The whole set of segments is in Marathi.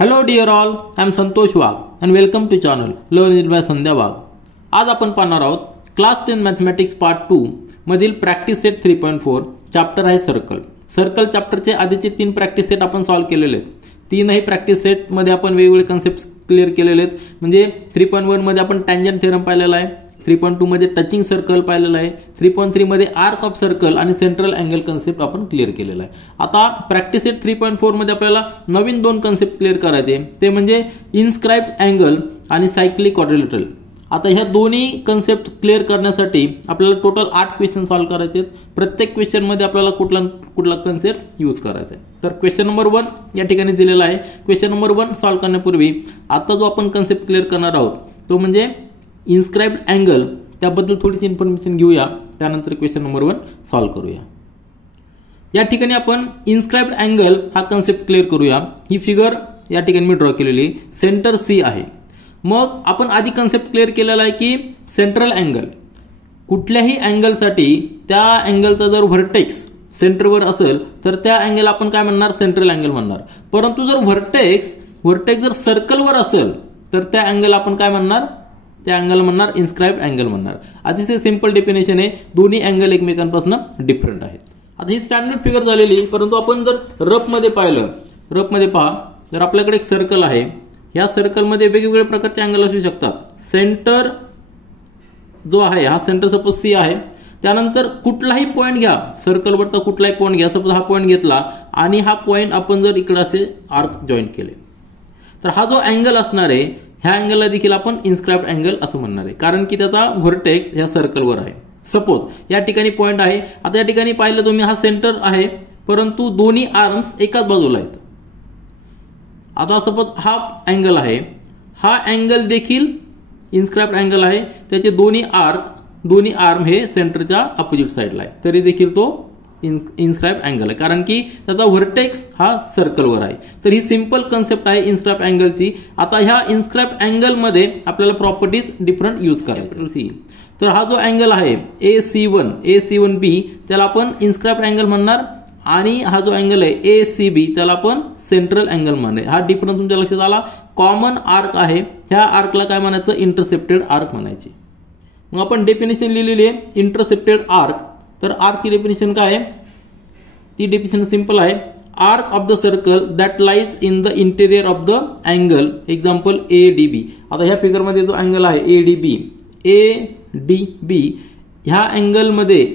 Hello dear all, I am Santosh Wagh and welcome to channel Learn It by Sandhya Wagh. आज आपण पाहणार आहोत क्लास 10 मॅथमॅटिक्स पार्ट 2 मधील प्रॅक्टिस सेट 3.4 चॅप्टर आहे सर्कल. सर्कल चॅप्टरचे आधीचे 3 प्रॅक्टिस सेट आपण सॉल्व्ह केलेले आहेत. तीनही प्रॅक्टिस सेट मध्ये आपण वेगवेगळे कन्सेप्ट क्लिअर केलेले आहेत. म्हणजे 3.1 मध्ये आपण टँजंट थेरम पाहिलेला आहे, 3.2 मध्ये टचिंग सर्कल पाहिलेला आहे, 3.3 मध्ये आर्क ऑफ सर्कल आणि सेंट्रल अँगल कन्सेप्ट आपण क्लिअर केलेला आहे. आता प्रॅक्टिस सेट 3.4 मध्ये आपल्याला नवीन 2 कन्सेप्ट क्लिअर करायचे, ते म्हणजे इन्स्क्राइब्ड अँगल आणि सायक्लिक क्वाड्रिलेटरल. आता ह्या दोन्ही कन्सेप्ट क्लिअर करण्यासाठी आपल्याला टोटल 8 क्वेश्चन सॉल्व्ह करायचे आहेत. प्रत्येक क्वेश्चन मध्ये आपल्याला कुठला कन्सेप्ट यूज करायचा आहे. तर क्वेश्चन नंबर 1 या ठिकाणी दिलेला आहे. क्वेश्चन नंबर 1 सॉल्व्ह करण्यापूर्वी आता जो आपण कन्सेप्ट क्लिअर करणार आहोत तो म्हणजे इन्स्क्राइब्ड अँगल, त्याबद्दल थोडीशी इन्फॉर्मेशन घेऊया, त्यानंतर क्वेश्चन नंबर 1 सॉल्व्ह करूया. या ठिकाणी आपण इन्स्क्राइब्ड अँगल हा कन्सेप्ट क्लिअर करूया. ही फिगर या ठिकाणी मी ड्रॉ केलेली सेंटर सी आहे. मग आपण आधी कन्सेप्ट क्लिअर केलेला आहे की सेंट्रल अँगल, कुठल्याही अँगलसाठी त्या अँगलचा जर व्हर्टेक्स सेंटरवर असेल तर त्या अँगल आपण काय म्हणणार, सेंट्रल अँगल म्हणणार. परंतु जर व्हर्टेक्स जर सर्कलवर असेल तर त्या अँगल आपण काय म्हणणार, त्या अँगल म्हणणार इन्स्क्राइब्ड अँगल म्हणणार. अतिशय सिंपल डेफिनेशन आहे, दोन्ही अँगल एकमेकांपासून डिफरंट आहेत. आता ही स्टँडर्ड फिगर झालेली, परंतु आपण जर रफ मध्ये पाहिलं, रफ मध्ये पहा, जर आपल्याकडे एक सर्कल आहे, या सर्कलमध्ये वेगवेगळ्या प्रकारचे अँगल असू शकतात. सेंटर जो आहे हा सेंटर सपोज सी आहे, त्यानंतर कुठलाही पॉईंट घ्या, सर्कलवरचा कुठलाही पॉईंट घ्या, सपोज हा पॉईंट घेतला आणि हा पॉईंट आपण जर इकडे असे आर्क जॉईंट केले तर हा जो अँगल असणार आहे ह्या अँगलला देखील आपण इन्स्क्राइब्ड अँगल असं म्हणणार आहे, कारण की त्याचा व्हर्टेक्स ह्या सर्कलवर आहे. सपोज या ठिकाणी पॉईंट आहे, आता या ठिकाणी पाहिलं तुम्ही हा सेंटर आहे, परंतु दोन्ही आर्म्स एकाच बाजूला आहेत. आता सपोज हा अँगल आहे, हा अँगल देखील इन्स्क्राइब्ड अँगल आहे, त्याचे दोन्ही आर्म हे सेंटरच्या अपोजिट साइडला आहे, तरी देखील तो इन्स्क्राइब्ड अँगल आहे, कारण की त्याचा व्हर्टेक्स हा सर्कलवर आहे. तर ही सिंपल कन्सेप्ट आहे इन्स्क्राइब्ड अँगलची. आता ह्या इन्स्क्राइब्ड अँगल मध्ये आपल्याला प्रॉपर्टीज डिफरंट यूज करायचे. तर हा जो अँगल आहे AC1B त्याला आपण इन्स्क्राइब्ड अँगल म्हणणार, आणि हा जो अँगल आहे ACB त्याला आपण सेंट्रल अँगल म्हणणार. हा डिफरन्स तुमच्या लक्षात आला. कॉमन आर्क आहे, ह्या आर्कला काय म्हणायचं, इंटरसेप्टेड आर्क म्हणायचे. मग आपण डेफिनेशन लिहिलेली आहे इंटरसेप्टेड आर्क. तर आर्कची डेफिनेशन काय आहे, ती डेफिनेशन सिंपल आहे, arc of the circle that lies in the interior of the angle, example ADB. आता ह्या फिगर मध्ये जो अँगल आहे ADB ह्या अँगल मध्ये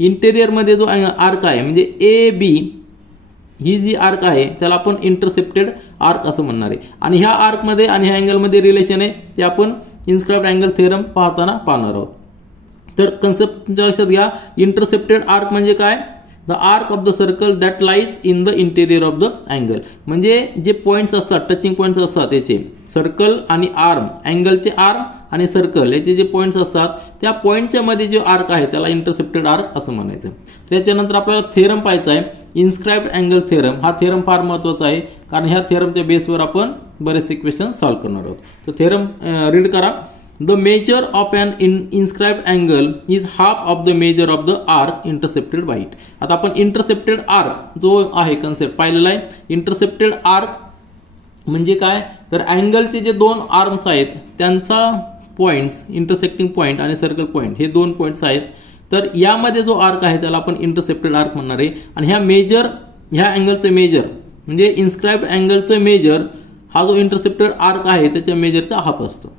इंटेरियर मध्ये जो आर्क आहे म्हणजे AB ही जी आर्क आहे त्याला आपण इंटरसेप्टेड आर्क असं म्हणणार आहे. आणि ह्या आर्क मध्ये आणि ह्या अँगल मध्ये रिलेशन आहे ते आपण इन्स्क्राइब्ड अँगल थेरम पाहताना पाहणार आहोत. तर कन्सेप्ट लक्षात घ्या, इंटरसेप्टेड आर्क म्हणजे काय, the arc of the circle that lies in the interior of the angle. म्हणजे जे पॉइंट्स असतात, टचिंग पॉइंट्स असतात याचे, सर्कल आणि आर्म, अँगलचे आर्म आणि सर्कल याचे जे पॉइंट्स असतात त्या पॉइंटच्या मध्ये जे आर्क आहे त्याला इंटरसेप्टेड आर्क असं म्हणायचं. त्याच्यानंतर आपल्याला थेरम पाहायचा आहे, इन्स्क्राइब्ड अँगल थेरम. हा थेरम फार महत्वाचा आहे, कारण ह्या थेरमच्या बेसवर आपण बरेचसे क्वेश्चन सॉल्व्ह करणार आहोत. तर थेरम रीड करा. The measure of an inscribed angle is half of the measure of the arc intersected by it. आता आपण इंटरसेप्टेड आर्क जो आहे कन्सेप्ट पाहिलेला आहे. इंटरसेप्टेड आर्क म्हणजे काय, तर अँगलचे जे 2 आर्म्स आहेत त्यांचा पॉइंट्स, इंटरसेक्टिंग पॉइंट आणि सर्कल पॉइंट हे 2 पॉइंट्स आहेत. तर यामध्ये जो आर्क आहे त्याला आपण इंटरसेप्टेड आर्क म्हणणार आहे. आणि ह्या अँगलचे मेजर म्हणजे इन्स्क्राइब्ड अँगलचे मेजर हा जो इंटरसेप्टेड आर्क आहे त्याच्या मेजरचा हाफ असतो.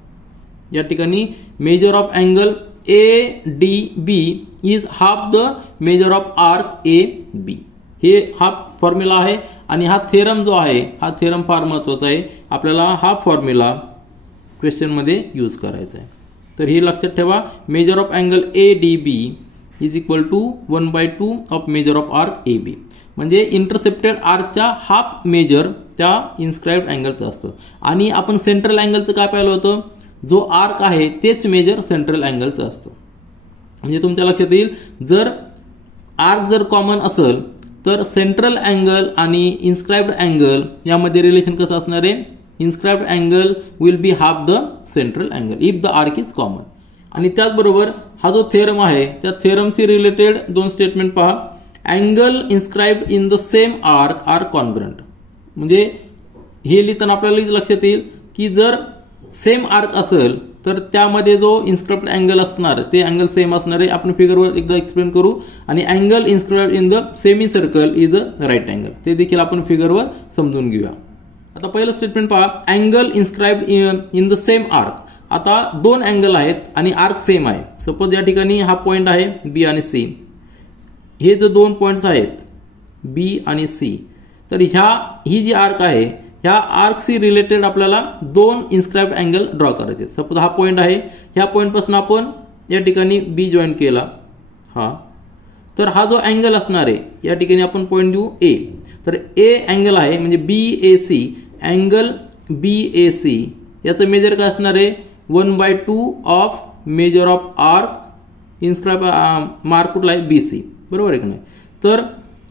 या ठिकाणी measure of angle ADB is half the measure of arc AB. हे हा फॉर्म्युला आहे. आणि हा थेरम जो आहे हा थेरम फार महत्वाचा आहे, आपल्याला हा फॉर्म्युला क्वेश्चन मध्ये यूज करायचा आहे. तर हे लक्षात ठेवा, measure of angle ADB is equal to 1/2 of measure of arc AB. म्हणजे इंटरसेप्टेड आर्कच्या हाफ मेजर त्या इन्स्क्राइब्ड अँगलचं असतं. आणि आपण सेंट्रल अँगलचं काय पाहिलं होतं, जो आर्क आहे तेच मेजर सेंट्रल अँगलचं असतं. म्हणजे तुमच्या लक्षात येईल, जर आर्क जर कॉमन असेल तर सेंट्रल अँगल आणि इन्स्क्राइब्ड अँगल यामध्ये रिलेशन कसं असणार आहे, inscribed angle will be half the central angle if the arc is common. आणि त्याचबरोबर हा जो थेरम आहे त्या थेरमशी रिलेटेड 2 स्टेटमेंट पहा. Angle inscribed in the same arc are congruent. म्हणजे हे लिहिताना आपल्याला लक्षात येईल की जर सेम आर्क असेल तर त्यामध्ये जो इन्स्क्राइब्ड अँगल असणार ते अँगल सेम असणार आहे. आपण फिगरवर एकदा एक्सप्लेन करू. आणि angle inscribed in the semi circle is a right angle, ते देखील आपण फिगरवर समजून घेऊया. आता पहिलं स्टेटमेंट पहा, angle inscribed in the same arc. आता दोन अँगल आहेत आणि आर्क सेम आहे. सपोज या ठिकाणी हा पॉइंट आहे बी आणि सी. हे जो दोन पॉइंट्स आहेत बी आणि सी, तर ही जी आर्क आहे ह्या आर्कशी रिलेटेड आपल्याला दोन इन्स्क्राइब्ड अँगल ड्रॉ करायचे. सपोज हा पॉइंट आहे, ह्या पॉइंटपासून आपण या ठिकाणी बी जॉईन केला तर हा जो अँगल असणार आहे या ठिकाणी आपण पॉइंट देऊ ए. तर ए अँगल आहे म्हणजे BAC, अँगल BAC याचं मेजर काय असणार आहे 1/2 of measure of arc inscribe mark कुठला आहे BC, बरोबर आहे की नाही. तर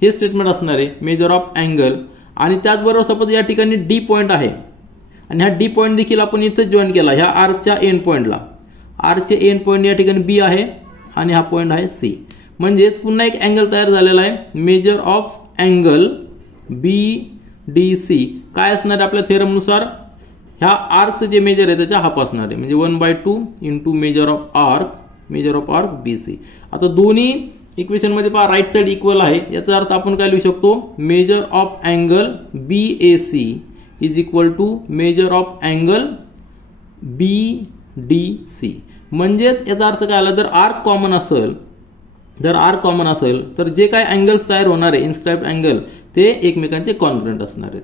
हे स्टेटमेंट असणार आहे मेजर ऑफ अँगल. आणि त्याचबरोबर सपोज या ठिकाणी डी पॉइंट आहे आणि हा डी पॉइंट देखील आपण इथं जॉईन केला ह्या आर्कच्या एंड पॉइंटला. आर्कचे एंड पॉइंट या ठिकाणी बी आहे आणि हा पॉइंट आहे सी. म्हणजे पुन्हा एक अँगल तयार झालेला आहे मेजर ऑफ अँगल BDC. काय असणार आहे आपल्या थेरमनुसार ह्या आर्कचं जे मेजर आहे त्याच्या हाफ असणार आहे म्हणजे 1/2 into measure of arc BC. आता दोन्ही इक्वेशन मध्ये पहा राईट साइड इक्वल आहे, याचा अर्थ आपण काय लिहू शकतो measure of angle BAC is equal to measure of angle BDC. म्हणजेच याचा अर्थ काय आला, जर आर्क कॉमन असेल तर जे काय अँगल्स तयार होणार आहे इन्स्क्राइब्ड अँगल ते एकमेकांचे कॉन्ग्रुएंट असणार आहेत.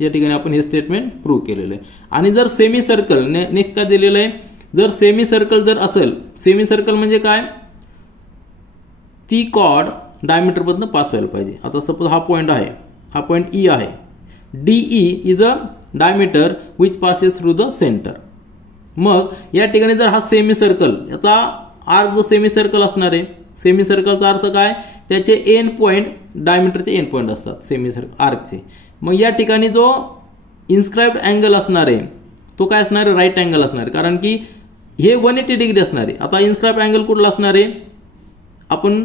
या ठिकाणी आपण हे स्टेटमेंट प्रूव्ह केलेलं आहे. आणि जर सेमी सर्कल नेक्स्ट काय दिलेलं आहे, जर सेमी सर्कल जर असेल, सेमी सर्कल म्हणजे काय ती कॉर्ड डायमीटर मधनं पास व्हायला पाहिजे. आता सपोज हा पॉइंट आहे, हा पॉइंट ई आहे. DE is a diameter which passes through the centre. मग या ठिकाणी जर हा सेमी सर्कल, याचा आर्क जो सेमी सर्कल असणार आहे, सेमी सर्कलचा अर्थ काय त्याचे एंड पॉइंट डायमीटरचे एंड पॉइंट असतात सेमी सर्कल आर्कचे. मग या ठिकाणी जो इन्स्क्राइब्ड अँगल असणार आहे तो काय असणार आहे राईट अँगल असणार आहे, कारण की हे 180 डिग्री असणार आहे. आता इन्स्क्राइब्ड अँगल कुठला असणार आहे, आपण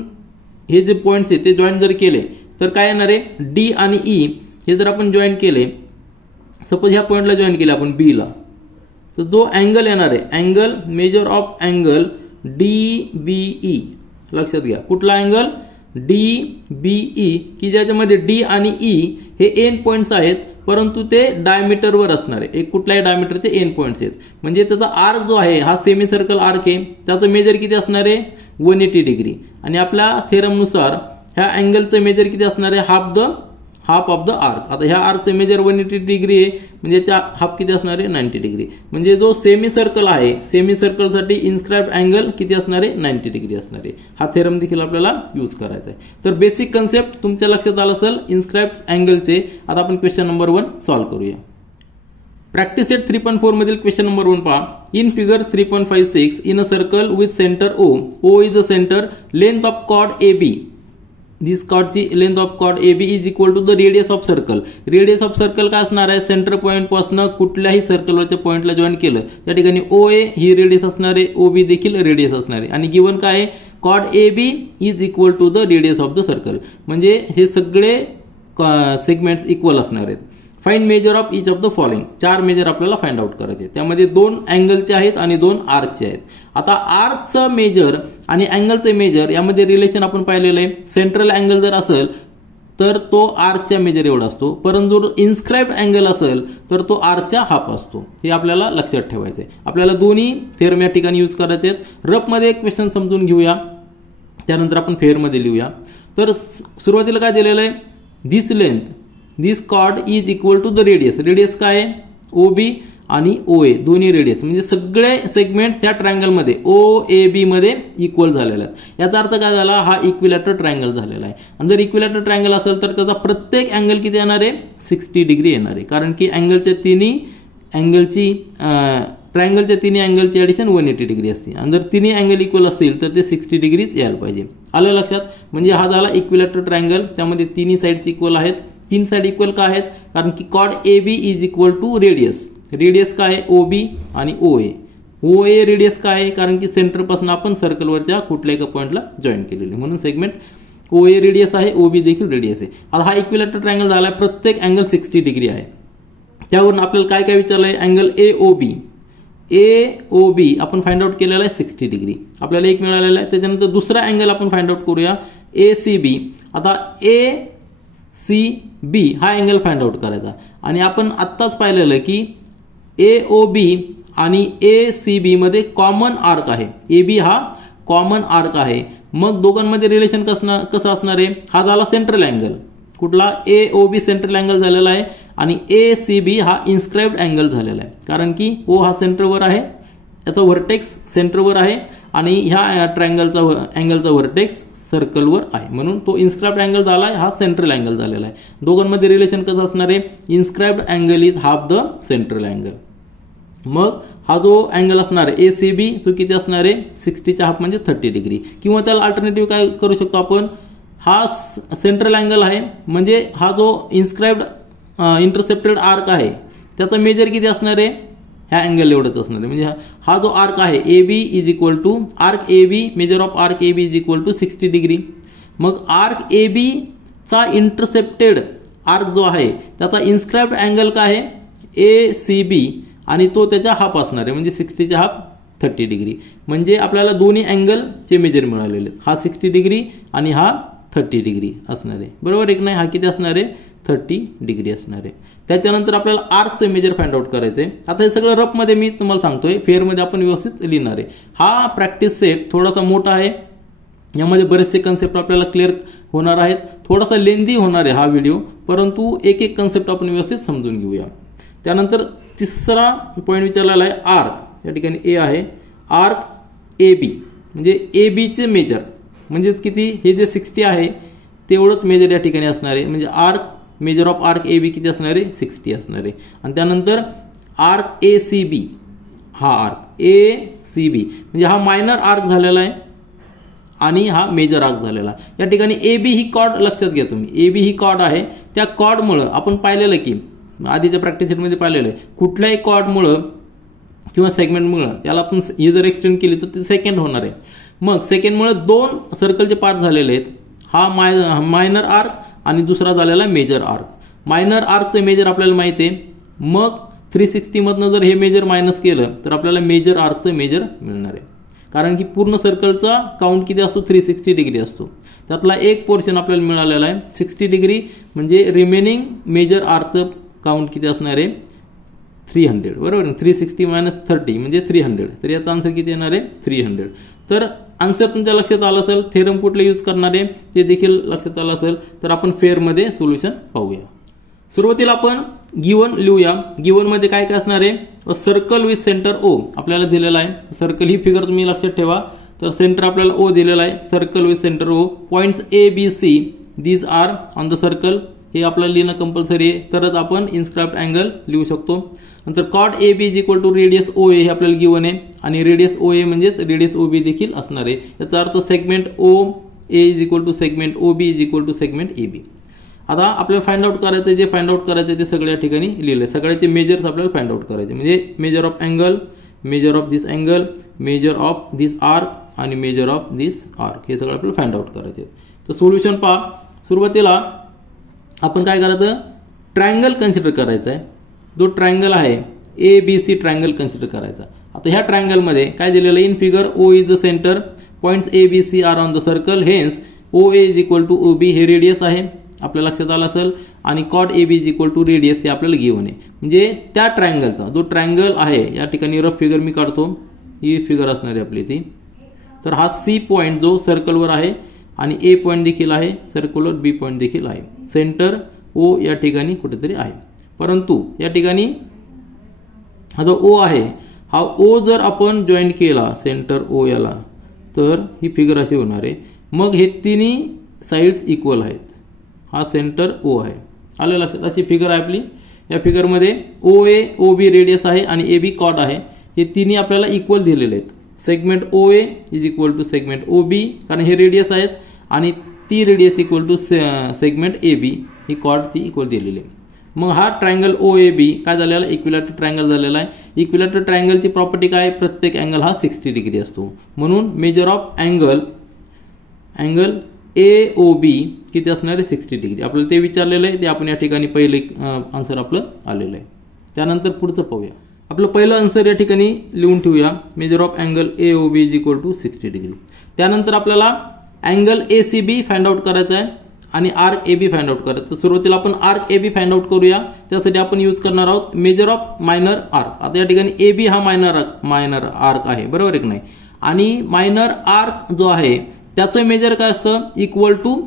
हे जे पॉइंट्स आहेत ते जॉईन जर केले तर काय येणार आहे डी आणि ई हे जर आपण जॉईन केले, सपोज ह्या पॉइंटला जॉईन केले आपण बी ला, तर जो अँगल येणार आहे angle measure of angle DBE. लक्षात घ्या कुठला अँगल DBE की ज्याच्यामध्ये डी आणि ई हे एंड पॉइंट्स आहेत परंतु ते डायमीटरवर असणार आहे. एक कुठल्याही डायमीटरचे एंड पॉइंट्स आहेत. म्हणजे त्याचा आर्क जो आहे हा सेमी सर्कल आर्क आहे, त्याचं मेजर किती असणार आहे 180 डिग्री. आणि आपल्या थेरमनुसार ह्या अँगलचं मेजर किती असणार आहे हाफ ऑफ द आर्क. आता ह्या आर्कचं मेजर 180 डिग्री आहे म्हणजे याचा हाफ किती असणार आहे 90 डिग्री. म्हणजे जो सेमी सर्कल आहे सेमी सर्कलसाठी इन्स्क्राइब्ड अँगल किती असणार आहे 90 डिग्री असणार आहे. हा थेरम देखील आपल्याला यूज करायचा आहे. तर बेसिक कन्सेप्ट तुमच्या लक्षात आलं असेल इन्स्क्राइब्ड अँगलचे. आता आपण क्वेश्चन नंबर 1 सॉल्व्ह करूया. प्रॅक्टिस सेट 3.4 मधील क्वेश्चन नंबर 1 पहा. In figure 3.56 in a circle with centre O is a center, length of chord AB. This कॉर्डची length of chord AB is equal to the radius of circle. Radius of circle काय असणार आहे सेंटर पॉइंट पासून कुठल्याही सर्कलवरच्या पॉइंटला जॉईन केलं त्या ठिकाणी OA ही रेडियस असणार आहे, OB देखील रेडियस असणार आहे. आणि गिवन काय आहे chord AB is equal to the radius of the circle. म्हणजे हे सगळे सेगमेंट्स इक्वल असणार आहेत. Find measure of each of the following. 4 measure आपल्याला फाइंड आउट करायचे. त्यामध्ये 2 अँगलचे आहेत आणि 2 आर्कचे आहेत. आता आर्कचं मेजर आणि अँगलचे मेजर यामध्ये रिलेशन आपण पाहिलेलं आहे. सेंट्रल अँगल जर असेल तर तो आर्कच्या मेजर एवढा असतो, परंतु जर इन्स्क्राइब्ड अँगल असेल तर तो आर्कच्या हाफ असतो. हे आपल्याला लक्षात ठेवायचं आहे. आपल्याला दोन्ही थेरम या ठिकाणी यूज करायचे आहेत. रफमध्ये एक क्वेश्चन समजून घेऊया, त्यानंतर आपण फेअरमध्ये लिहूया. तर सुरुवातीला काय दिलेलं आहे this length this chord is equal to the radius. Radius काय आहे OB आणि OA दोन्ही रेडियस, म्हणजे सगळे सेगमेंट्स ह्या ट्रायंगल मध्ये OAB मध्ये इक्वल झालेले आहेत. याचा अर्थ काय झाला हा इक्विलॅटरल ट्रायंगल झालेला आहे. आणि जर इक्विलॅटरल ट्रायंगल असेल तर त्याचा प्रत्येक अँगल किती येणार आहे 60 डिग्री येणार आहे, कारण की अँगलच्या तिन्ही अँगलची ट्रायंगलच्या तिन्ही अँगलची ऍडिशन 180 डिग्री असते. आणि जर तिन्ही अँगल इक्वल असतील तर ते 60 डिग्रीच यायला पाहिजे. आलं लक्षात. म्हणजे हा झाला इक्विलॅटरल ट्रायंगल, त्यामध्ये तिन्ही साइड्स इक्वल आहेत. 3 साइड इक्वल का आहेत कारण की chord AB is equal to radius. Radius काय आहे OB आणि OA रेडियस काय आहे कारण की सेंटर पासून आपण सर्कलवरच्या कुठल्याही एका पॉइंटला जॉईन केलेले, म्हणून सेगमेंट OA रेडियस आहे, OB देखील रेडियस आहे. आता हा इक्विलॅटरल ट्रायंगल झाला, प्रत्येक अँगल 60 डिग्री आहे. त्यावरून आपल्याला काय काय विचारलं आहे, अँगल AOB आपण फाइंड आउट केलेला आहे 60 डिग्री, आपल्याला एक मिळालेला आहे. त्याच्यानंतर दुसरा अँगल आपण फाइंड आउट करूया ACB. आता ACB हा अँगल फाइंड आउट करायचा आणि आपण आत्ताच पाहिलेलं की AOB आणि ACB मध्ये कॉमन आर्क आहे, AB हा कॉमन आर्क आहे. मग दोघांमध्ये रिलेशन कसं असणार आहे, हा झाला सेंट्रल अँगल, कुठला AOB सेंट्रल अँगल झालेला आहे आणि ACB हा इन्स्क्राइब्ड अँगल झालेला आहे, कारण की O हा सेंटरवर आहे, याचा व्हर्टेक्स सेंटरवर आहे आणि ह्या ट्रायंगलचा अँगलचा व्हर्टेक्स सर्कलवर आहे, म्हणून तो इन्स्क्राइब्ड अँगल झाला आहे, हा सेंट्रल अँगल झालेला आहे. दोघांमध्ये रिलेशन कसं असणार आहे, inscribed angle is half the central angle. मग हा जो अँगल असणार आहे ACB तो किती असणार आहे, 60च्या हाफ म्हणजे 30 डिग्री. किंवा त्याला अल्टरनेटिव्ह काय करू शकतो आपण, हा सेंट्रल अँगल आहे म्हणजे हा जो इन्स्क्राइब्ड इंटरसेप्टेड आर्क आहे त्याचा मेजर किती असणार आहे, ह्या अँगल एवढंच असणार आहे. म्हणजे हा जो आर्क आहे AB is equal to arc AB, measure of arc AB is equal to 60 degree. मग आर्क AB चा इंटरसेप्टेड आर्क जो आहे त्याचा इन्स्क्राइब्ड अँगल काय आहे ACB आणि तो त्याच्या हाफ असणार आहे, म्हणजे 60च्या हाफ 30 डिग्री. म्हणजे आपल्याला दोन्ही अँगलचे मेजर मिळालेले, हा 60 डिग्री आणि हा 30 डिग्री असणार आहे, बरोबर एक नाही, हा किती असणार आहे 30 डिग्री असणार आहे. त्याच्यानंतर आपल्याला आर्कचे मेजर फाइंड आउट करायचे. आता हे सगळं रफमध्ये मी तुम्हाला सांगतोय, फेअरमध्ये आपण व्यवस्थित लिहिणार आहे. हा प्रॅक्टिस सेट थोडासा मोठा आहे, यामध्ये बरेचसे कन्सेप्ट आपल्याला क्लिअर होणार आहेत, थोडासा लेंदी होणार आहे हा व्हिडिओ, परंतु एक एक कन्सेप्ट आपण व्यवस्थित समजून घेऊया. त्यानंतर तिसरा पॉईंट विचारलेला आहे आर्क, या ठिकाणी A आहे, आर्क AB म्हणजे ABचे मेजर म्हणजेच किती, हे जे 60 आहे तेवढंच मेजर या ठिकाणी असणार आहे, म्हणजे arc measure of arc AB किती असणार आहे 60 असणार आहे. आणि त्यानंतर आर्क ACB, हा आर्क ACB म्हणजे हा मायनर आर्क झालेला आहे आणि हा मेजर आर्क झालेला. या ठिकाणी AB ही कॉर्ड लक्षात घ्या तुम्ही, AB ही कॉर्ड आहे, त्या कॉर्डमुळे आपण पाहिलेलं की आधीच्या प्रॅक्टिस सेटमध्ये पाहिलेलं आहे, कुठल्याही कॉर्डमुळं किंवा सेगमेंटमुळं त्याला आपण ही जर एक्सटेंड केली तर ते सेकंड होणार आहे. मग सेकंडमुळे दोन सर्कलचे पार्ट झालेले आहेत, हा मायनर आर्क आणि दुसरा झालेला मेजर आर्क. मायनर आर्कचे मेजर आपल्याला माहिती आहे, मग 360 मधनं जर हे मेजर मायनस केलं तर आपल्याला मेजर आर्कचं मेजर मिळणार आहे, कारण की पूर्ण सर्कलचा काउंट किती असतो 360 डिग्री असतो, त्यातला एक पोर्शन आपल्याला मिळालेला आहे 60 डिग्री, म्हणजे रिमेनिंग मेजर आर्कचं काउंट किती असणार आहे 300, बरोबर. 360 मायनस 30 म्हणजे 300, तर याचा आन्सर किती येणार आहे 300. तर आन्सर तुमच्या लक्षात आलं असेल, थेरम कुठले यूज करणार आहे ते देखील लक्षात आलं असेल. तर आपण फेअरमध्ये सोल्युशन पाहूया. सुरुवातीला आपण गिवन लिहूया. गिवन मध्ये काय काय असणार आहे, सर्कल विथ सेंटर O आपल्याला दिलेला आहे. सर्कल ही फिगर तुम्ही लक्षात ठेवा, तर सेंटर आपल्याला O दिलेला आहे, circle with centre O, points ABC these are on the circle, हे आपल्याला लिहिणं कंपल्सरी आहे, तरच आपण इन्स्क्राइब्ड अँगल लिहू शकतो. नंतर chord AB is equal to radius OA हे आपल्याला गिवन आहे आणि रेडियस OA म्हणजेच रेडियस OB देखील असणार आहे. याचा अर्थ segment OA is equal to segment OB is equal to segment AB. आता आपल्याला फाइंड आउट करायचं, जे फाइंड आउट करायचं ते सगळ्या ठिकाणी लिहिलंय, सगळ्याचे मेजर्स आपल्याला फाइंड आउट करायचे, म्हणजे measure of angle, measure of this angle, measure of this arc आणि मेजर ऑफ दिस आर्क, हे सगळं आपल्याला फाइंड आउट करायचे. तर सोल्युशन पहा. सुरुवातीला आपण काय करायचं, ट्रायंगल कन्सिडर करायचा आहे, जो ट्रायंगल आहे ABC ट्रायंगल कन्सिडर करायचा. आता ह्या ट्रायंगलमध्ये काय दिलेलं आहे, in figure O is the centre, points ABC are on the circle, hence OA is equal to OB हे रेडियस आहे, आपल्या लक्षात आलं असेल, आणि कॉड AB is equal to radius हे आपल्याला गिवन आहे. म्हणजे त्या ट्रायंगलचा जो ट्रायंगल आहे, या ठिकाणी रफ फिगर मी काढतो, ही फिगर असणार आहे आपली ती. तर हा C पॉइंट जो सर्कलवर आहे आणि A पॉइंट देखील आहे सर्कलवर, B पॉइंट देखील आहे, सेंटर O या ठिकाणी कुठेतरी आहे. परंतु या ठिकाणी हा जो O आहे, हा O जर आपण जॉईन केला सेंटर O याला, तर ही फिगर अशी होणार आहे. मग हे तिन्ही साइड्स इक्वल आहेत, हा सेंटर O आहे, आलं लक्षात, अशी फिगर आहे आपली. या फिगरमध्ये OA OB रेडियस आहे आणि AB कॉर्ड आहे, हे तिन्ही आपल्याला इक्वल दिलेले आहेत. Segment OA is equal to segment OB, कारण हे रेडियस आहेत, आणि ती radius equal to segment AB, ही कॉर्ड ती इक्वल दिलेली आहे. मग हा ट्रायंगल OAB काय झालेला, इक्विलॅटरल ट्रायंगल झालेला आहे. इक्विलॅटरल ट्रायंगलची प्रॉपर्टी काय, प्रत्येक अँगल हा 60 डिग्री असतो, म्हणून मेजर ऑफ अँगल AOB किती असणार आहे 60 डिग्री. आपल्याला ते विचारलेलं आहे, ते आपण या ठिकाणी पहिले आन्सर आपलं आलेलं आहे. त्यानंतर पुढचं पाहूया. आपलं पहिलं आन्सर या ठिकाणी लिहून ठेवूया. Measure of angle AOB is equal to 60 degree. त्यानंतर आपल्याला अँगल ACB फाइंड आउट करायचा आहे आणि आर्क AB फाइंड आउट करायचं. तर सुरुवातीला आपण आर्क AB फाइंड आउट करूया. त्यासाठी आपण यूज करणार आहोत मेजर ऑफ मायनर आर्क. आता या ठिकाणी AB हा मायनर आर्क आहे, बरोबर आहे की नाही. आणि मायनर आर्क जो आहे त्याचं मेजर काय असतं, इक्वल टू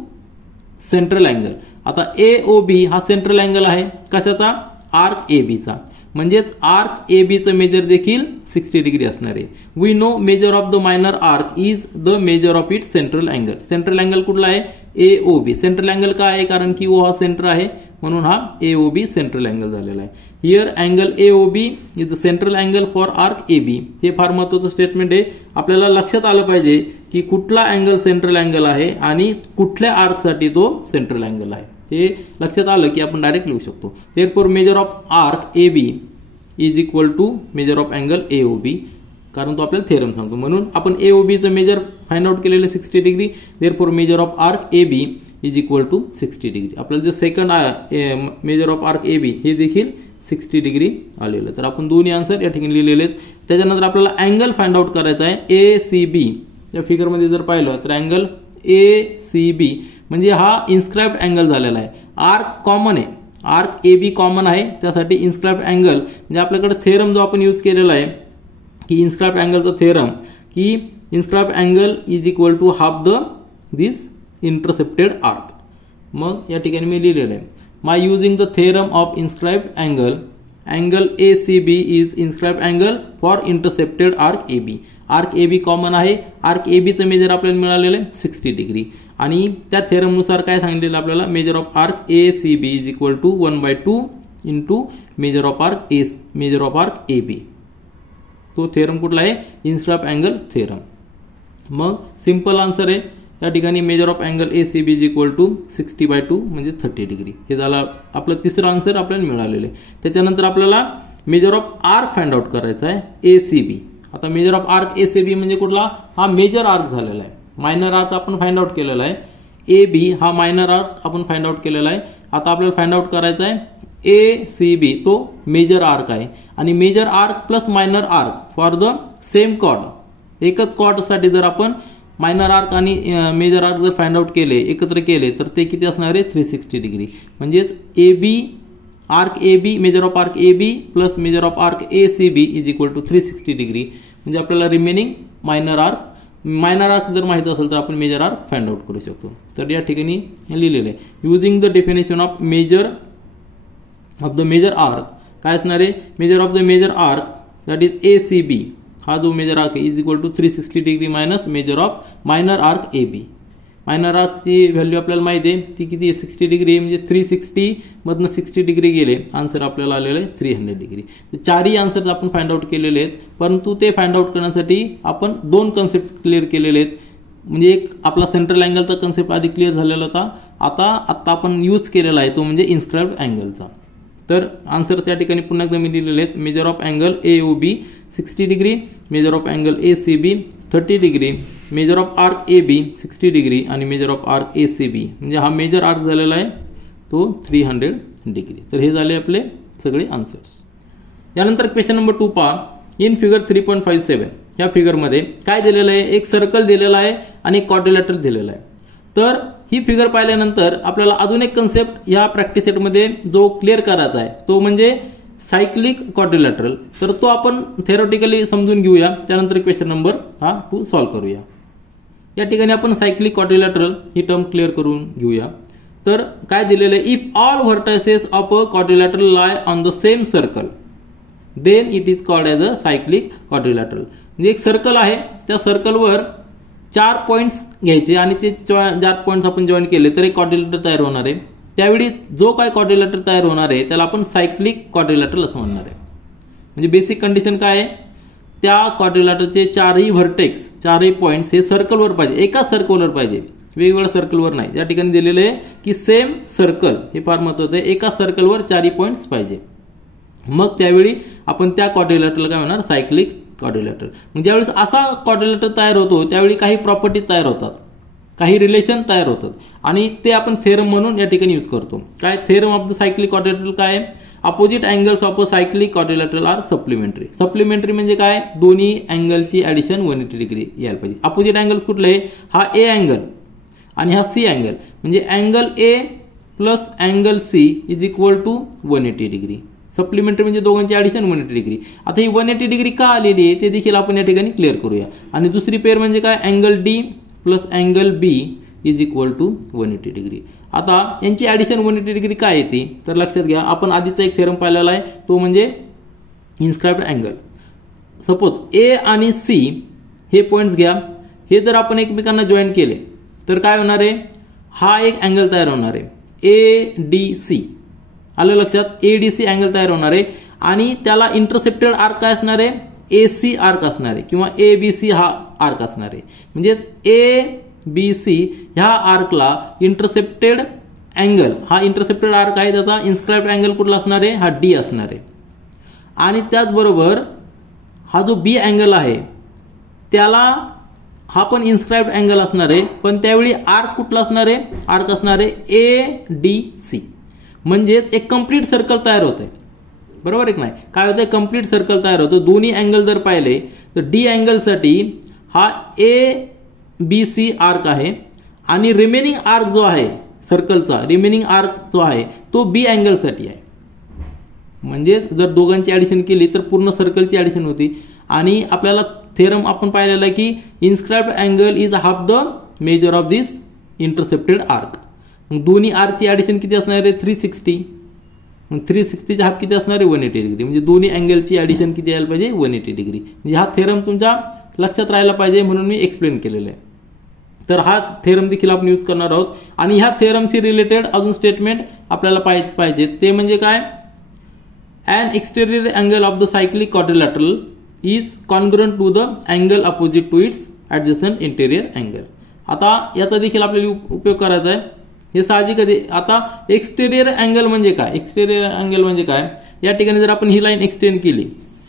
सेंट्रल अँगल. आता AOB हा सेंट्रल अँगल आहे कशाचा, आर्क ABचा. म्हणजेच आर्क ABचं मेजर देखील 60 डिग्री असणार आहे. We know measure of the minor arc is the measure of it central angle. Central angle कुठला आहे, AOB. सेंट्रल अँगल काय आहे, कारण की O हा सेंटर आहे म्हणून हा AOB सेंट्रल अँगल झालेला आहे. Here angle AOB is the central angle for arc AB. हे फार महत्त्वाचं स्टेटमेंट आहे. आपल्याला लक्षात आलं पाहिजे की कुठला अँगल सेंट्रल अँगल आहे आणि कुठल्या आर्कसाठी तो सेंट्रल अँगल आहे. ते लक्षात आलं की आपण डायरेक्ट लिहू शकतो. Therefore measure of arc AB is equal to measure of angle AOB, कारण तो आपल्याला थेरम सांगतो. म्हणून आपण AOBचं मेजर फाइंड आउट केलेलं 60 degree. Therefore measure of arc AB is equal to 60 degree. आपल्याला जे second measure of arc AB हे देखील 60 डिग्री आलेलं. तर आपण दोन्ही आन्सर या ठिकाणी लिहिलेले आहेत. त्याच्यानंतर आपल्याला अँगल फाइंड आउट करायचा आहे ACB. या फिगरमध्ये जर पाहिलं तर अँगल ACB म्हणजे हा इन्स्क्राइब्ड अँगल झालेला आहे. आर्क कॉमन आहे, आर्क AB कॉमन आहे, त्यासाठी इन्स्क्राइब्ड अँगल म्हणजे आपल्याकडे थेरम जो आपण यूज केलेला आहे की इन्स्क्राइब्ड अँगलचा थेरम की inscribed angle is equal to half the this intercepted arc. मग या ठिकाणी मी लिहिलेलं आहे by using the theorem of inscribed angle, angle ACB is inscribed angle for intercepted arc AB. Arc AB common आहे. आर्क ABचं मेजर आपल्याला मिळालेलं आहे 60 डिग्री. आणि त्या थेरमनुसार काय सांगितलेलं आपल्याला, measure of arc ACB is equal to 1/2 into measure of arc AB. तो थेरम कुठला आहे, इन्स्क्राइब्ड अँगल थेरम. मग सिंपल आन्सर आहे या ठिकाणी measure of angle ACB is equal to 60/2 म्हणजे 30 डिग्री. हे झालं आपलं तिसरं आन्सर आपल्याला मिळालेलं आहे. त्याच्यानंतर आपल्याला measure of arc find out करायचा आहे ACB. आता मेजर ऑफ आर्क ACB म्हणजे कुठला, हा मेजर आर्क झालेला आहे. मायनर आर्क आपण फाइंड आउट केलेला आहे. AB हा मायनर आर्क आपण फाइंड आउट केलेला आहे. आता आपल्याला फाइंड आउट करायचा आहे ACB, तो मेजर आर्क आहे. आणि major arc plus minor arc for the same chord, एकच कॉर्डसाठी जर आपण मायनर आर्क आणि मेजर आर्क जर फाइंड आउट केले, एकत्र केले, तर ते किती असणार आहे, 360 डिग्री. म्हणजेच arc AB, measure of arc AB plus measure of arc ACB is equal to 360 degree. म्हणजे आपल्याला रिमेनिंग मायनर आर्क जर माहित असेल तर आपण मेजर आर्क फाइंड आउट करू शकतो. तर या ठिकाणी लिहिलेलं आहे using the definition of the major arc. काय असणार आहे, measure of the major arc that is ACB, हा जो मेजर आर्क आहे is equal to 360 degree minus measure of minor arc AB. Minor आर्कची व्हॅल्यू आपल्याला माहिती आहे ती किती आहे, 60 डिग्री आहे. म्हणजे 360 मधनं 60 डिग्री गेले, आन्सर आपल्याला आलेलं आहे 300 डिग्री. चारही आन्सर आपण फाइंड आउट केलेले आहेत. परंतु ते फाइंड आउट करण्यासाठी आपण दोन कन्सेप्ट क्लिअर केलेले आहेत. म्हणजे एक आपला सेंट्रल अँगलचा कन्सेप्ट आधी क्लिअर झालेला होता. आता आपण यूज केलेला आहे तो म्हणजे इन्स्क्राइब्ड अँगलचा. तर आन्सर त्या ठिकाणी पुन्हा एकदा मी लिहिलेले आहेत. Measure of angle AOB 60 degree, measure of angle ACB 30 degree, measure of arc AB 60 degree आणि मेजर ऑफ आर्क ACB म्हणजे हा मेजर आर्क झालेला आहे तो 300 डिग्री. तर हे झाले आपले सगळे आन्सर्स. यानंतर क्वेश्चन नंबर 2 पहा. इन फिगर 3.57 या फिगरमध्ये काय दिलेलं आहे, एक सर्कल दिलेला आहे आणि एक क्वाड्रिलॅटरल दिलेला आहे. तर ही फिगर पाहिल्यानंतर आपल्याला अजून एक कन्सेप्ट या प्रॅक्टिस सेटमध्ये जो क्लिअर करायचा आहे तो म्हणजे सायक्लिक क्वाड्रिलॅटरल. तर तो आपण थेरोटिकली समजून घेऊया, त्यानंतर क्वेश्चन नंबर 2 सॉल्व्ह करूया. या ठिकाणी आपण सायक्लिक क्वाड्रिलॅटरल ही टर्म क्लिअर करून घेऊया. तर काय दिलेलं आहे, if all vertices of a quadrilateral lie on the same circle then it is called as a cyclic quadrilateral. म्हणजे एक सर्कल आहे, त्या सर्कलवर 4 पॉइंट्स घ्यायचे आणि ते 4 पॉइंट्स आपण जॉईन केले तर एक क्वाड्रिलॅटर तयार होणार आहे. त्यावेळी जो काय क्वाड्रिलॅटर तयार होणार आहे त्याला आपण सायक्लिक क्वाड्रिलॅटरल असं म्हणणार आहे. म्हणजे बेसिक कंडिशन काय आहे, त्या क्वाड्रिलॅटरचे 4ही व्हर्टेक्स, 4ही पॉइंट्स हे सर्कलवर पाहिजे, एकाच सर्कलवर पाहिजे, वेगवेगळ्या सर्कलवर नाही. या ठिकाणी दिलेलं आहे की सेम सर्कल, हे फार महत्त्वाचं आहे, एकाच सर्कलवर 4ही पॉइंट्स पाहिजे. मग त्यावेळी आपण त्या क्वाड्रिलॅटरला काय म्हणणार, सायक्लिक क्वाड्रिलॅटर. मग ज्यावेळेस असा क्वाड्रिलॅटर तयार होतो त्यावेळी काही प्रॉपर्टी तयार होतात, काही रिलेशन तयार होतात आणि ते आपण थेरम म्हणून या ठिकाणी यूज करतो. काय theorem of the cyclic quadrilateral काय आहे, opposite angles of a cyclic quadrilateral are supplementary. Supplementary म्हणजे काय, दोन्ही अँगलची ॲडिशन 180 डिग्री यायला पाहिजे. अपोजिट अँगल्स कुठले, हा ए अँगल आणि हा सी अँगल, म्हणजे angle A plus angle C is equal to 180 degree. Supplementary म्हणजे दोघांची ॲडिशन 180 डिग्री. आता ही 180 डिग्री का आलेली आहे ते देखील आपण या ठिकाणी क्लिअर करूया. आणि दुसरी पेअर म्हणजे काय, angle D plus angle B is equal to 180 degree. आता यांची ॲडिशन 180 डिग्री काय येते तर लक्षात घ्या, आपण आधीचा एक थेरम पाहिलेला आहे, तो म्हणजे इन्स्क्राइब्ड अँगल. सपोज ए आणि सी हे पॉईंट्स घ्या, हे जर आपण एकमेकांना जॉईन केले तर काय होणार आहे, हा एक अँगल तयार होणार आहे ए डी सी. आलं लक्षात, ए डी सी अँगल तयार होणार आहे आणि त्याला इंटरसेप्टेड आर्क काय असणार आहे, ए सी आर्क असणार आहे किंवा ए बी सी हा आर्क असणार आहे. म्हणजेच ए बी सी ह्या आर्कला इंटरसेप्टेड अँगल, हा इंटरसेप्टेड आर्क आहे, त्याचा इन्स्क्राइब्ड अँगल कुठला असणार आहे, हा डी असणार आहे. आणि त्याचबरोबर हा जो बी अँगल आहे त्याला हा पण इन्स्क्राइब्ड अँगल असणार आहे, पण त्यावेळी आर्क कुठला असणार आहे, आर्क असणार आहे ए डी सी. म्हणजेच एक कंप्लीट सर्कल तयार होत आहे, बरोबर आहे की नाही. काय होतं, कंप्लीट सर्कल तयार होतं. दोन्ही अँगल जर पाहिले तर डी अँगलसाठी हा ए बी सी आर्क आहे आणि रिमेनिंग आर्क जो आहे सर्कलचा, रिमेनिंग आर्क जो आहे तो बी अँगलसाठी आहे. म्हणजेच जर दोघांची ॲडिशन केली तर पूर्ण सर्कलची ॲडिशन होती. आणि आपल्याला थेरम आपण पाहिलेला आहे की inscribed angle is half the measure of this intercepted arc. मग दोन्ही आर्कची ॲडिशन किती असणार आहे, 360. मग 360चा हाफ किती असणार आहे, 180 डिग्री. म्हणजे दोन्ही अँगलची ॲडिशन किती यायला पाहिजे, 180 डिग्री. म्हणजे हा थेरम तुमच्या लक्षात राहायला पाहिजे म्हणून मी एक्सप्लेन केलेलं आहे. तर हा थेरम देखील आपण यूज करणार आहोत. आणि ह्या थेरमशी रिलेटेड अजून स्टेटमेंट आपल्याला पाहिजे, ते म्हणजे काय, an exterior angle of the cyclic quadrilateral is congruent to the angle opposite to its adjacent interior angle. आता याचा देखील आपल्याला उपयोग करायचा आहे, हे साहजिकच आहे. आता एक्सटेरियर अँगल म्हणजे काय, एक्सटेरियर अँगल म्हणजे काय, या ठिकाणी जर आपण ही लाईन एक्सटेंड केली,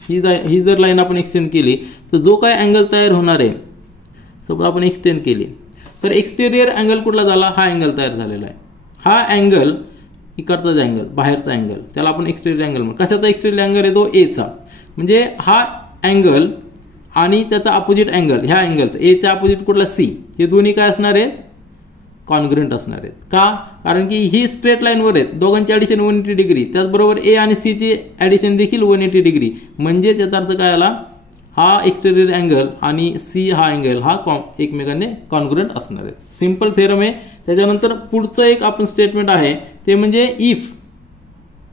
ही जर लाईन आपण एक्सटेंड केली तर जो काय अँगल तयार होणार आहे, सपोज आपण एक्सटेंड केली तर एक्सटेरियर अँगल कुठला झाला, हा अँगल तयार झालेला आहे. हा अँगल इकडचा अँगल, बाहेरचा अँगल, त्याला आपण एक्सटेरियर अँगल म्हणतो. कशाचा एक्सटेरियर अँगल आहे, तो एचा. म्हणजे हा अँगल आणि त्याचा अपोजिट अँगल, ह्या अँगलचा एच्या अपोजिट कुठला सी, हे दोन्ही काय असणार आहेत, कॉन्ग्रुएंट असणार आहेत. का, कारण की ही स्ट्रेट लाईनवर आहेत, दोघांची ॲडिशन 180 डिग्री, त्याचबरोबर ए आणि सी ची ॲडिशन देखील 180 डिग्री. म्हणजे त्याचा अर्थ काय आला, हा एक्सटेरियर अँगल आणि सी हा अँगल हा एकमेकांनी कॉन्ग्रुएंट असणार आहेत. सिंपल थेरम आहे. त्याच्यानंतर पुढचं एक आपण स्टेटमेंट आहे ते म्हणजे इफ,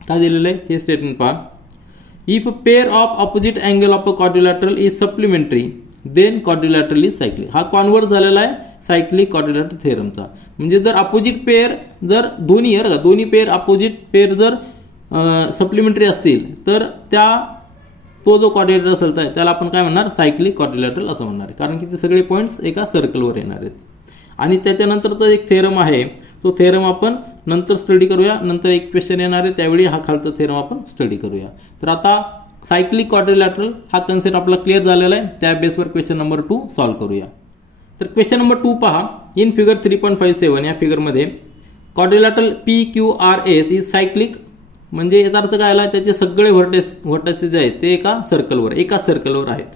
काय दिलेलं आहे हे स्टेटमेंट पहा. If pair of opposite angle of a quadrilateral is supplementary then quadrilateral is cyclic. हा कॉन्व्हर्ट झालेला आहे सायक्लिक क्वाड्रिलॅटरल थेरमचा. म्हणजे जर अपोजिट पेअर, जर दोन्ही पेअर अपोजिट पेअर जर सप्लिमेंटरी असतील तर तो जो क्वाड्रिलॅटरल असेल त्याला आपण काय म्हणणार, सायक्लिक क्वाड्रिलॅटरल असं म्हणणार, कारण की ते सगळे पॉईंट्स एका सर्कलवर येणार आहेत. आणि त्याच्यानंतरचा एक थेरम आहे, तो थेरम आपण नंतर स्टडी करूया. नंतर एक क्वेश्चन येणार आहे, त्यावेळी हा खालचा थेरम आपण स्टडी करूया. तर आता सायक्लिक क्वाड्रिलॅटरल हा कन्सेप्ट आपला क्लिअर झालेला आहे. त्या बेसवर क्वेश्चन नंबर 2 सॉल्व्ह करूया. तर क्वेश्चन नंबर 2 पहा. इन फिगर 3.57 या फिगरमध्ये क्वाड्रिलॅटरल PQRS इज सायक्लिक. म्हणजे याचा अर्थ काय आला, त्याचे सगळे व्हर्टेसेस जे आहेत ते एका सर्कलवर आहेत.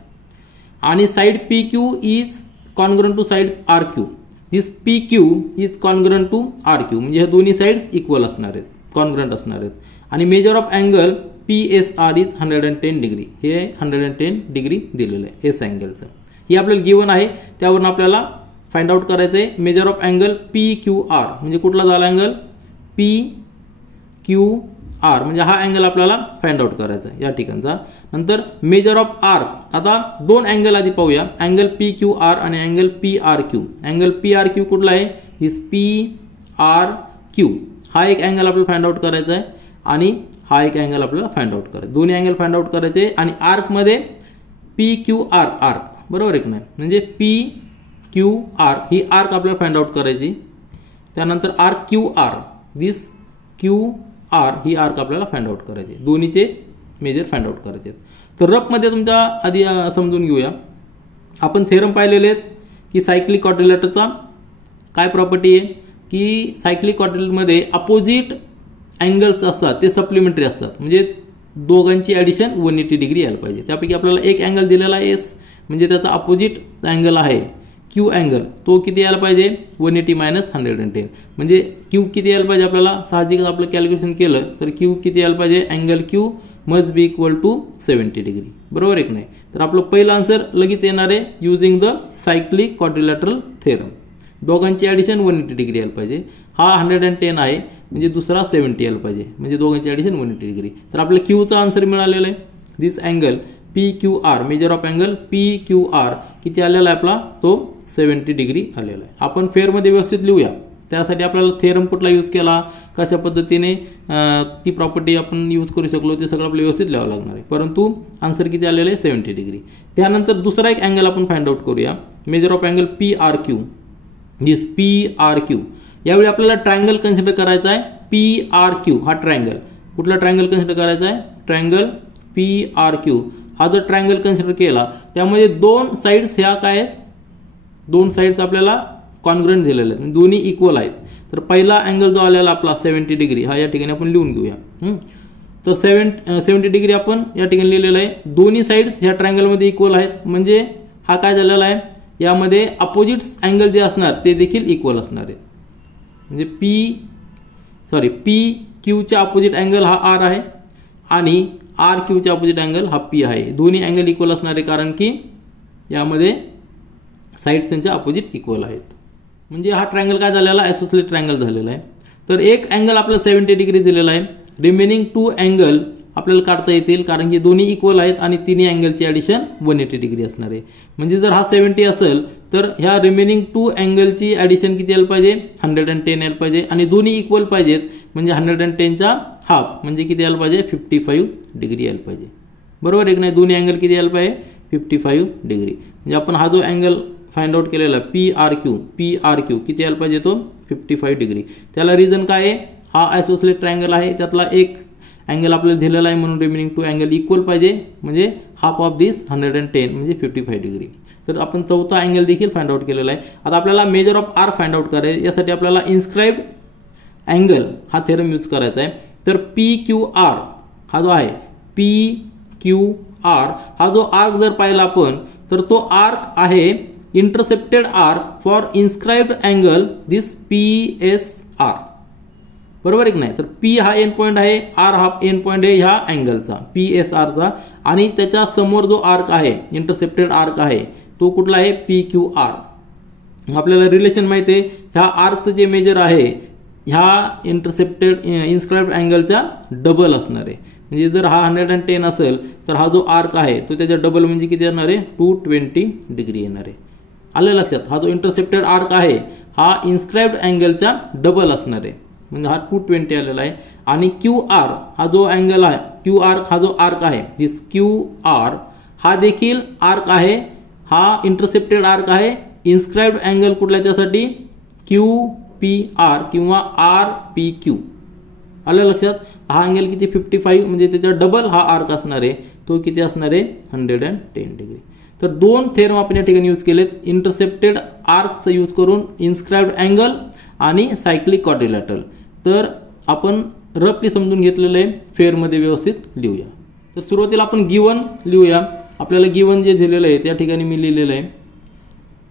आणि side PQ is congruent to side RQ. This PQ is congruent to RQ. म्हणजे हे दोन्ही साइड्स इक्वल असणार आहेत, कॉन्ग्रुएंट असणार आहेत. आणि measure of angle PSR is 110 degree. हे 110 डिग्री दिलेलं आहे एस अँगलचं. हे आपल्याला गिवन आहे, त्यावरून आपल्याला फाइंड आउट करायचं आहे. मेजर ऑफ अँगल PQR म्हणजे कुठला झाला अँगल, PQR म्हणजे हा अँगल आपल्याला फाइंड आउट करायचा आहे या ठिकाणचा. नंतर मेजर ऑफ आर्क. आता दोन अँगल आधी पाहूया, अँगल PQR आणि अँगल PRQ. अँगल PRQ कुठला आहे, दिस PRQ. हा एक अँगल आपल्याला फाइंड आउट करायचा आहे आणि हा एक अँगल आपल्याला फाइंड आउट करायचा. दोन्ही अँगल फाइंड आउट करायचे. आणि आर्क मध्ये PQR आर्क, बरोबर आहे की नाही, म्हणजे PQR ही आर्क आपल्याला फाइंड आउट करायची. त्यानंतर RQR, दिस QR ही आर्क आपल्याला फाइंड आउट करायची. दोन्हीचे मेजर फाइंड आउट करायचे. तर रफ मध्ये तुमच्या आधी समजून घेऊया. आपण थेरम पाहिलेले आहेत की सायक्लिक क्वाड्रिलॅटरचा काय प्रॉपर्टी आहे की सायक्लिक क्वाड्रिलॅटरमध्ये अपोजिट अँगल्स असतात ते सप्लिमेंटरी असतात, म्हणजे दोघांची ॲडिशन 180 डिग्री यायला पाहिजे. त्यापैकी आपल्याला एक अँगल दिलेला आहे एस, म्हणजे त्याचा अपोजिट अँगल आहे क्यू अँगल, तो किती यायला पाहिजे 180 - 110. म्हणजे क्यू किती यायला पाहिजे आपल्याला, साहजिकच आपलं कॅल्क्युलेशन केलं तर क्यू किती यायला पाहिजे, angle Q must be equal to 70 degree. बरोबर आहे की नाही. तर आपलं पहिलं आन्सर लगेच येणार आहे using the cyclic quadrilateral theorem. दोघांची ॲडिशन 180 डिग्री यायला पाहिजे. हा 110 आहे म्हणजे दुसरा 70 यायला पाहिजे, म्हणजे दोघांची ॲडिशन 180 डिग्री. तर आपल्या क्यूचा आन्सर मिळालेला आहे. This angle P Q R, measure of angle P Q R किती आलेला आहे आपला, तो 70 डिग्री आलेला आहे. आपण फेअरमध्ये व्यवस्थित लिहूया. त्यासाठी आपल्याला थेरम कुठला यूज केला, कशा पद्धतीने ती प्रॉपर्टी आपण यूज करू शकलो, ते सगळं आपल्याला व्यवस्थित लिहावं लागणार आहे. परंतु आन्सर किती आलेलं आहे 70 डिग्री. त्यानंतर दुसरा एक अँगल आपण फाइंड आउट करूया. Measure of angle P R Q, this P R Q. यावेळी आपल्याला ट्रायंगल कन्सिडर करायचा आहे. पी आर क्यू हा ट्रायंगल, कुठला ट्रायंगल कन्सिडर करायचा आहे, ट्रायंगल पी आर क्यू. हा जर ट्रायंगल कन्सिडर केला त्यामध्ये दोन साइड्स ह्या काय आहेत, दोन साइड्स आपल्याला कॉन्ग्रुएंट दिलेले आहेत, दोन्ही इक्वल आहेत. तर पहिला अँगल जो आलेला आपला 70 डिग्री हा या ठिकाणी आपण लिहून घेऊया. तर 70 डिग्री आपण या ठिकाणी लिहिलेला आहे. दोन्ही साइड्स ह्या ट्रायंगलमध्ये इक्वल आहेत, म्हणजे हा काय झालेला आहे, यामध्ये अपोजिट अँगल जे असणार ते देखील इक्वल असणार आहेत. म्हणजे पी क्यूच्या अपोजिट अँगल हा आर आहे आणि आर क्यूच्या अपोजिट अँगल हा पी आहे. दोन्ही अँगल इक्वल असणार आहे, कारण की यामध्ये साइड त्यांच्या अपोजिट इक्वल आहेत. म्हणजे हा ट्रायंगल काय झालेला, आयसोसेलेस ट्रायंगल झालेला आहे. तर एक अँगल आपल्याला 70 डिग्री दिलेला आहे. रिमेनिंग 2 अँगल आपल्याला काढता येतील, कारण की दोन्ही इक्वल आहेत आणि तिन्ही अँगलची ॲडिशन 180 डिग्री असणार आहे. म्हणजे जर हा 70 असेल तर ह्या रिमेनिंग 2 अँगलची ॲडिशन किती यायला पाहिजे, 110 यायला पाहिजे. आणि दोन्ही इक्वल पाहिजेत, म्हणजे 110चा हाफ म्हणजे किती यायला पाहिजे, 55 डिग्री यायला पाहिजे. बरोबर आहे की नाही. दोन्ही अँगल किती यायला पाहिजे, 55 डिग्री. म्हणजे आपण हा जो अँगल फाइंड आउट केलेला पी आर क्यू किती यायला पाहिजे, तो 55 डिग्री. त्याला रिझन काय आहे, हा आयसोसेलेस ट्रायंगल आहे, त्यातला एक अँगल आपल्याला दिलेला आहे, म्हणून रिमेनिंग 2 अँगल इक्वल पाहिजे, म्हणजे हाफ ऑफ दिस 110 म्हणजे 55 डिग्री. तर आपण चौथा अँगल देखील फाइंड आउट केलेला आहे. आता आपल्याला measure of R find out करायचं, यासाठी आपल्याला इन्स्क्राइब्ड अँगल हा थेरम यूज करायचा आहे. तर पी क्यू आर हा जो आहे, पी क्यू आर हा जो आर्क जर पाहिला आपण, तर तो आर्क आहे intercepted arc for inscribed angle this P S R. बरोबर आहे की नाही. तर पी हा एंड पॉइंट आहे, आर हा एंड पॉइंट आहे ह्या अँगलचा पी एस आरचा, आणि त्याच्या समोर जो आर्क आहे, इंटरसेप्टेड आर्क आहे, तो कुठला आहे, पी क्यू आर. आपल्याला रिलेशन माहिती आहे, ह्या आर्कचं जे मेजर आहे ह्या इंटरसेप्टेड इन्स्क्राइब्ड अँगलच्या डबल असणार आहे. म्हणजे जर हा 110 असेल तर हा जो आर्क आहे तो त्याच्या डबल म्हणजे किती येणार आहे, 220 डिग्री येणार आहे. आलं लक्षात. हा जो इंटरसेप्टेड आर्क आहे हा इन्स्क्राइब्ड अँगलच्या डबल असणार आहे, म्हणजे हा 220 आलेला आहे. आणि क्यू आर हा जो अँगल आहे, क्यू आर हा जो आर्क आहे, दिस क्यू आर हा देखील आर्क आहे, हा इंटरसेप्टेड आर्क आहे. इन्स्क्राइब्ड अँगल कुठला त्यासाठी, क्यू पी आर किंवा आर पी क्यू. आलं लक्षात. हा अँगल किती 55 म्हणजे त्याचा डबल हा आर्क असणार आहे, तो किती असणार आहे 110 डिग्री. तर दोन थेरम आपण या ठिकाणी यूज केलेत, इंटरसेप्टेड आर्कचा यूज करून इन्स्क्राइब्ड अँगल आणि सायक्लिक क्वाड्रिलॅटरल. तर आपण रफली समजून घेतलेलं आहे, फेअरमध्ये व्यवस्थित लिहूया. तर सुरुवातीला आपण गिवन लिहूया. आपल्याला गिवन जे दिलेलं आहे त्या ठिकाणी मी लिहिलेलं आहे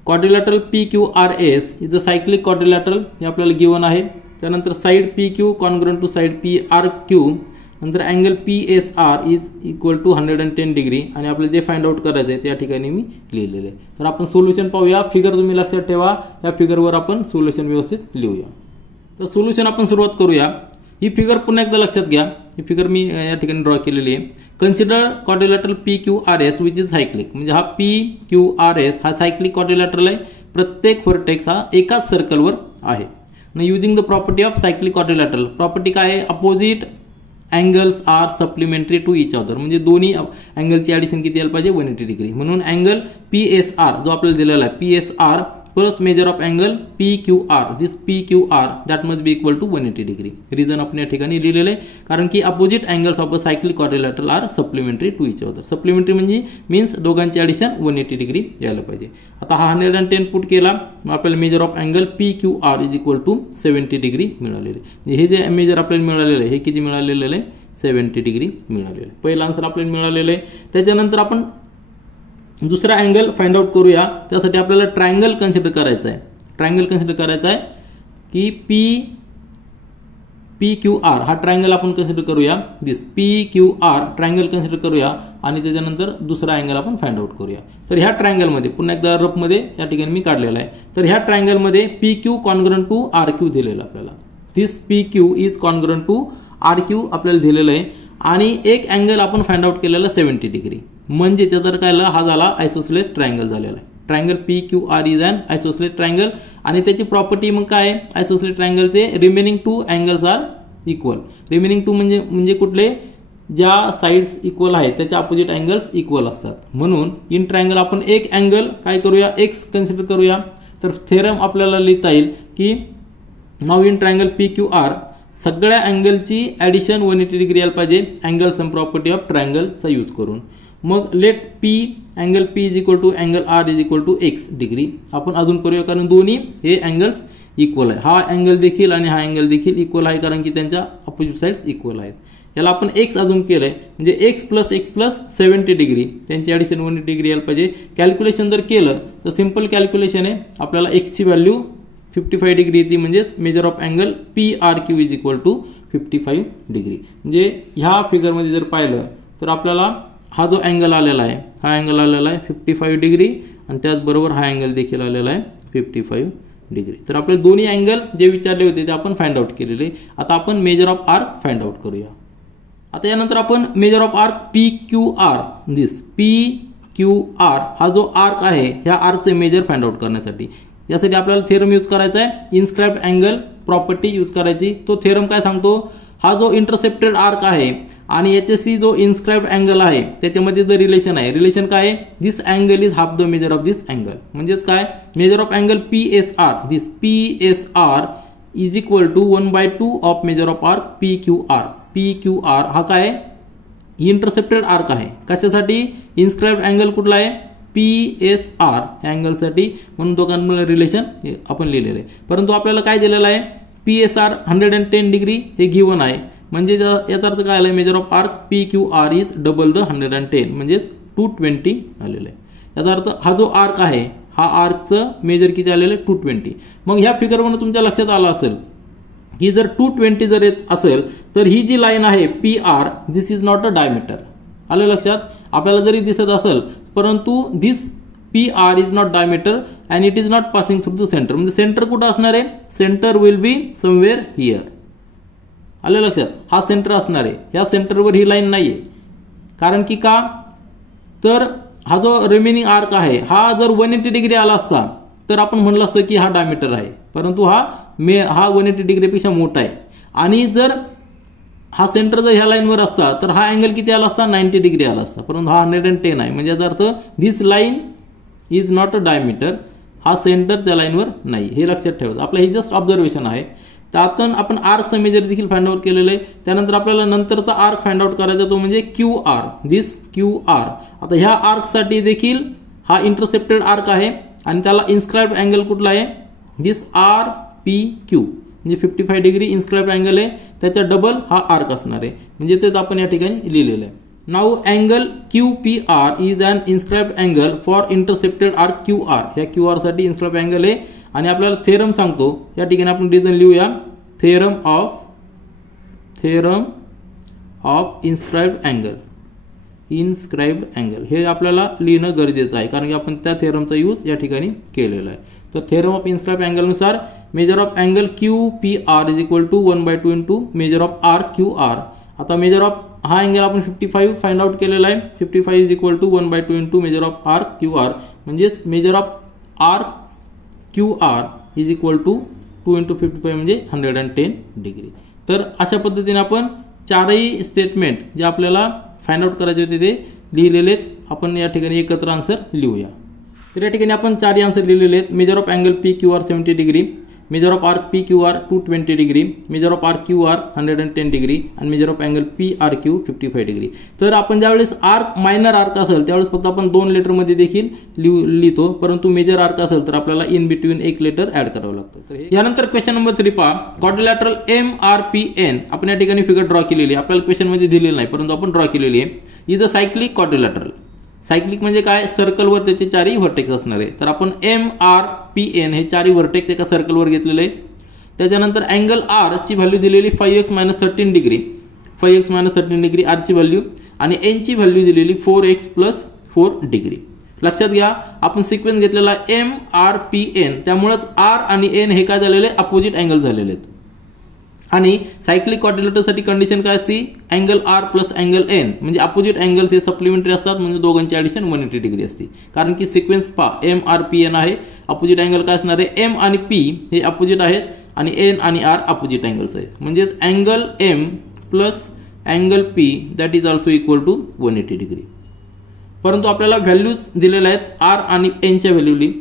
quadrilateral P Q R S is a cyclic quadrilateral, हे आपल्याला गिवन आहे. त्यानंतर side P Q congruent to side P R Q, नंतर angle P S R is equal to 110 degree, आणि आपल्याला जे फाइंड आउट करायचं आहे त्या ठिकाणी मी लिहिलेलं आहे. तर आपण सोल्युशन पाहूया. फिगर तुम्ही लक्षात ठेवा, या फिगरवर आपण सोल्युशन व्यवस्थित लिहूया. तर सोल्युशन आपण सुरुवात करूया. ही फिगर पुन्हा एकदा लक्षात घ्या. ही फिगर मी या ठिकाणी ड्रॉ केलेली आहे. Consider quadrilateral P Q R S which is cyclic, म्हणजे हा पी क्यू आर एस हा सायक्लिक क्वाड्रिलॅटरल आहे. प्रत्येक व्हर्टेक्स हा एकाच सर्कलवर आहे. Using the property of cyclic quadrilateral, property काय आहे, opposite angles are supplementary to each other, म्हणजे दोन्ही अँगलची ॲडिशन किती यायला पाहिजे 180 डिग्री. म्हणून अँगल पी एस आर जो आपल्याला दिलेला आहे, P S R plus measure of angle PQR, this PQR that must be equal to 180 degree. Reason आपण या ठिकाणी लिहिलेलं आहे कारण की opposite angles of a cyclic quadrilateral are supplementary to each other. Supplementary म्हणजे मीन्स दोघांची ॲडिशन 180 डिग्री यायला पाहिजे. आता हा 110 पुट केला मग आपल्याला measure of angle PQR is equal to 70 degree मिळालेले. हे जे मेजर आपल्याला मिळालेलं आहे हे किती मिळालेलं आहे 70 डिग्री मिळालेलं आहे. पहिला आन्सर आपल्याला मिळालेलं आहे. त्याच्यानंतर आपण दुसरा अँगल फाइंड आउट करूया. त्यासाठी आपल्याला ट्रायंगल कन्सिडर करायचा आहे. ट्रायंगल कन्सिडर करायचा आहे की PQR हा ट्रायंगल आपण कन्सिडर करूया. दिस PQR ट्रायंगल कन्सिडर करूया आणि त्याच्यानंतर दुसरा अँगल आपण फाइंड आउट करूया. तर ह्या ट्रायंगलमध्ये पुन्हा एकदा रफमध्ये या ठिकाणी मी काढलेला आहे. तर ह्या ट्रायंगलमध्ये PQ कॉन्ग्रंट टू RQ दिलेलं आपल्याला. This PQ is congruent to RQ आपल्याला दिलेलं आहे आणि एक अँगल आपण फाइंड आउट केलेला 70 डिग्री. म्हणजे त्याचा काय हा झाला आयसोसेलेस ट्रायंगल झालेला आहे. Triangle PQR is an isosceles triangle आणि त्याची प्रॉपर्टी मग काय आहे आयसोसेलेस ट्रायंगलचे remaining two angles are equal. Remaining two म्हणजे कुठले ज्या साइड्स इक्वल आहेत त्याच्या अपोजिट अँगल्स इक्वल असतात. म्हणून इन ट्रायंगल आपण एक अँगल काय करूया एक्स कन्सिडर करूया. तर थेरम आपल्याला लिहिता येईल की नाव इन ट्रायंगल PQR सगळ्या अँगलची ॲडिशन 180 डिग्री यायला पाहिजे अँगल सम प्रॉपर्टी ऑफ ट्रायंगलचा यूज करून. मग let angle P is equal to angle R is equal to x degree आपण अजून करूया कारण दोन्ही हे अँगल्स इक्वल आहे. हा अँगल देखील आणि हा अँगल देखील इक्वल आहे कारण की त्यांच्या अपोजिट साइड्स इक्वल आहेत. याला आपण x अजून केलंय म्हणजे x प्लस 70 डिग्री त्यांची ॲडिशन 180 डिग्री यायला पाहिजे. कॅल्क्युलेशन जर केलं तर सिंपल कॅल्क्युलेशन आहे. आपल्याला x ची व्हॅल्यू 55 डिग्री येते म्हणजेच measure of angle PRQ is equal to 55 degree. म्हणजे ह्या फिगरमध्ये जर पाहिलं तर आपल्याला हा जो अँगल आलेला आहे हा अँगल आलेला आहे 55 डिग्री आणि त्याचबरोबर हा अँगल देखील आलेला आहे 55 डिग्री. तर आपले दोन्ही अँगल जे विचारले होते ते आपण फाइंड आउट केलेले. आता आपण major of arc find out करूया. आता यानंतर आपण major of arc PQR this PQR हा जो आर्क आहे ह्या आर्कचे मेजर फाइंड आउट करण्यासाठी यासाठी आपल्याला थेरम यूज करायचा आहे. इन्स्क्राइब्ड अँगल प्रॉपर्टी यूज करायची. तो थेरम काय सांगतो हा जो इंटरसेप्टेड आर्क आहे आणि याच्याशी जो इन्स्क्राइब्ड अँगल आहे त्याच्यामध्ये जो रिलेशन आहे रिलेशन काय आहे this angle is half the measure of this angle. म्हणजेच काय measure of angle PSR this PSR is equal to 1/2 of measure of arc PQR. PQR हा काय इंटरसेप्टेड आर्क आहे. कशासाठी इन्स्क्राइब्ड अँगल कुठला आहे PSR अँगलसाठी म्हणून दोघांमध्ये रिलेशन आपण लिहिलेलं आहे. परंतु आपल्याला काय दिलेलं आहे PSR 110 डिग्री हे गिवन आहे. म्हणजे याचा अर्थ काय आलाय major of arc PQR is double the 110 म्हणजेच 220 आलेलं आहे. याचा अर्थ हा जो आर्क आहे हा आर्कचं मेजर किती आलेलं आहे 220. मग ह्या फिगरवरून तुमच्या लक्षात आलं असेल की जर 220 जर येत असेल तर ही जी लाईन आहे PR this is not a diameter. आलं लक्षात. आपल्याला जरी दिसत असेल परंतु दिस PR is not diameter and it is not passing through the centre. म्हणजे सेंटर कुठं असणार आहे centre will be somewhere here. आलं लक्षात. हा सेंटर असणार आहे. ह्या सेंटरवर ही लाईन नाहीये कारण की का तर हा जो रिमेनिंग आर्क आहे हा जर 180 डिग्री आला असता तर आपण म्हणलं असतं की हा डायमीटर आहे. परंतु हा 180 डिग्रीपेक्षा मोठा आहे आणि जर हा सेंटर जर ह्या लाईनवर असता तर हा अँगल किती आला असता 90 डिग्री आला असता. परंतु हा 110 आहे. म्हणजे याचा earth this line is not a diameter. हा सेंटर त्या लाईनवर नाही हे लक्षात ठेवायचं. आपलं हे जस्ट ऑब्झर्वेशन आहे. त्यातून आपण आर्कचं मेजर देखील फाइंड आउट केलेलं आहे. त्यानंतर आपल्याला नंतरचा आर्क फाइंड आउट करायचा तो म्हणजे QR दिस QR. आता ह्या आर्कसाठी देखील हा इंटरसेप्टेड आर्क आहे आणि त्याला इन्स्क्राइब्ड अँगल कुठला आहे दिस RPQ म्हणजे 55 डिग्री इन्स्क्राइब्ड अँगल आहे. त्याच्या डबल हा आर्क असणार आहे. म्हणजे तेच आपण या ठिकाणी लिहिलेलं आहे. Now angle QPR is an inscribed angle for intercepted arc QR. ह्या QR साठी इन्स्क्राइब्ड अँगल आहे आणि आपल्याला थेरम सांगतो. या ठिकाणी आपण रिझन लिहूया थेरम ऑफ इन्स्क्राइब्ड अँगल हे आपल्याला लिहिणं गरजेचं आहे कारण की आपण त्या थेरमचा यूज या ठिकाणी केलेला आहे. तर थेरम ऑफ इन्स्क्राइब्ड अँगलनुसार measure of angle QPR is equal to 1/2 into measure of RQR. आता मेजर ऑफ हा अँगल आपण 55 फाइंड आउट केलेला आहे. 55 is equal to 1/2 into measure of RQR म्हणजेच measure of RQR is equal to 2 into 55 म्हणजे 110 डिग्री. तर अशा पद्धतीने आपण चारही स्टेटमेंट जे आपल्याला फाइंड आउट करायचे होते ते लिहिलेले आपण या ठिकाणी एकत्र आन्सर लिहूया. तर या ठिकाणी आपण चारही आन्सर लिहिलेले आहेत. Measure of angle P Q R 70 degree, measure of arc P Q R 220 degree, measure of arc Q R 110 degree आणि measure of angle P R Q 55 degree. तर आपण ज्यावेळेस आर्क मायनर आर्क असेल त्यावेळेस फक्त आपण 2 लेटरमध्ये देखील लिहितो, परंतु मेजर आर्क असेल तर आपल्याला इन बिटवीन एक लेटर ऍड करावं लागतं. तर यानंतर क्वेश्चन नंबर 3 पहा. क्वाड्रिलॅटरल MRPN आपण या ठिकाणी फिगर ड्रॉ केलेली आहे. आपल्याला क्वेश्चन मध्ये दिलेलं नाही परंतु आपण ड्रॉ केलेली आहे. Is a cyclic quadrilateral. Cyclic म्हणजे काय, सर्कलवर त्याचे चारही व्हर्टेक्स असणार आहे. तर आपण MRPN हे चारही व्हर्टेक्स एका सर्कलवर घेतलेले आहे. त्याच्यानंतर अँगल आर ची व्हॅल्यू दिलेली 5x - 13 degree, 5x - 13 degree R ची व्हॅल्यू, आणि एन ची व्हॅल्यू दिलेली 4x + 4 डिग्री. लक्षात घ्या आपण सिक्वेन्स घेतलेला MRPN, त्यामुळेच आर आणि एन हे काय झालेले अपोजिट अँगल झालेले आहेत. आणि सायक्लिक क्वाड्रिलॅटरसाठी कंडिशन काय असते, angle R plus angle N म्हणजे अपोजिट अँगल्स हे सप्लिमेंटरी असतात, म्हणजे दोघांची ऍडिशन 180 डिग्री असते. कारण की सिक्वेन्स पहा MRPN आहे, अपोजिट अँगल काय असणार आहे, एम आणि पी हे अपोजिट आहेत आणि एन आणि आर अपोजिट अँगल्स आहेत. म्हणजेच angle M plus angle P that is also equal to 180 degree. परंतु आपल्याला व्हॅल्यूज दिलेल्या आहेत आर आणि एनच्या व्हॅल्यूली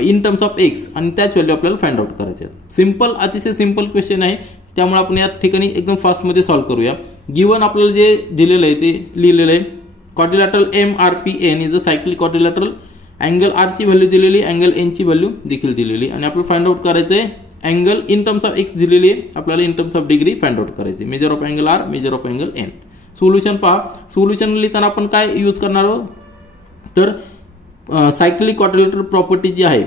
इन टर्म्स ऑफ एक्स, आणि त्याच व्हॅल्यू आपल्याला फाइंड आउट करायचे आहेत. सिंपल, अतिशय सिंपल क्वेश्चन आहे, त्यामुळे आपण या ठिकाणी एकदम फास्टमध्ये सॉल्व्ह करूया. गिवन आपल्याला जे दिलेलं आहे ते लिहिलेलं आहे. Quadrilateral MRPN is a cyclic quadrilateral. Angle R ची व्हॅल्यू दिलेली, अँगल एन ची व्हॅल्यू देखील दिलेली, आणि आपल्याला फाइंड आउट करायचं आहे angle in terms of x दिलेली आहे, आपल्याला in terms of degree find out करायचे. Measure of angle R, measure of angle N. Solution पहा. सोल्युशन लिहिताना आपण काय यूज करणार आहोत, तर सायक्लिक क्वाड्रिलॅटरल प्रॉपर्टी जी आहे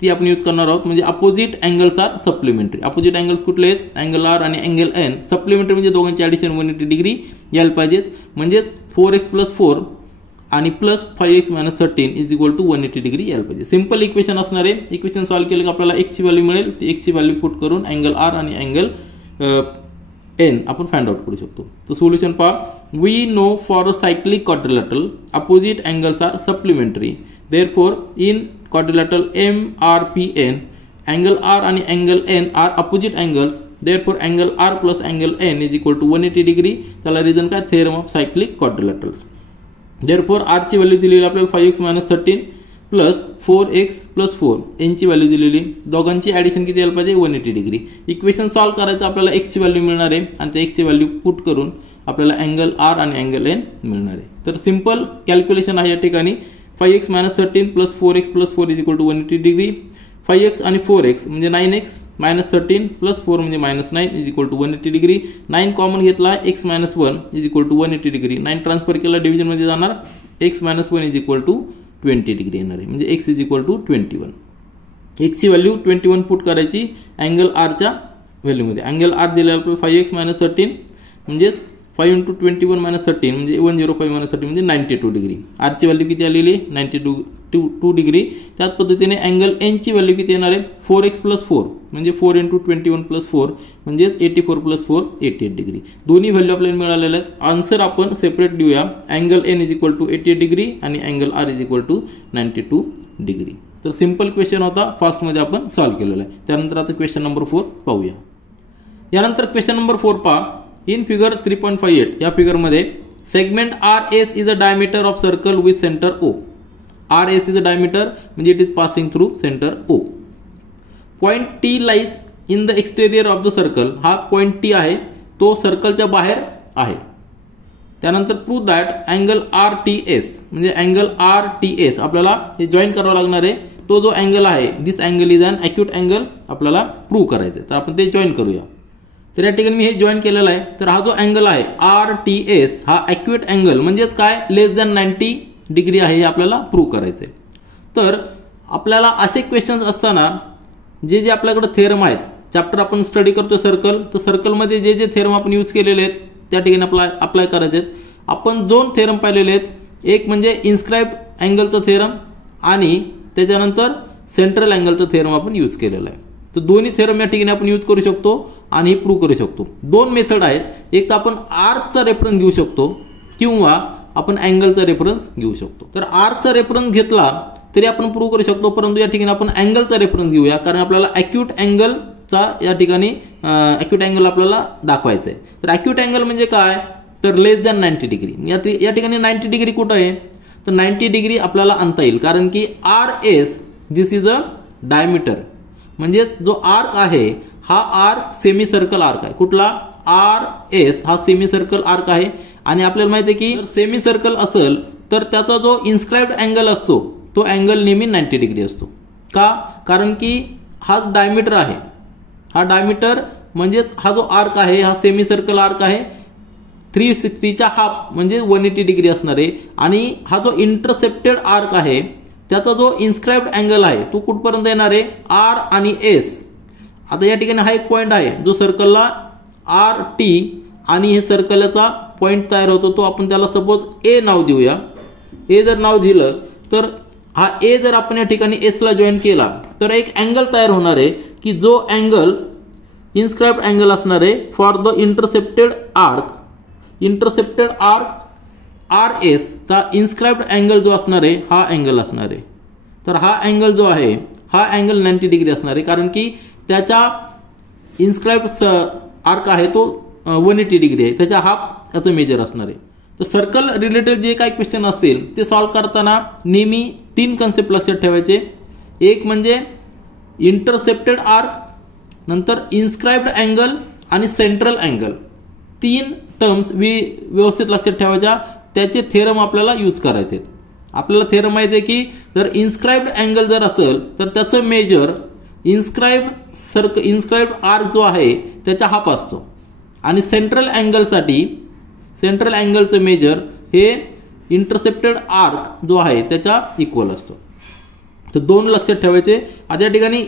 ती आपण यूज करणार आहोत. म्हणजे opposite angles are supplementary. Opposite angles कुठले आहेत, अँगल आर आणि अँगल एन. सप्लिमेंटरी म्हणजे दोघांची ऍडिशन 180 डिग्री यायला पाहिजेत. म्हणजेच 4x + 4 आणि plus 5x - 13 is equal to 180 degree यायला पाहिजे. सिंपल इक्वेशन असणार आहे. इक्वेशन सॉल्व्ह केलं की आपल्याला x ची व्हॅल्यू मिळेल. ती x ची व्हॅल्यू पुट करून अँगल आर आणि अँगल एन आपण फाइंड आउट करू शकतो. तर सोल्युशन पहा. We know for a cyclic quadrilateral opposite angles are supplementary. Therefore, in quadrilateral MRPN, angle R and angle N are opposite angles. Therefore, angle R plus angle N is equal to 180 degree. त्याला रिझन काय, theorem of cyclic quadrilaterals. Therefore, R ची व्हॅल्यू दिलेली आपल्याला 5x - 13 प्लस 4x + 4. N ची व्हॅल्यू दिलेली, दोघांची ऍडिशन किती यायला पाहिजे, 180 डिग्री. इक्वेशन सॉल्व्ह करायचं आपल्याला x ची व्हॅल्यू मिळणार आहे, आणि त्या x ची व्हॅल्यू पुट करून आपल्याला अँगल R आणि अँगल N मिळणार आहे. तर सिंपल कॅल्क्युलेशन आहे या ठिकाणी. 5x - 13 plus 4x + 4 is equal to 180 degree. 5x आणि 4x म्हणजे 9x - 13 प्लस 4 म्हणजे -9 is equal to 180 degree. 9 common घेतला, x - 1 is equal to 180 degree. 9 transfer केला डिव्हिजन मध्ये जाणार, x - 1 is equal to 20 degree येणार आहे. म्हणजे x is equal to 21. x ची व्हॅल्यू 21 पुट करायची अँगल आर च्या व्हॅल्यूमध्ये. अँगल आर दिलेला आपल्याला 5x - 13 म्हणजेच 5 × 21 - 13 म्हणजे 105 - 13 म्हणजे 92 डिग्री. आर ची व्हॅल्यू किती आलेली, 92 डिग्री. त्याच पद्धतीने अँगल एन ची व्हॅल्यू किती येणार आहे, 4x + 4 म्हणजे 4 × 21 + 4 म्हणजे 84 + 4 88 डिग्री. दोन्ही व्हॅल्यू आपल्याला मिळालेल्या आहेत. आन्सर आपण सेपरेट देऊया. Angle N is equal to 88 degree आणि angle R is equal to 92 degree. तर सिंपल क्वेश्चन होता, फास्टमध्ये आपण सॉल्व्ह केलेला आहे. त्यानंतर आता क्वेश्चन नंबर 4 पाहूया. यानंतर क्वेश्चन नंबर 4 पहा. इन फिगर 3.58 या फिगरमध्ये segment RS is a diameter of circle with centre O. RS is a diameter म्हणजे it is passing through centre O. Point T lies in the exterior of the circle. हा पॉइंट T आहे, तो सर्कलच्या बाहेर आहे. त्यानंतर प्रूव्ह दॅट अँगल RTS म्हणजे अँगल RTS आपल्याला हे जॉईन करावं लागणार आहे. तो जो अँगल आहे, this angle is an acute angle आपल्याला प्रूव्ह करायचं आहे. तर आपण ते जॉईन करूया. तर या ठिकाणी मी हे जॉईन केलेलं आहे. तर हा जो अँगल आहे RTS हा अक्यूट अँगल म्हणजेच काय, लेस दॅन 90 डिग्री आहे हे आपल्याला प्रूव्ह करायचं आहे. तर आपल्याला असे क्वेश्चन्स असताना जे जे आपल्याकडे थेरम आहेत, चॅप्टर आपण स्टडी करतो सर्कल, तर सर्कलमध्ये जे जे थेरम आपण यूज केलेले आहेत त्या ठिकाणी अप्लाय करायचे आहेत. आपण 2 थेरम पाहिलेले आहेत. एक म्हणजे इन्स्क्राइब अँगलचं थेरम आणि त्याच्यानंतर सेंट्रल अँगलचं थेरम आपण यूज केलेलं आहे. तर दोन्ही थेरम या ठिकाणी आपण यूज करू शकतो आणि प्रूव्ह करू शकतो. 2 मेथड आहेत. एक तर आपण आर्कचा रेफरन्स घेऊ शकतो किंवा आपण अँगलचा रेफरन्स घेऊ शकतो. तर आर्कचा रेफरन्स घेतला तरी आपण प्रूव्ह करू शकतो, परंतु या ठिकाणी आपण अँगलचा रेफरन्स घेऊया, कारण आपल्याला अक्यूट अँगलचा या ठिकाणी अक्यूट अँगल आपल्याला दाखवायचा आहे. तर अक्यूट अँगल म्हणजे काय, तर लेस दॅन 90 डिग्री. या ठिकाणी 90 डिग्री कुठं आहे, तर 90 डिग्री आपल्याला आणता येईल, कारण की R S this is a diameter, म्हणजेच जो आर्क आहे हा आर्क सेमी सर्कल आर्क आहे. कुठला? आर एस हा सेमी सर्कल आर्क आहे. आणि आपल्याला माहिती आहे की सेमी सर्कल असेल तर त्याचा जो इन्स्क्राइब्ड अँगल असतो तो अँगल नेहमी 90 डिग्री असतो. का? कारण की हा डायमीटर आहे, हा डायमीटर म्हणजेच हा जो आर्क आहे हा सेमी सर्कल आर्क आहे, 360च्या हाफ म्हणजे 180 डिग्री असणार आहे. आणि हा जो इंटरसेप्टेड आर्क आहे त्याचा जो इन्स्क्राइब्ड अँगल आहे तो कुठपर्यंत येणार आहे? आर आणि एस. आता या ठिकाणी हा एक पॉइंट आहे जो सर्कलला आर टी आणि हे सर्कलचा पॉइंट तयार होतो, तो आपण त्याला सपोज ए नाव देऊया. ए जर नाव दिलं तर हा ए जर आपण या ठिकाणी एस ला जॉईन केला तर एक अँगल तयार होणार आहे की जो अँगल इन्स्क्राइब्ड अँगल असणार आहे for the intercepted arc. Intercepted arc R S चा इन्स्क्राइब्ड अँगल जो असणार आहे हा अँगल असणार आहे. तर हा अँगल जो आहे हा अँगल 90 डिग्री असणार आहे, कारण की त्याच्या इन्स्क्राइब्ड आर्क आहे तो 180 डिग्री आहे, त्याच्या हाफ याचं मेजर असणार आहे. तर सर्कल रिलेटेड जे काही क्वेश्चन असेल ते सॉल्व्ह करताना नेहमी 3 कन्सेप्ट लक्षात ठेवायचे. एक म्हणजे इंटरसेप्टेड आर्क, नंतर इन्स्क्राइब्ड अँगल आणि सेंट्रल अँगल. 3 टर्म्स व्यवस्थित लक्षात ठेवायच्या. त्याचे थेरम आपल्याला यूज करायचे. आपल्याला थेरम माहिती आहे की जर इन्स्क्राइब्ड अँगल जर असेल तर त्याचं मेजर इन्स्क्राइब्ड आर्क जो आहे त्याच्या हाफ असतो. आणि सेंट्रल अँगलचं मेजर हे इंटरसेप्टेड आर्क जो आहे त्याच्या इक्वल असतो. तर 2 लक्षात ठेवायचे. आता या ठिकाणी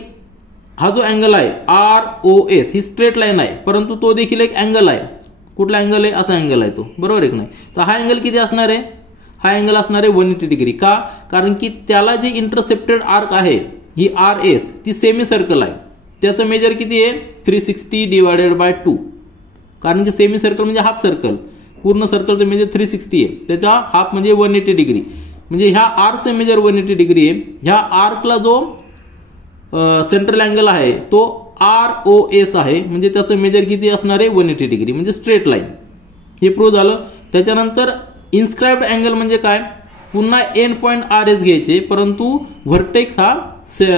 हा जो अँगल आहे आर ओ एस ही स्ट्रेट लाईन आहे, परंतु तो देखील एक अँगल आहे. कुठला अँगल आहे? असा अँगल आहे तो, बरोबर आहे की नाही? तर हा अँगल किती असणार आहे? हा अँगल असणार आहे 180 डिग्री. का? कारण की त्याला जी इंटरसेप्टेड आर्क आहे ही आर एस ती सेमी सर्कल आहे, त्याचं मेजर किती आहे? 360 डिवायडेड बाय 2. कारण की सेमी सर्कल म्हणजे हाफ सर्कल, पूर्ण सर्कलचं मेजर 360 आहे, त्याचा हाफ म्हणजे 180 डिग्री. म्हणजे ह्या आर्कचं मेजर 180 डिग्री आहे. ह्या आर्कला जो सेंट्रल अँगल आहे तो आर ओ एस आहे, म्हणजे त्याचं मेजर किती असणार आहे? 180 डिग्री, म्हणजे स्ट्रेट लाईन. हे प्रूव्ह झालं. त्याच्यानंतर इन्स्क्राइब्ड अँगल म्हणजे काय? पुन्हा एंड पॉइंट आर एस घ्यायचे, परंतु व्हर्टेक्स हा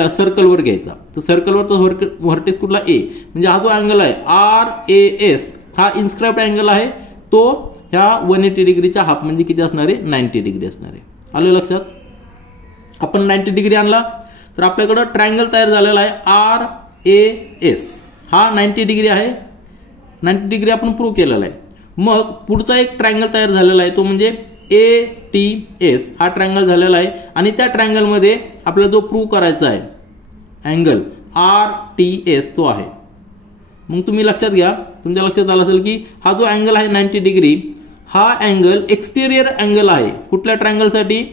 सर्कलवर घ्यायचा. तर सर्कलवरचा व्हर्टेक्स कुठला? ए. म्हणजे हा जो अँगल आहे आर ए एस हा इन्स्क्राइब्ड अँगल आहे, तो ह्या 180 डिग्रीच्या हाफ म्हणजे किती असणार आहे? 90 डिग्री असणार आहे. आलं लक्षात? आपण 90 डिग्री आणला तर आपल्याकडं ट्रायंगल तयार झालेला आहे आर ए एस. हा 90 डिग्री आहे. 90 डिग्री आपण प्रूव्ह केलेला आहे. मग पुढचा एक ट्रायंगल तयार झालेला आहे तो म्हणजे ए टी एस हा ट्रायंगल झालेला आहे. आणि त्या ट्रायंगलमध्ये आपल्याला जो प्रूव्ह करायचा आहे अँगल आर टी एस तो आहे. मग तुम्ही लक्षात घ्या, तुमच्या लक्षात आलं असेल की हा जो अँगल आहे 90 डिग्री हा अँगल एक्सटेरियर अँगल आहे. कुठल्या ट्रायंगलसाठी?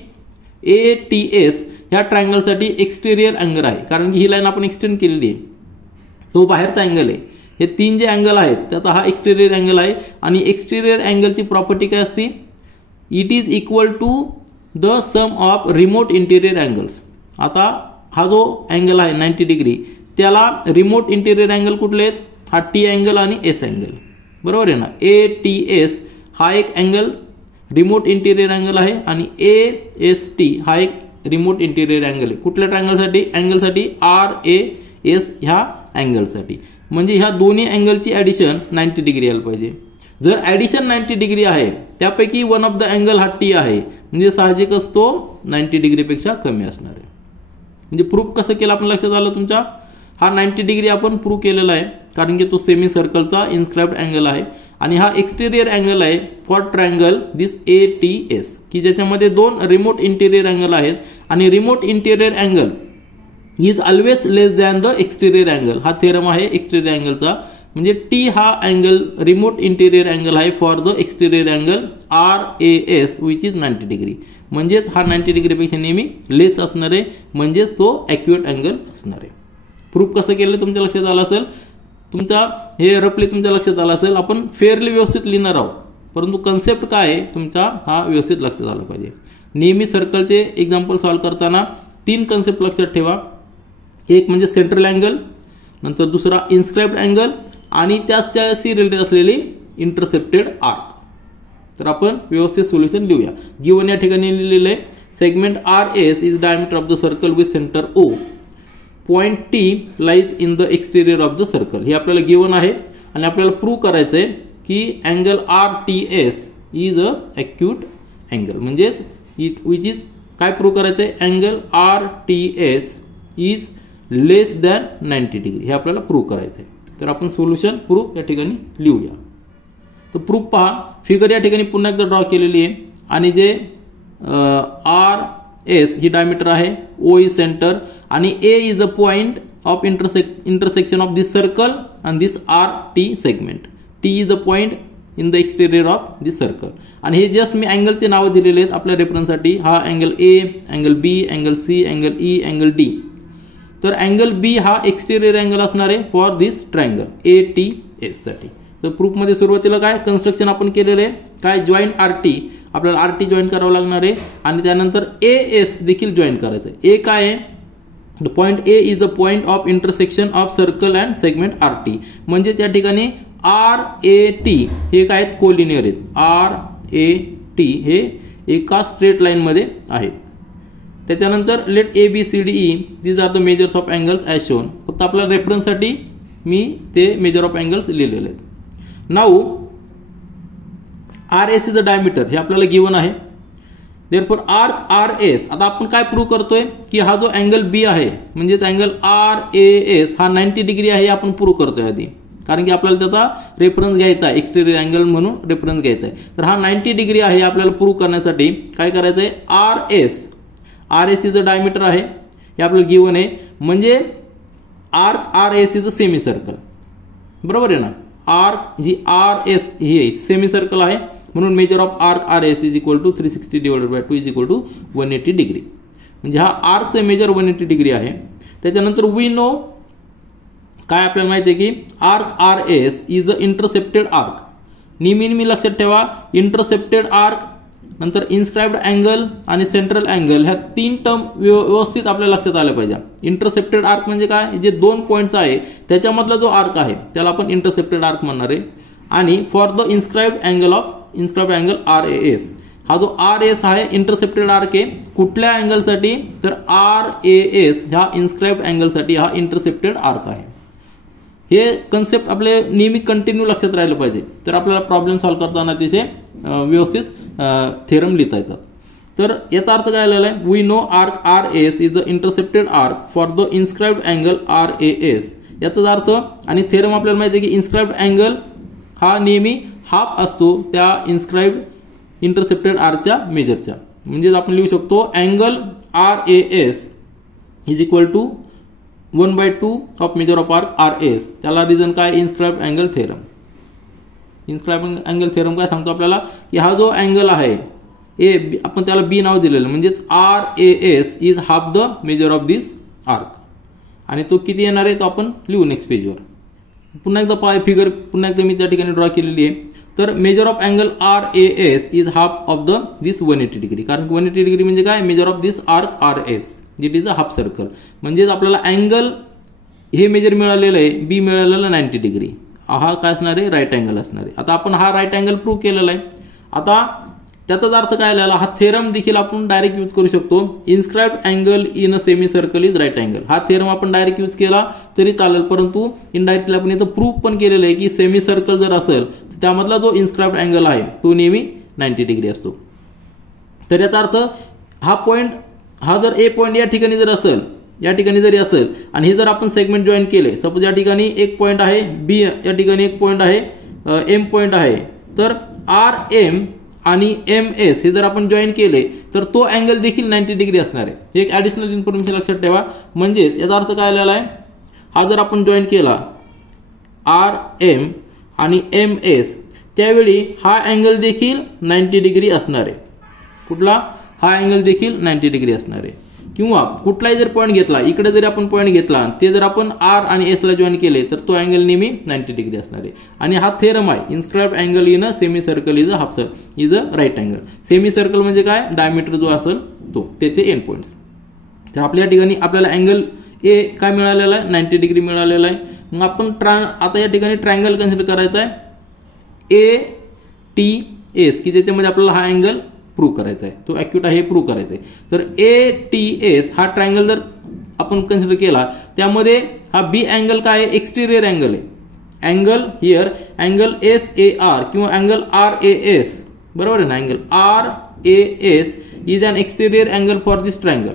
ए टी एस ह्या ट्रायंगलसाठी एक्सटेरियर अँगल आहे, कारण की ही लाईन आपण एक्सटेंड केलेली आहे, तो बाहेरचा अँगल आहे. हे 3 जे अँगल आहेत त्याचा हा एक्सटेरियर अँगल आहे. आणि एक्सटेरियर अँगलची प्रॉपर्टी काय असते? It is equal to the sum of remote interior angles. आता हा जो अँगल आहे 90 डिग्री त्याला रिमोट इंटेरियर अँगल कुठले आहेत? हा टी अँगल आणि एस अँगल, बरोबर आहे ना? ए टी एस हा एक अँगल रिमोट इंटेरियर अँगल आहे आणि ए एस टी हा एक रिमोट इंटेरियर अँगल आहे. कुठल्या ट्रायंगलसाठी? अँगलसाठी आर ए एस ह्या अँगलसाठी. म्हणजे ह्या दोन्ही अँगलची ॲडिशन 90 डिग्री यायला पाहिजे. जर ॲडिशन 90 डिग्री आहे त्यापैकी वन ऑफ द अँगल हा टी आहे, म्हणजे साहजिकच तो 90 डिग्रीपेक्षा कमी असणार आहे. म्हणजे प्रूफ कसं केलं आपण लक्षात आलं तुमच्या? हा 90 डिग्री आपण प्रूव्ह केलेला आहे कारण की तो सेमी सर्कलचा इन्स्क्राइब्ड अँगल आहे. आणि हा एक्सटेरियर अँगल आहे for triangle this A T S, की ज्याच्यामध्ये 2 रिमोट इंटेरियर अँगल आहेत. आणि remote interior angle is always less than the exterior angle. हा थेरम आहे एक्सटेरियर अँगलचा. म्हणजे टी हा अँगल रिमोट इंटेरियर अँगल आहे for the exterior angle R A S which is 90 degree. म्हणजेच हा 90 डिग्रीपेक्षा नेहमी लेस असणार आहे, म्हणजेच तो ॲक्युरेट अँगल असणार आहे. प्रूफ कसं केलं तुमच्या लक्षात आलं असेल. तुमचा हे रफली तुमच्या लक्षात आलं असेल. आपण फेअरली व्यवस्थित लिहिणार आहोत, परंतु कन्सेप्ट काय आहे तुमचा हा व्यवस्थित लक्षात आला पाहिजे. नेहमी सर्कलचे एक्झाम्पल सॉल्व्ह करताना 3 कन्सेप्ट लक्षात ठेवा. एक म्हणजे सेंट्रल अँगल, नंतर दुसरा इन्स्क्राइब्ड अँगल आणि त्याच्याशी रिलेटेड असलेली इंटरसेप्टेड आर्क. तर आपण व्यवस्थित सोल्युशन लिहूया. गिवन या ठिकाणी लिहिलेलं आहे segment RS is diameter of the circle with center O. Point T lies in the exterior of the circle. हे आपल्याला गिवन आहे आणि आपल्याला प्रूव्ह करायचं आहे की angle RTS is a acute angle. म्हणजेच which is काय प्रूव्ह करायचं आहे, angle RTS is less than 90 degree हे आपल्याला प्रूव्ह करायचं आहे. तर आपण सोल्युशन प्रूफ या ठिकाणी लिहूया. तर प्रूफ पहा, फिगर या ठिकाणी पुन्हा एकदा ड्रॉ केलेली आहे आणि जे RS ही डायमीटर आहे, O इज सेंटर आणि A is a point of intersection of this circle and this RT segment. T is a point in the exterior of this circle. आणि हे जस्ट मी अँगलचे नावं दिलेले आहेत आपल्या रेफरन्ससाठी. हा angle A, angle B, angle C, angle E, angle D. तर अँगल B हा एक्सटेरियर अँगल असणार आहे फॉर दिस ट्रायंगल ATS साठी. तर प्रूफमध्ये सुरुवातीला काय कन्स्ट्रक्शन आपण केलेलं आहे, काय जॉईंट RT, आपल्याला RT जॉईन करावं लागणार आहे आणि त्यानंतर AS देखील जॉईन करायचं आहे. A काय आहे, the point A is a point of intersection of circle and segment RT. म्हणजे त्या ठिकाणी RAT हे काय आहेत, कोलिनियर आहेत. RAT हे एका स्ट्रेट लाईन मध्ये आहेत. त्याच्यानंतर let ABCDE these are the measures of angles as shown. फक्त आपल्या रेफरन्ससाठी मी ते मेजर ऑफ अँगल्स लिहिलेले आहेत. Now RS is a diameter हे आपल्याला गिवन आहे. देअरफॉर आर्क RS, आता आपण काय प्रूव्ह करतोय की हा जो अँगल B आहे म्हणजेच अँगल RAS हा 90 डिग्री आहे हे आपण प्रूव्ह करतोय आधी, कारण की आपल्याला त्याचा रेफरन्स घ्यायचा आहे, एक्सटेरियर अँगल म्हणून रेफरन्स घ्यायचा आहे. तर हा 90 डिग्री आहे आपल्याला प्रूव्ह करण्यासाठी काय करायचं आहे, RS इज अ डायमीटर आहे हे आपल्याला गिवन आहे. म्हणजे arc RS is a semi circle, बरोबर आहे ना. आर्क जी RS ही सेमी सर्कल आहे म्हणून measure of arc RS is equal to 360 divided by 2 is equal to 180 degree. म्हणजे हा आर्कचे मेजर 180 डिग्री आहे. त्याच्यानंतर वी नो काय आपल्याला माहिती आहे की arc RS is an intercepted arc. नेहमी लक्षात ठेवा, इंटरसेप्टेड आर्क नंतर इन्स्क्राइब्ड अँगल आणि सेंट्रल अँगल ह्या तीन टर्म व्यवस्थित आपल्या लक्षात आल्या पाहिजे. इंटरसेप्टेड आर्क म्हणजे काय, जे दोन पॉइंट्स आहे त्याच्यामधला जो आर्क आहे त्याला आपण इंटरसेप्टेड आर्क म्हणणार आहे. आणि for the inscribed angle RAS, हा जो RS आहे इंटरसेप्टेड आर्क आहे कुठल्या अँगलसाठी, तर RAS ह्या इन्स्क्राइब्ड अँगलसाठी हा इंटरसेप्टेड आर्क आहे. हे कन्सेप्ट आपले नेहमी कंटिन्यू लक्षात राहिलं पाहिजे, तर आपल्याला प्रॉब्लेम सॉल्व्ह करताना अतिशय व्यवस्थित थेरम लिहिता येतात. तर याचा अर्थ काय आलेला आहे, we know arc RS is an intercepted arc for the inscribed angle RAS. याचाच अर्थ आणि थेरम आपल्याला माहिती आहे की इन्स्क्राइब्ड अँगल हा नेहमी हाफ असतो त्या इन्स्क्राइब्ड इंटरसेप्टेड आर्कच्या मेजरच्या. म्हणजेच आपण लिहू शकतो angle RAS is equal to 1/2 of measure of arc RS. त्याला रिझन काय, inscribed angle theorem. Inscribed angle theorem काय सांगतो आपल्याला की हा जो अँगल आहे आपण त्याला B नाव दिलेलं, म्हणजेच RAS is half the measure of this arc. आणि तो किती येणार आहे तो आपण लिहू नेक्स्ट पेजवर. पुन्हा एकदा फिगर पुन्हा एकदा मी त्या ठिकाणी ड्रॉ केलेली आहे. तर measure of angle RAS is half of the this 180 degree. कारण 180 डिग्री म्हणजे काय, measure of this arc RS it is a half circle. म्हणजेच आपल्याला अँगल हे मेजर मिळालेलं आहे, B मिळालेलं 90 डिग्री. हा काय असणार आहे, राईट अँगल असणार आहे. आता आपण हा राईट अँगल प्रूव्ह केलेला आहे. आता त्याचाच अर्थ काय आलेला, हा थेरम देखील आपण डायरेक्ट यूज करू शकतो. Inscribed angle in a semi circle is right angle. हा थेरम आपण डायरेक्ट यूज केला तरी चालेल, परंतु इनडायरेक्टली आपण इथं प्रूव्ह पण केलेलं आहे की सेमी सर्कल जर असेल तर त्यामधला जो इन्स्क्राइब्ड अँगल आहे तो नेहमी 90 डिग्री असतो. तर याचा अर्थ हा पॉइंट, हा जर A पॉइंट या ठिकाणी जर असेल, या ठिकाणी जरी असेल आणि हे जर आपण सेगमेंट जॉईन केले, सपोज या ठिकाणी एक पॉइंट आहे B, या ठिकाणी एक पॉइंट आहे M पॉइंट आहे, तर RM आणि MS हे जर आपण जॉईन केले तर तो अँगल देखील 90 डिग्री असणार आहे. हे एक ऍडिशनल इन्फॉर्मेशन लक्षात ठेवा. म्हणजेच याचा अर्थ काय आलेला आहे, हा जर आपण जॉईन केला RM आणि MS त्यावेळी हा अँगल देखील 90 डिग्री असणार आहे. कुठला, हा अँगल देखील 90 डिग्री असणार आहे. किंवा कुठलाही जर पॉईंट घेतला, इकडे जरी आपण पॉईंट घेतला ते जर आपण R आणि S ला जॉईन केले तर तो अँगल नेहमी 90 डिग्री असणार आहे. आणि हा थेरम आहे, inscribed angle in a semi circle is a half circle is a right angle. Semi circle म्हणजे काय, डायमीटर जो असेल तो, त्याचे एंड पॉइंट्स. तर आपल्या ठिकाणी आपल्याला अँगल A काय मिळालेला आहे, 90 डिग्री मिळालेला आहे. मग आपण आता या ठिकाणी ट्रायंगल कन्सिडर करायचा आहे ATS की ज्याच्यामध्ये आपल्याला हा अँगल प्रूव्ह करायचा आहे, तो ॲक्यूट आहे हे प्रूव्ह करायचं आहे. तर ATS हा ट्रायंगल जर आपण कन्सिडर केला, त्यामध्ये हा बी अँगल काय आहे, एक्सटिरियर अँगल आहे. अँगल हिअर अँगल SAR किंवा अँगल RAS, बरोबर आहे ना. Angle RAS is an exterior angle for this triangle.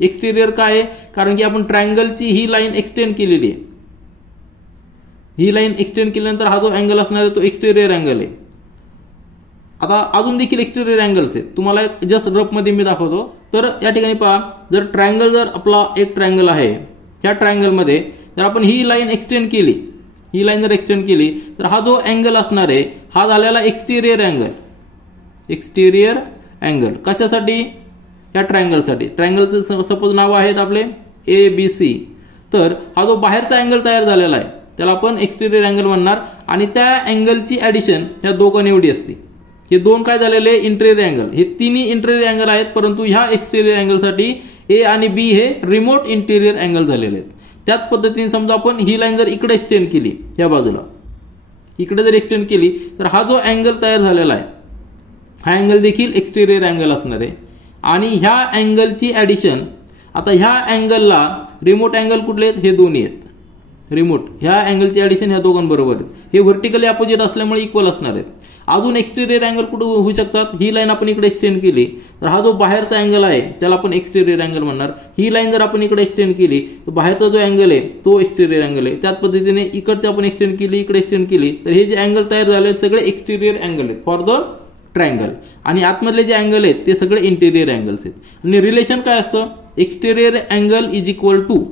Exterior काय आहे, कारण की आपण ट्रायंगलची ही लाईन एक्सटेंड केलेली आहे. ही लाईन एक्सटेंड केल्यानंतर हा जो अँगल असणार आहे तो एक्सटिरियर अँगल आहे. आता अजून देखील एक्सटिरियर अँगल्स आहेत, तुम्हाला जस्ट रफमध्ये मी दाखवतो. तर या ठिकाणी पहा, जर ट्रायंगल जर आपला एक ट्रायंगल आहे, ह्या ट्रायंगलमध्ये जर आपण ही लाईन एक्सटेंड केली, ही लाईन जर एक्सटेंड केली तर हा जो अँगल असणार आहे हा झालेला एक्सटिरियर अँगल. एक्सटिरियर अँगल कशासाठी, या ट्रायंगलसाठी. ट्रायंगलचं सपोज नाव आहेत आपले ABC. तर हा जो बाहेरचा अँगल तयार झालेला आहे त्याला आपण एक्सटिरियर अँगल म्हणणार, आणि त्या अँगलची ऍडिशन ह्या दोघांनी एवढी असते. हे दोन काय झालेले इंटेरियर अँगल, हे तिन्ही इंटेरियर अँगल आहेत, परंतु ह्या एक्सटिरियर अँगलसाठी A आणि B हे रिमोट इंटेरियर अँगल झालेले आहेत. त्याच पद्धतीने समजा आपण ही लाईन जर इकडे एक्सटेंड केली, या बाजूला इकडे जर एक्सटेंड केली तर हा जो अँगल तयार झालेला आहे हा अँगल देखील एक्सटिरियर अँगल असणार आहे. आणि ह्या अँगलची ऍडिशन, आता ह्या अँगलला रिमोट अँगल कुठले आहेत, हे दोन्ही आहेत. रिमोट ह्या अँगलची ऍडिशन ह्या दोघांबरोबर आहेत. हे व्हर्टिकली अपोजिट असल्यामुळे इक्वल असणार आहेत. अजून एक्सटिरियर अँगल कुठे होऊ शकतात, ही लाईन आपण इकडे एक्सटेंड केली तर हा जो बाहेरचा अँगल आहे त्याला आपण एक्सटिरियर अँगल म्हणणार. ही लाईन जर आपण इकडे एक्सटेंड केली तर बाहेरचा जो अँगल आहे तो एक्सटिरियर अँगल आहे. त्याच पद्धतीने इकडचे आपण एक्सटेंड केली, इकडे एक्सटेंड केली, तर हे जे अँगल तयार झाले आहेत सगळे एक्सटिरियर अँगल आहेत फॉर द ट्रायंगल. आणि आतमधले जे अँगल आहेत ते सगळे इंटेरियर अँगल्स आहेत. आणि रिलेशन काय असतं, exterior angle is equal to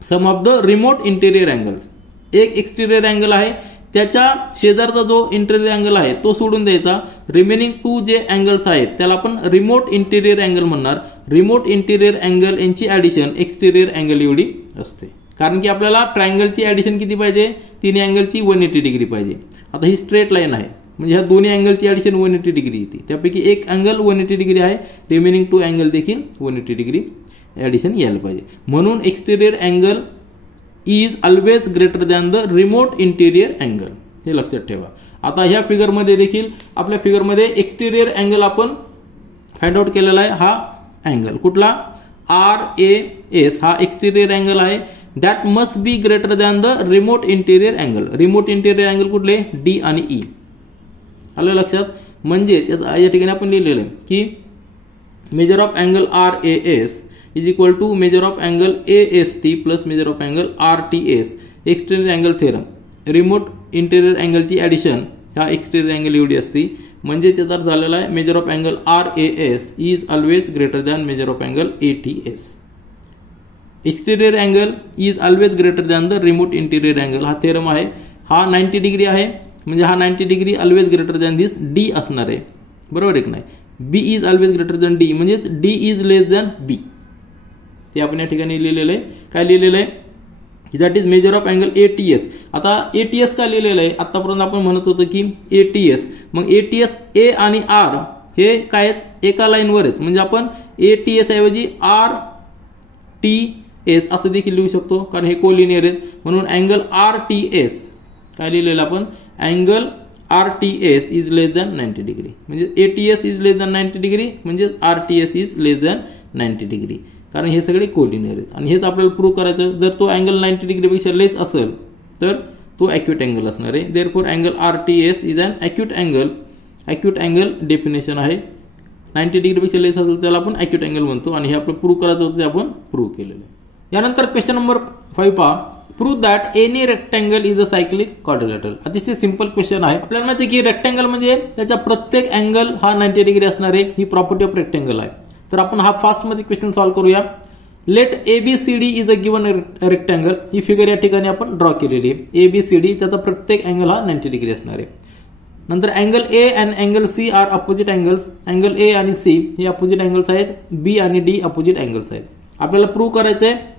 sum of the remote interior angles. एक एक्सटिरियर अँगल आहे, त्याच्या शेजारचा जो इंटेरियर अँगल आहे तो सोडून द्यायचा. रिमेनिंग टू जे अँगल्स आहेत त्याला आपण रिमोट इंटेरियर अँगल म्हणणार. रिमोट इंटेरियर अँगल यांची ऍडिशन एक्सटिरियर अँगल एवढी असते, कारण की आपल्याला ट्रायंगलची ऍडिशन किती पाहिजे, तिन्ही अँगलची 180 डिग्री पाहिजे. आता ही स्ट्रेट लाईन आहे, म्हणजे ह्या दोन्ही अँगलची ऍडिशन 180 डिग्री येते. त्यापैकी एक अँगल 180 डिग्री आहे, रिमेनिंग टू अँगल देखील 180 डिग्री ऍडिशन यायला पाहिजे. म्हणून exterior angle is always greater than the remote interior angle, हे लक्षात ठेवा. आता ह्या फिगरमध्ये देखील, आपल्या फिगरमध्ये एक्सटिरियर अँगल आपण फाइंड आउट केलेला आहे. हा अँगल कुठला, RAS हा एक्सटिरियर अँगल आहे. That must be greater than the remote interior angle. Remote interior angle कुठले, D आणि E. आलं लक्षात. म्हणजे या ठिकाणी आपण लिहिलेलं आहे की major of angle RAS is equal to measure of angle AST plus measure of angle RTS. Exterior angle theorem. Remote interior अँगलची ऍडिशन ह्या एक्सटिरियर अँगल एवढी असते. म्हणजे त्याचा झालेला आहे measure of angle RAS is always greater than measure of angle ATS. Exterior angle is always greater than the remote interior angle, हा थेरम आहे. हा 90 डिग्री आहे, म्हणजे हा 90 degree always greater than this D असणार आहे, बरोबर आहे की नाही. B is always greater than D, म्हणजे D is less than B. ते आपण या ठिकाणी लिहिलेलं आहे. काय लिहिलेलं आहे, that is major of angle ATS. आता ATS का लिहिलेलं आहे, आतापर्यंत आपण म्हणत होतो की ATS, मग ATS A आणि R हे काय आहेत, एका लाईनवर आहेत. म्हणजे आपण ATS ऐवजी RTS असं देखील लिहू शकतो, कारण हे कोलिनियर आहेत. म्हणून अँगल RTS काय लिहिलेलं आपण, angle RTS is less than 90 degree. म्हणजे ATS is less than 90 degree, म्हणजे RTS is less than 90 degree, कारण हे सगळे कोलिनियर आहेत. आणि हेच आपल्याला प्रूव्ह करायचं. जर तो अँगल 90 डिग्रीपेक्षा लेस असेल तर तो ॲक्यूट अँगल असणार आहे. Therefore angle RTS is an acute angle. Acute angle definition आहे, 90 डिग्रीपेक्षा लेस असेल त्याला आपण ॲक्यूट अँगल म्हणतो. आणि हे आपलं प्रूव्ह करायचं होतं ते आपण प्रूव्ह केलेलं आहे. यानंतर क्वेश्चन नंबर 5 पहा, prove that any rectangle is a cyclic quadrilateral. अतिशय सिंपल क्वेश्चन आहे. आपल्याला माहिती आहे की रेक्टँगल म्हणजे त्याचा प्रत्येक अँगल हा 90 डिग्री असणार आहे, ही प्रॉपर्टी ऑफ रेक्टँगल आहे. तर आपण हा फास्ट मध्ये क्वेश्चन सॉल्व्ह करूया. Let ABCD is a given rectangle. ही फिगर या ठिकाणी आपण ड्रॉ केलेली आहे. ABCD त्याचा प्रत्येक अँगल हा 90 डिग्री असणार आहे. नंतर angle A and angle C are opposite angles. Angle A आणि C हे अपोजिट अँगल्स आहेत. B आणि D अपोजिट अँगल्स आहेत. आपल्याला प्रूव्ह करायचं आहे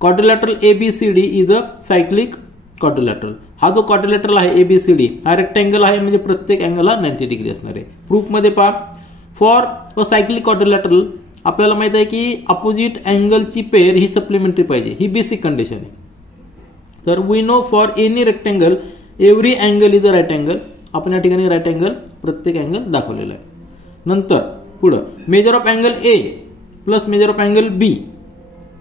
quadrilateral ABCD is a cyclic quadrilateral. हा जो क्वाड्रिलॅटरल आहे ABCD हा रेक्टँगल आहे, म्हणजे प्रत्येक अँगल हा 90 डिग्री असणार आहे. प्रूफ मध्ये पहा, फॉर अ सायक्लिक क्वाड्रिलॅटरल आपल्याला माहित आहे की अपोजिट अँगलची पेअर ही सप्लिमेंटरी पाहिजे, ही बेसिक कंडिशन आहे. तर we know for any rectangle every angle is a right angle. आपण या ठिकाणी राईट अँगल प्रत्येक अँगल दाखवलेला आहे. नंतर पुढं measure of angle A plus measure of angle B,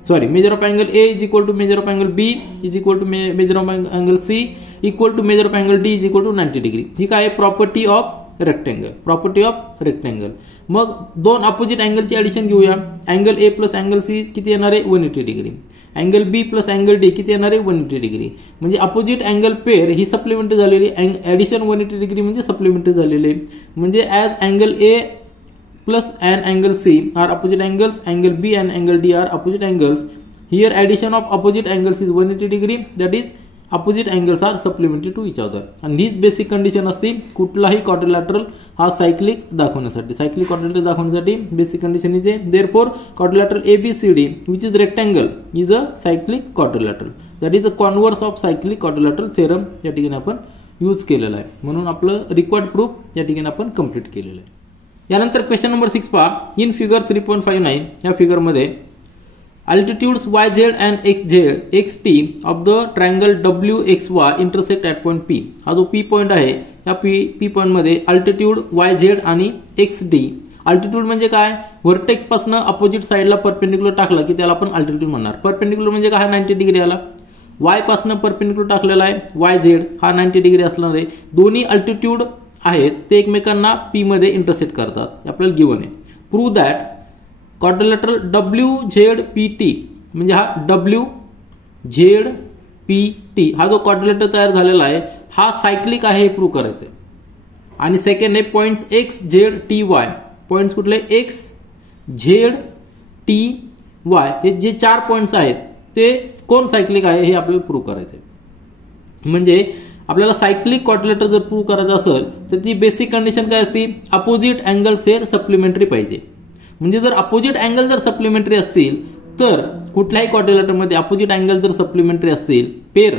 sorry measure of angle A is equal to measure of angle B is equal to measure of angle C equal to measure of angle D is equal to 90 degree. ही काय property of rectangle, property of rectangle. मग दोन अपोजिट अँगलची ऍडिशन घेऊया. Angle A plus angle C किती येणार आहे 180 degree. Angle B plus angle D किती येणार आहे 180 डिग्री. म्हणजे अपोजिट अँगल पेअर ही सप्लिमेंटरी झालेली, ऍडिशन 180 डिग्री म्हणजे सप्लिमेंटरी झालेली. म्हणजे as angle A plus and angle C are opposite angles, angle B and angle D are opposite angles. Here addition of opposite angles is 180 degree, that is opposite angles are supplementary to each other. And these basic condition असते कुठलाही quadrilateral हा सायक्लिक दाखवण्यासाठी. सायक्लिक quadrilateral दाखवण्यासाठी basic condition is therefore quadrilateral ABCD which is rectangle is a cyclic quadrilateral. That is a converse of cyclic quadrilateral theorem या ठिकाणी आपण यूज केलेला आहे. म्हणून आपलं रिक्वायर्ड प्रूफ या ठिकाणी आपण कंप्लीट केलेलं आहे. यानंतर क्वेश्चन नंबर 6 पहा. इन फिगर 3.59 या फिगर मध्ये altitudes YZ and XT of the triangle WXY intersect at point P. हा जो P पॉइंट आहे या P पॉइंट मध्ये अल्टिट्यूड YZ आणि XD. अल्टिट्यूड म्हणजे काय, व्हर्टेक्स पासून अपोजिट साइडला परपेंडिक्युलर टाकला की त्याला आपण अल्टिट्यूड म्हणणार. परपेंडिक्युलर म्हणजे काय 90 डिग्री आला. Y पासून परपेंडिक्युलर टाकलेला आहे YZ हा 90 डिग्री असणार आहे. दोन्ही अल्टिट्यूड आहेत ते एकमेकांना P मध्ये इंटरसेक्ट करतात आपल्याला गिवन आहे. प्रूव्ह दॅट क्वाड्रिलॅटरल WZPT म्हणजे हा WZPT हा जो क्वाड्रिलॅटर तयार झालेला आहे हा सायक्लिक आहे हे प्रूव्ह करायचं आहे. आणि सेकंड आहे पॉइंट्स XZTY. पॉइंट्स कुठले XZTY हे जे 4 पॉइंट्स आहेत ते कोण सायक्लिक आहे हे आपल्याला प्रूव्ह करायचं आहे. म्हणजे आपल्याला सायक्लिक क्वाड्रिलेटर जर प्रूव्ह करायचं असेल तर ती बेसिक कंडिशन काय असते, अपोजिट अँगल्स हे सप्लिमेंटरी पाहिजे. म्हणजे जर अपोजिट अँगल जर सप्लिमेंटरी असतील तर कुठल्याही क्वाड्रिलेटर मध्ये अपोजिट अँगल जर सप्लिमेंटरी असतील, पेअर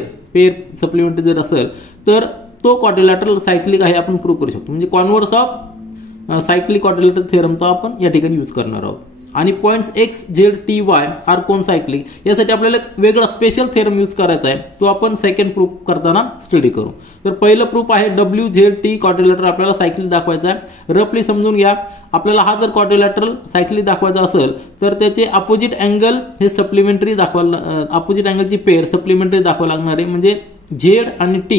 सप्लिमेंटरी जर असेल तर तो क्वाड्रिलेटर सायक्लिक आहे आपण प्रूव्ह करू शकतो. म्हणजे कॉन्व्हर्स ऑफ सायक्लिक क्वाड्रिलेटर थेरमचा आपण या ठिकाणी यूज करणार आहोत. आणि पॉइंट्स XZTY आर कोण सायक्लिक यासाठी आपल्याला वेगळा स्पेशल थेरम यूज करायचा आहे. तो आपण सेकंड प्रूफ करताना स्टडी करू. तर पहिलं प्रूफ आहे WZT क्वाड्रिलेटर आपल्याला सायक्लिक दाखवायचा आहे. रफली समजून घ्या. आपल्याला हा जर क्वाड्रिलेटरल सायक्लिक दाखवायचा असेल तर त्याचे अपोजिट अँगल हे सप्लिमेंटरी दाखवायला, अपोजिट अँगलची पेअर सप्लिमेंटरी दाखवायला लागणार आहे. म्हणजे Z आणि T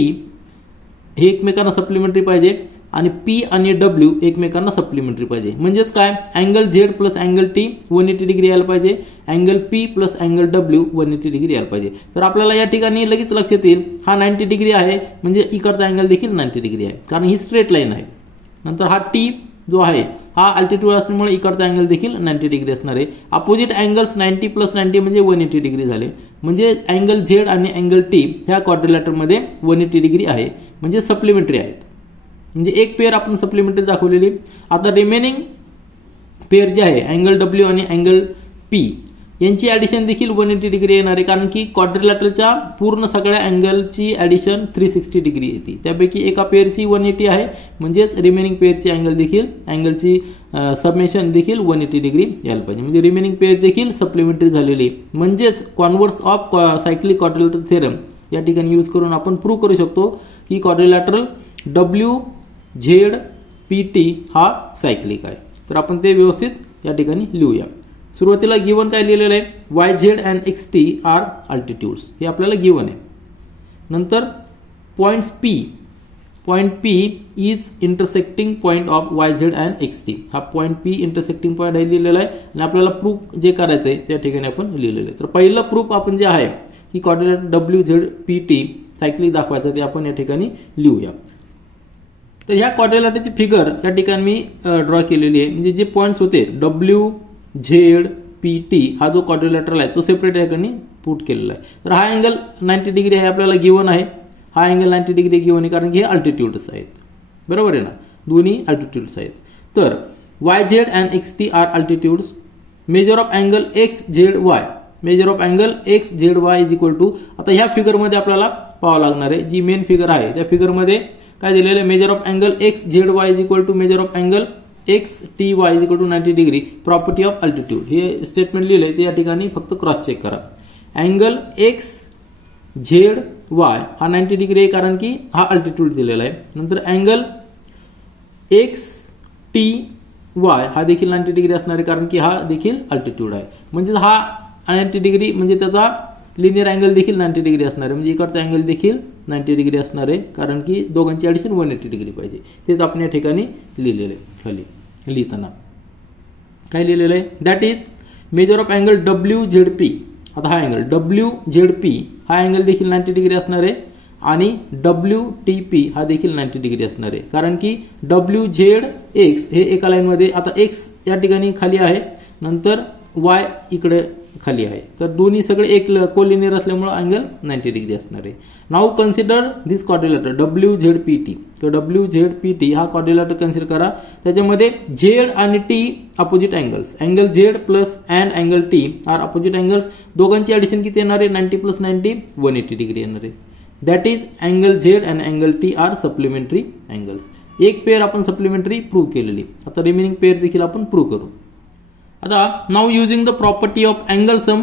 हे एकमेकांना सप्लिमेंटरी पाहिजे आणि P आणि W एकमेकांना सप्लिमेंटरी पाहिजे. म्हणजेच काय, angle Z plus angle T 180 degree यायला पाहिजे, angle P plus angle W 180 degree यायला पाहिजे. तर आपल्याला या ठिकाणी लगेच लक्षात येईल हा 90 डिग्री आहे म्हणजे इकडचा अँगल देखील 90 डिग्री आहे कारण ही स्ट्रेट लाईन आहे. नंतर हा T जो आहे हा अल्टिट्यूड असल्यामुळे इकडचा अँगल देखील 90 डिग्री असणार आहे. अपोजिट अँगल्स 90 प्लस 90 म्हणजे 180 डिग्री झाले. म्हणजे अँगल Z आणि अँगल T ह्या क्वाड्रिलेटर मध्ये 180 डिग्री आहे म्हणजे सप्लिमेंटरी आहेत. म्हणजे एक पेअर आपण सप्लिमेंटरी दाखवलेली. आता रिमेनिंग पेअर जे आहे अँगल W आणि अँगल P यांची ऍडिशन देखील 180 डिग्री येणार आहे कारण की क्वाड्रिलॅटरलच्या पूर्ण सगळ्या अँगलची ऍडिशन 360 डिग्री येते. त्यापैकी एका पेअरची 180 आहे म्हणजेच रिमेनिंग पेअरची अँगल देखील अँगलची सबमेशन देखील 180 डिग्री यायला पाहिजे. म्हणजे रिमेनिंग पेअर देखील सप्लिमेंटरी झालेली. म्हणजेच converse of cyclic quadrilateral theorem या ठिकाणी यूज करून आपण प्रूव्ह करू शकतो की क्वाड्रिलॅटरल WZPT हा सायक्लिक आहे. तर आपण ते व्यवस्थित या ठिकाणी लिहूया. सुरुवातीला गिवन काय लिहिलेलं आहे, YZ and XT are altitudes हे आपल्याला गिवन आहे. नंतर points point P is intersecting point of YZ and XT. हा पॉइंट P इंटरसेक्टिंग पॉइंट आहे लिहिलेला आहे आणि आपल्याला प्रूफ जे करायचं आहे त्या ठिकाणी आपण लिहिलेलं आहे. तर पहिलं प्रूफ आपण जे आहे की क्वाड्रिलेटर WZPT सायक्लिक दाखवायचं ते आपण या ठिकाणी लिहूया. तर ह्या क्वाड्रिलेटरची फिगर या ठिकाणी मी ड्रॉ केलेली आहे. म्हणजे जे पॉइंट्स होते WZPT हा जो क्वाड्रिलेटरल आहे तो सेपरेट या ठिकाणी पुट केलेला आहे. तर हा अँगल 90 डिग्री आहे आपल्याला गिवन आहे. हा अँगल 90 डिग्री गिवन आहे कारण की हे अल्टिट्यूड्स आहेत. बरोबर आहे ना, दोन्ही अल्टिट्यूड्स आहेत. तर YZ and XT are altitudes. Measure of angle XZY, measure of angle XZY is equal to, आता ह्या फिगरमध्ये आपल्याला पाहावं लागणार आहे जी मेन फिगर आहे त्या फिगरमध्ये काय दिलेलं आहे, measure of angle XZY is equal to measure of angle XTY is equal to 90 degree. Property of altitude हे स्टेटमेंट लिहिलंय ते या ठिकाणी फक्त क्रॉस चेक करा. अँगल XZY हा 90 डिग्री आहे कारण की हा अल्टिट्यूड दिलेला आहे. नंतर अँगल XTY वाय हा देखील 90 डिग्री असणार आहे, कारण की हा देखील अल्टिट्यूड आहे. म्हणजे हा 90 डिग्री म्हणजे त्याचा लिनियर अँगल देखील 90 डिग्री असणार आहे. म्हणजे इकडचा अँगल देखील 90 डिग्री असणार आहे, कारण की दोघांची ॲडिशन 180 डिग्री पाहिजे. तेच आपण या ठिकाणी लिहिलेलं आहे. खाली लिहिताना काय लिहिलेलं आहे, that is major of angle WZP. आता हा अँगल WZP हा अँगल देखील 90 डिग्री असणार आहे आणि WTP हा देखील 90 डिग्री असणार आहे, कारण की WZX हे एका लाईनमध्ये, आता X या ठिकाणी खाली आहे, नंतर Y इकडे खाली आहे, तर दोन्ही सगळे एक कोलिनियर असल्यामुळे अँगल 90 डिग्री असणार आहे. Now consider this quadrilateral WZPT. तर WZPT हा क्वाड्रिलॅटर कन्सिडर करा. त्याच्यामध्ये Z आणि T opposite angles, angle Z plus and angle T are opposite angles. दोघांची ॲडिशन किती येणार आहे, 90 प्लस 90 180 डिग्री येणार आहे. That is angle Z and angle T are supplementary angles. एक पेअर आपण सप्लिमेंटरी प्रूव्ह केलेली. आता रिमेनिंग पेअर देखील आपण प्रूव्ह करू. आता नाव using the property of angle sum,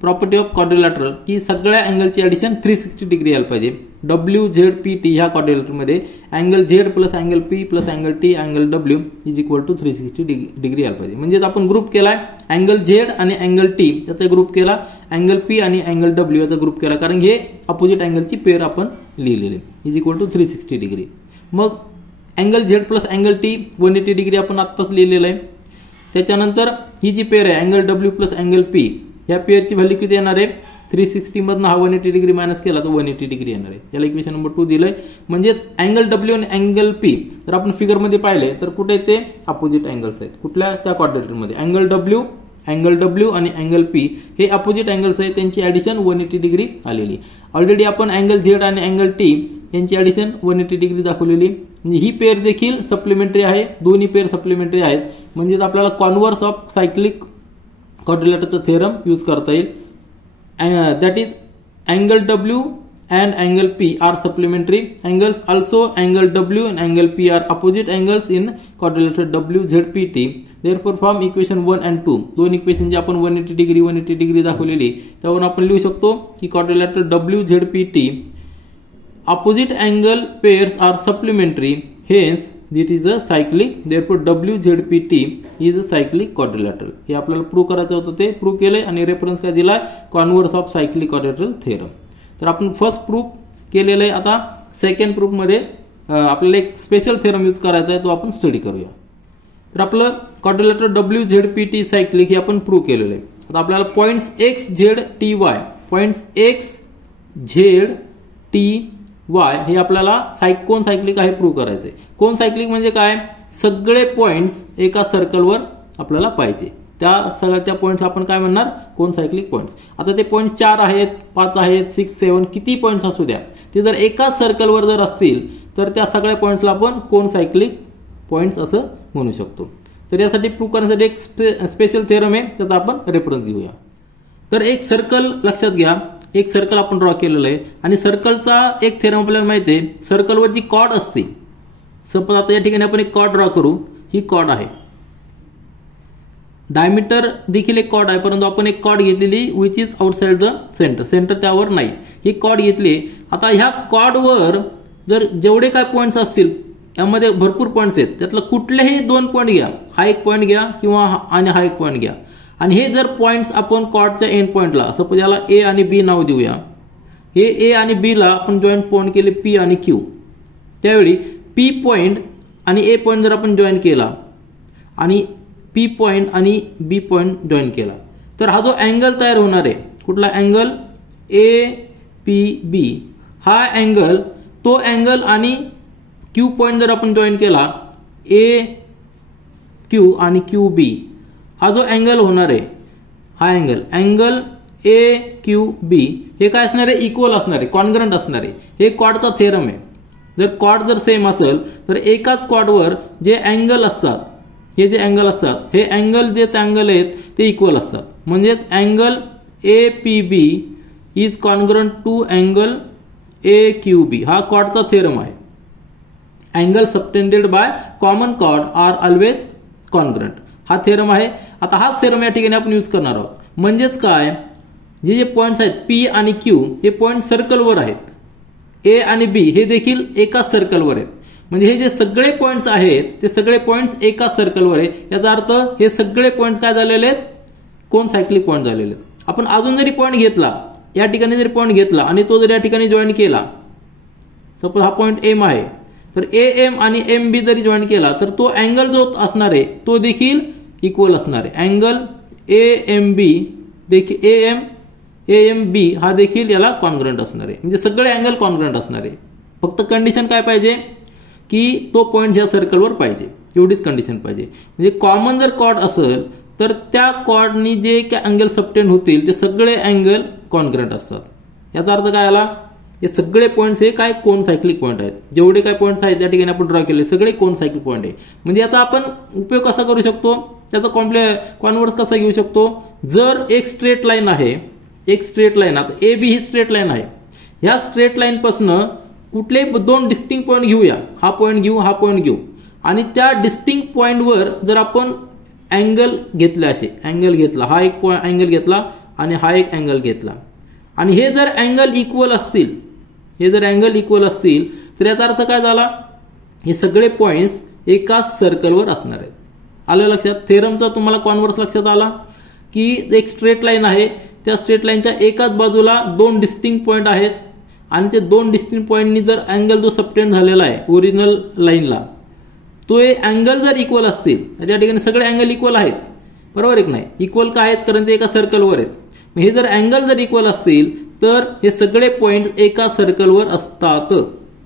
property of quadrilateral, की सगळ्या अँगलची ॲडिशन 360 डिग्री यायला पाहिजे. WZPT ह्या क्वाड्रिलॅटरमध्ये angle Z plus angle P plus angle T angle W is equal to 360 degree यायला पाहिजे. म्हणजेच आपण ग्रुप केलाय अँगल Z आणि अँगल T याचा ग्रुप केला, अँगल P आणि अँगल W याचा ग्रुप केला, कारण हे अपोजिट अँगलची पेअर आपण लिहिलेली इज इक्वल टू 360 डिग्री. मग angle Z plus angle T 180 degree आपण आत्ताच लिहिलेलं आहे. त्याच्यानंतर ही जी पेअर आहे angle W plus angle P, या पेअरची व्हॅल्यू किती येणार आहे, 360 मधनं हा 180 डिग्री मायनस केला तर 180 डिग्री येणार आहे. याला इक्वेशन नंबर 2 दिलंय. म्हणजेच अँगल W आणि अँगल P जर आपण फिगरमध्ये पाहिले तर कुठे ते अपोजिट अँगल्स आहेत, कुठल्या त्या क्वाड्रिलॅटरमध्ये अँगल W आणि अँगल P हे अपोजिट अँगल्स आहेत, त्यांची ॲडिशन 180 डिग्री आलेली. ऑलरेडी आपण अँगल Z आणि अँगल T यांची ॲडिशन 180 डिग्री दाखवलेली. म्हणजे ही पेअर देखील सप्लिमेंटरी आहे, दोन्ही पेअर सप्लिमेंटरी आहेत. म्हणजेच आपल्याला कॉन्व्हर्स ऑफ सायक्लिक क्वाड्रिलॅटरचा थेरम यूज करता येईल. That is angle W and angle P are supplementary angles. Also angle W and angle P are opposite angles in quadrilateral WZPT. Therefore from equation 1 and 2 दोन इक्वेशन जे आपण 180 डिग्री दाखवलेली त्यावरून आपण लिहू शकतो की quadrilateral WZPT opposite angle pairs are supplementary, hence this is a cyclic. Therefore WZPT is a cyclic quadrilateral. हे आपल्याला प्रूव्ह करायचं होतं, ते प्रूव्ह केलंय आणि रेफरन्स काय दिलाय, converse of cyclic quadrilateral theorem. तर आपण फर्स्ट प्रूफ केलेलं आहे. आता सेकंड प्रूफ मध्ये आपल्याला एक स्पेशल थेरम यूज करायचा आहे, तो आपण स्टडी करूया. तर आपलं क्वाड्रिलॅटरल WZPT सायक्लिक हे आपण प्रूव्ह केलेलं आहे. आता आपल्याला पॉइंट्स XZTY, पॉइंट्स XZTY हे आपल्याला कोण सायक्लिक आहे प्रूव्ह करायचंय. कोण सायक्लिक म्हणजे काय, सगळे पॉइंट्स एका सर्कलवर आपल्याला पाहिजे, त्या पॉइंट्सला आपण काय म्हणणार, कोण सायक्लिक पॉइंट्स. आता ते पॉइंट 4 आहेत, 5 आहेत, 6, 7 किती पॉइंट्स असू द्या, ते जर एकाच सर्कलवर जर असतील तर त्या सगळ्या पॉइंट्सला आपण कोण सायक्लिक पॉइंट्स असं म्हणू शकतो. तर यासाठी प्रूव्ह करण्यासाठी एक स्पेशल थेरम आहे, त्याचा आपण रेफरन्स घेऊया. तर एक सर्कल लक्षात घ्या, एक सर्कल आपण ड्रॉ केलेलं आहे आणि सर्कलचा एक थेरम आपल्याला माहिती आहे, सर्कलवर जी कॉर्ड असते, सपोज आता या ठिकाणी आपण एक कॉर्ड ड्रॉ करू, ही कॉर्ड आहे, डायमीटर देखील एक कॉर्ड आहे, परंतु आपण एक कॉर्ड घेतलेली which is outside the centre, centre त्यावर नाही, ही कॉर्ड घेतली. आता ह्या कॉर्डवर जर जेवढे काय पॉइंट्स असतील, यामध्ये भरपूर पॉइंट्स आहेत, त्यातलं कुठलेही 2 पॉइंट घ्या, हा एक पॉइंट घ्या किंवा आणि हा एक पॉइंट घ्या, आणि हे जर पॉइंट्स आपण कॉर्डच्या एंड पॉइंटला, सपोज याला ए आणि बी नाव देऊया, हे ए आणि बी ला आपण जॉईंट पॉइंट केले पी आणि क्यू, त्यावेळी पी पॉइंट आणि ए पॉइंट जर आपण जॉईन केला आणि पी पॉइंट आणि बी पॉइंट जॉईन केला, तर हा जो अँगल तयार होणार आहे, कुठला अँगल, APB, हा अँगल, तो अँगल आणि क्यू पॉइंट जर आपण जॉईन केला, AQ आणि QB, हा जो अँगल होणार आहे, हा अँगल AQB हे काय असणार आहे, इक्वल असणार आहे, कॉन्ग्रंट असणार आहे. हे कॉर्डचा थेरम आहे. जर कॉर्ड जर सेम असेल तर एकाच कॉर्डवर जे अँगल असतात, हे जे अँगल असतात, हे अँगल जे अँगल आहेत ते इक्वल असतात. म्हणजेच angle APB is congruent to angle AQB, हा कॉर्डचा थेरम आहे. Angle subtended by common chord are always congruent, हा थेरम आहे. आता हाच थेरम या ठिकाणी आपण यूज करणार आहोत. म्हणजेच काय, जे पॉइंट्स आहेत P आणि Q हे पॉइंट सर्कलवर आहेत, A आणि B हे देखील एकाच सर्कलवर आहेत. म्हणजे हे जे सगळे पॉइंट्स आहेत ते सगळे पॉइंट्स एका सर्कलवर आहे. याचा अर्थ हे सगळे पॉइंट्स काय झालेले आहेत, कोन सायक्लिक पॉइंट झालेले आहेत. आपण अजून जरी पॉइंट घेतला, या ठिकाणी जरी पॉइंट घेतला आणि तो जर या ठिकाणी जॉईन केला, सपोज हा पॉइंट एम आहे, तर ए एम आणि एम बी जरी जॉईन केला तर तो अँगल जो असणार आहे तो देखील इक्वल असणार आहे. अँगल ए एम बी देखील ए एम बी हा देखील याला कॉन्ग्रंट असणार आहे. म्हणजे सगळे अँगल कॉन्ग्रंट असणार आहे. फक्त कंडिशन काय पाहिजे की तो पॉइंट या सर्कलवर पाहिजे, एवढीच कंडिशन पाहिजे. म्हणजे कॉमन जर कॉर्ड असेल तर त्या कॉर्डनी जे काय अँगल सबटेंड होतील ते सगळे अँगल कॉन्ग्रंट असतात. याचा अर्थ काय आला, हे सगळे पॉइंट्स हे काय कोन सायक्लिक पॉइंट आहेत. जेवढे काय पॉइंट्स आहेत त्या ठिकाणी आपण ड्रॉ केले सगळे कोन सायक्लिक पॉइंट आहे. म्हणजे याचा आपण उपयोग कसा करू शकतो, त्याचा कॉन्व्हर्स कसा घेऊ शकतो. जर एक स्ट्रेट लाईन आहे, एक स्ट्रेट लाईन, आता A B he straight line आहे, ह्या स्ट्रेट लाईन पासून कुठले दोन डिस्टिंक्ट पॉइंट घेऊया, हा पॉइंट घेऊ, हा पॉइंट घेऊ, आणि त्या डिस्टिंक्ट पॉइंटवर जर आपण अँगल घेतले, असे अँगल घेतला, हा एक अँगल घेतला आणि हा एक अँगल घेतला, आणि हे जर अँगल इक्वल असतील, हे जर अँगल इक्वल असतील तर याचा अर्थ काय झाला, हे सगळे पॉइंट्स एका सर्कलवर असणार आहेत. आलं लक्षात. थेरमचा तुम्हाला कॉन्व्हर्स लक्षात आला की एक स्ट्रेट लाईन आहे, त्या स्ट्रेट लाईनच्या एकाच बाजूला दोन डिस्टिंक्ट पॉइंट आहेत आणि ते दोन डिस्टिंक्ट पॉइंटनी जर अँगल जो सबटेंड झालेला आहे ओरिजिनल लाईनला, तो अँगल जर इक्वल असतील, त्या ठिकाणी सगळे अँगल इक्वल आहेत, बरोबर एक नाही, इक्वल का आहेत, कारण ते एका सर्कलवर आहेत. हे जर अँगल जर इक्वल असतील तर हे सगळे पॉइंट एका सर्कलवर असतात.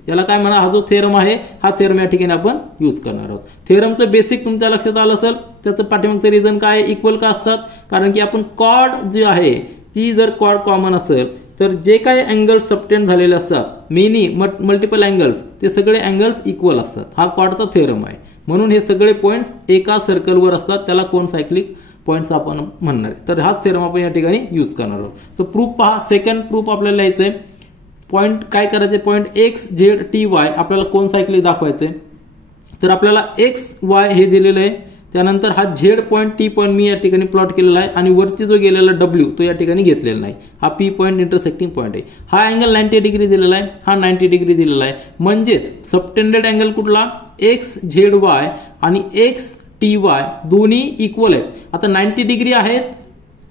याला काय म्हणा, हा जो थेरम आहे हा थेरम या ठिकाणी आपण यूज करणार आहोत. थेरमचं बेसिक तुमच्या लक्षात आलं असेल. त्याचं पाठीमागचं रिझन काय, इक्वल का असतात, कारण की आपण कॉर्ड जी आहे ती जर कॉर्ड कॉमन असेल तर जे काही अँगल सबटेंड झालेले असतात, मेनी मल्टिपल अँगल्स, ते सगळे अँगल्स इक्वल असतात. हा कॉर्डचा थेरम आहे. म्हणून हे सगळे पॉइंट्स एका सर्कलवर असतात, त्याला कोन सायक्लिक पॉइंट्स आपण म्हणणार आहे. तर हाच थेरम आपण या ठिकाणी यूज करणार आहोत. तर प्रूफ पहा, सेकंड प्रूफ आपल्याला लिहायचंय. पॉइंट काय करायचे, point x Z T Y आपल्याला कोन सायक्लिक दाखवायचे. तर आपल्याला एक्स वाय हे दिलेलं आहे, त्यानंतर हा झेड पॉइंट टी पॉइंट मी या ठिकाणी प्लॉट केलेला आहे, आणि वरती जो गेलेला डब्ल्यू तो या ठिकाणी घेतलेला नाही. हा पी पॉइंट इंटरसेक्टिंग पॉइंट आहे. हा अँगल 90 डिग्री दिलेला आहे, हा 90 डिग्री दिलेला आहे. म्हणजेच सबटेंडेड अँगल कुठला, एक्स झेड वाय आणि एक्स टी वाय दोन्ही इक्वल आहेत. आता 90 डिग्री आहेत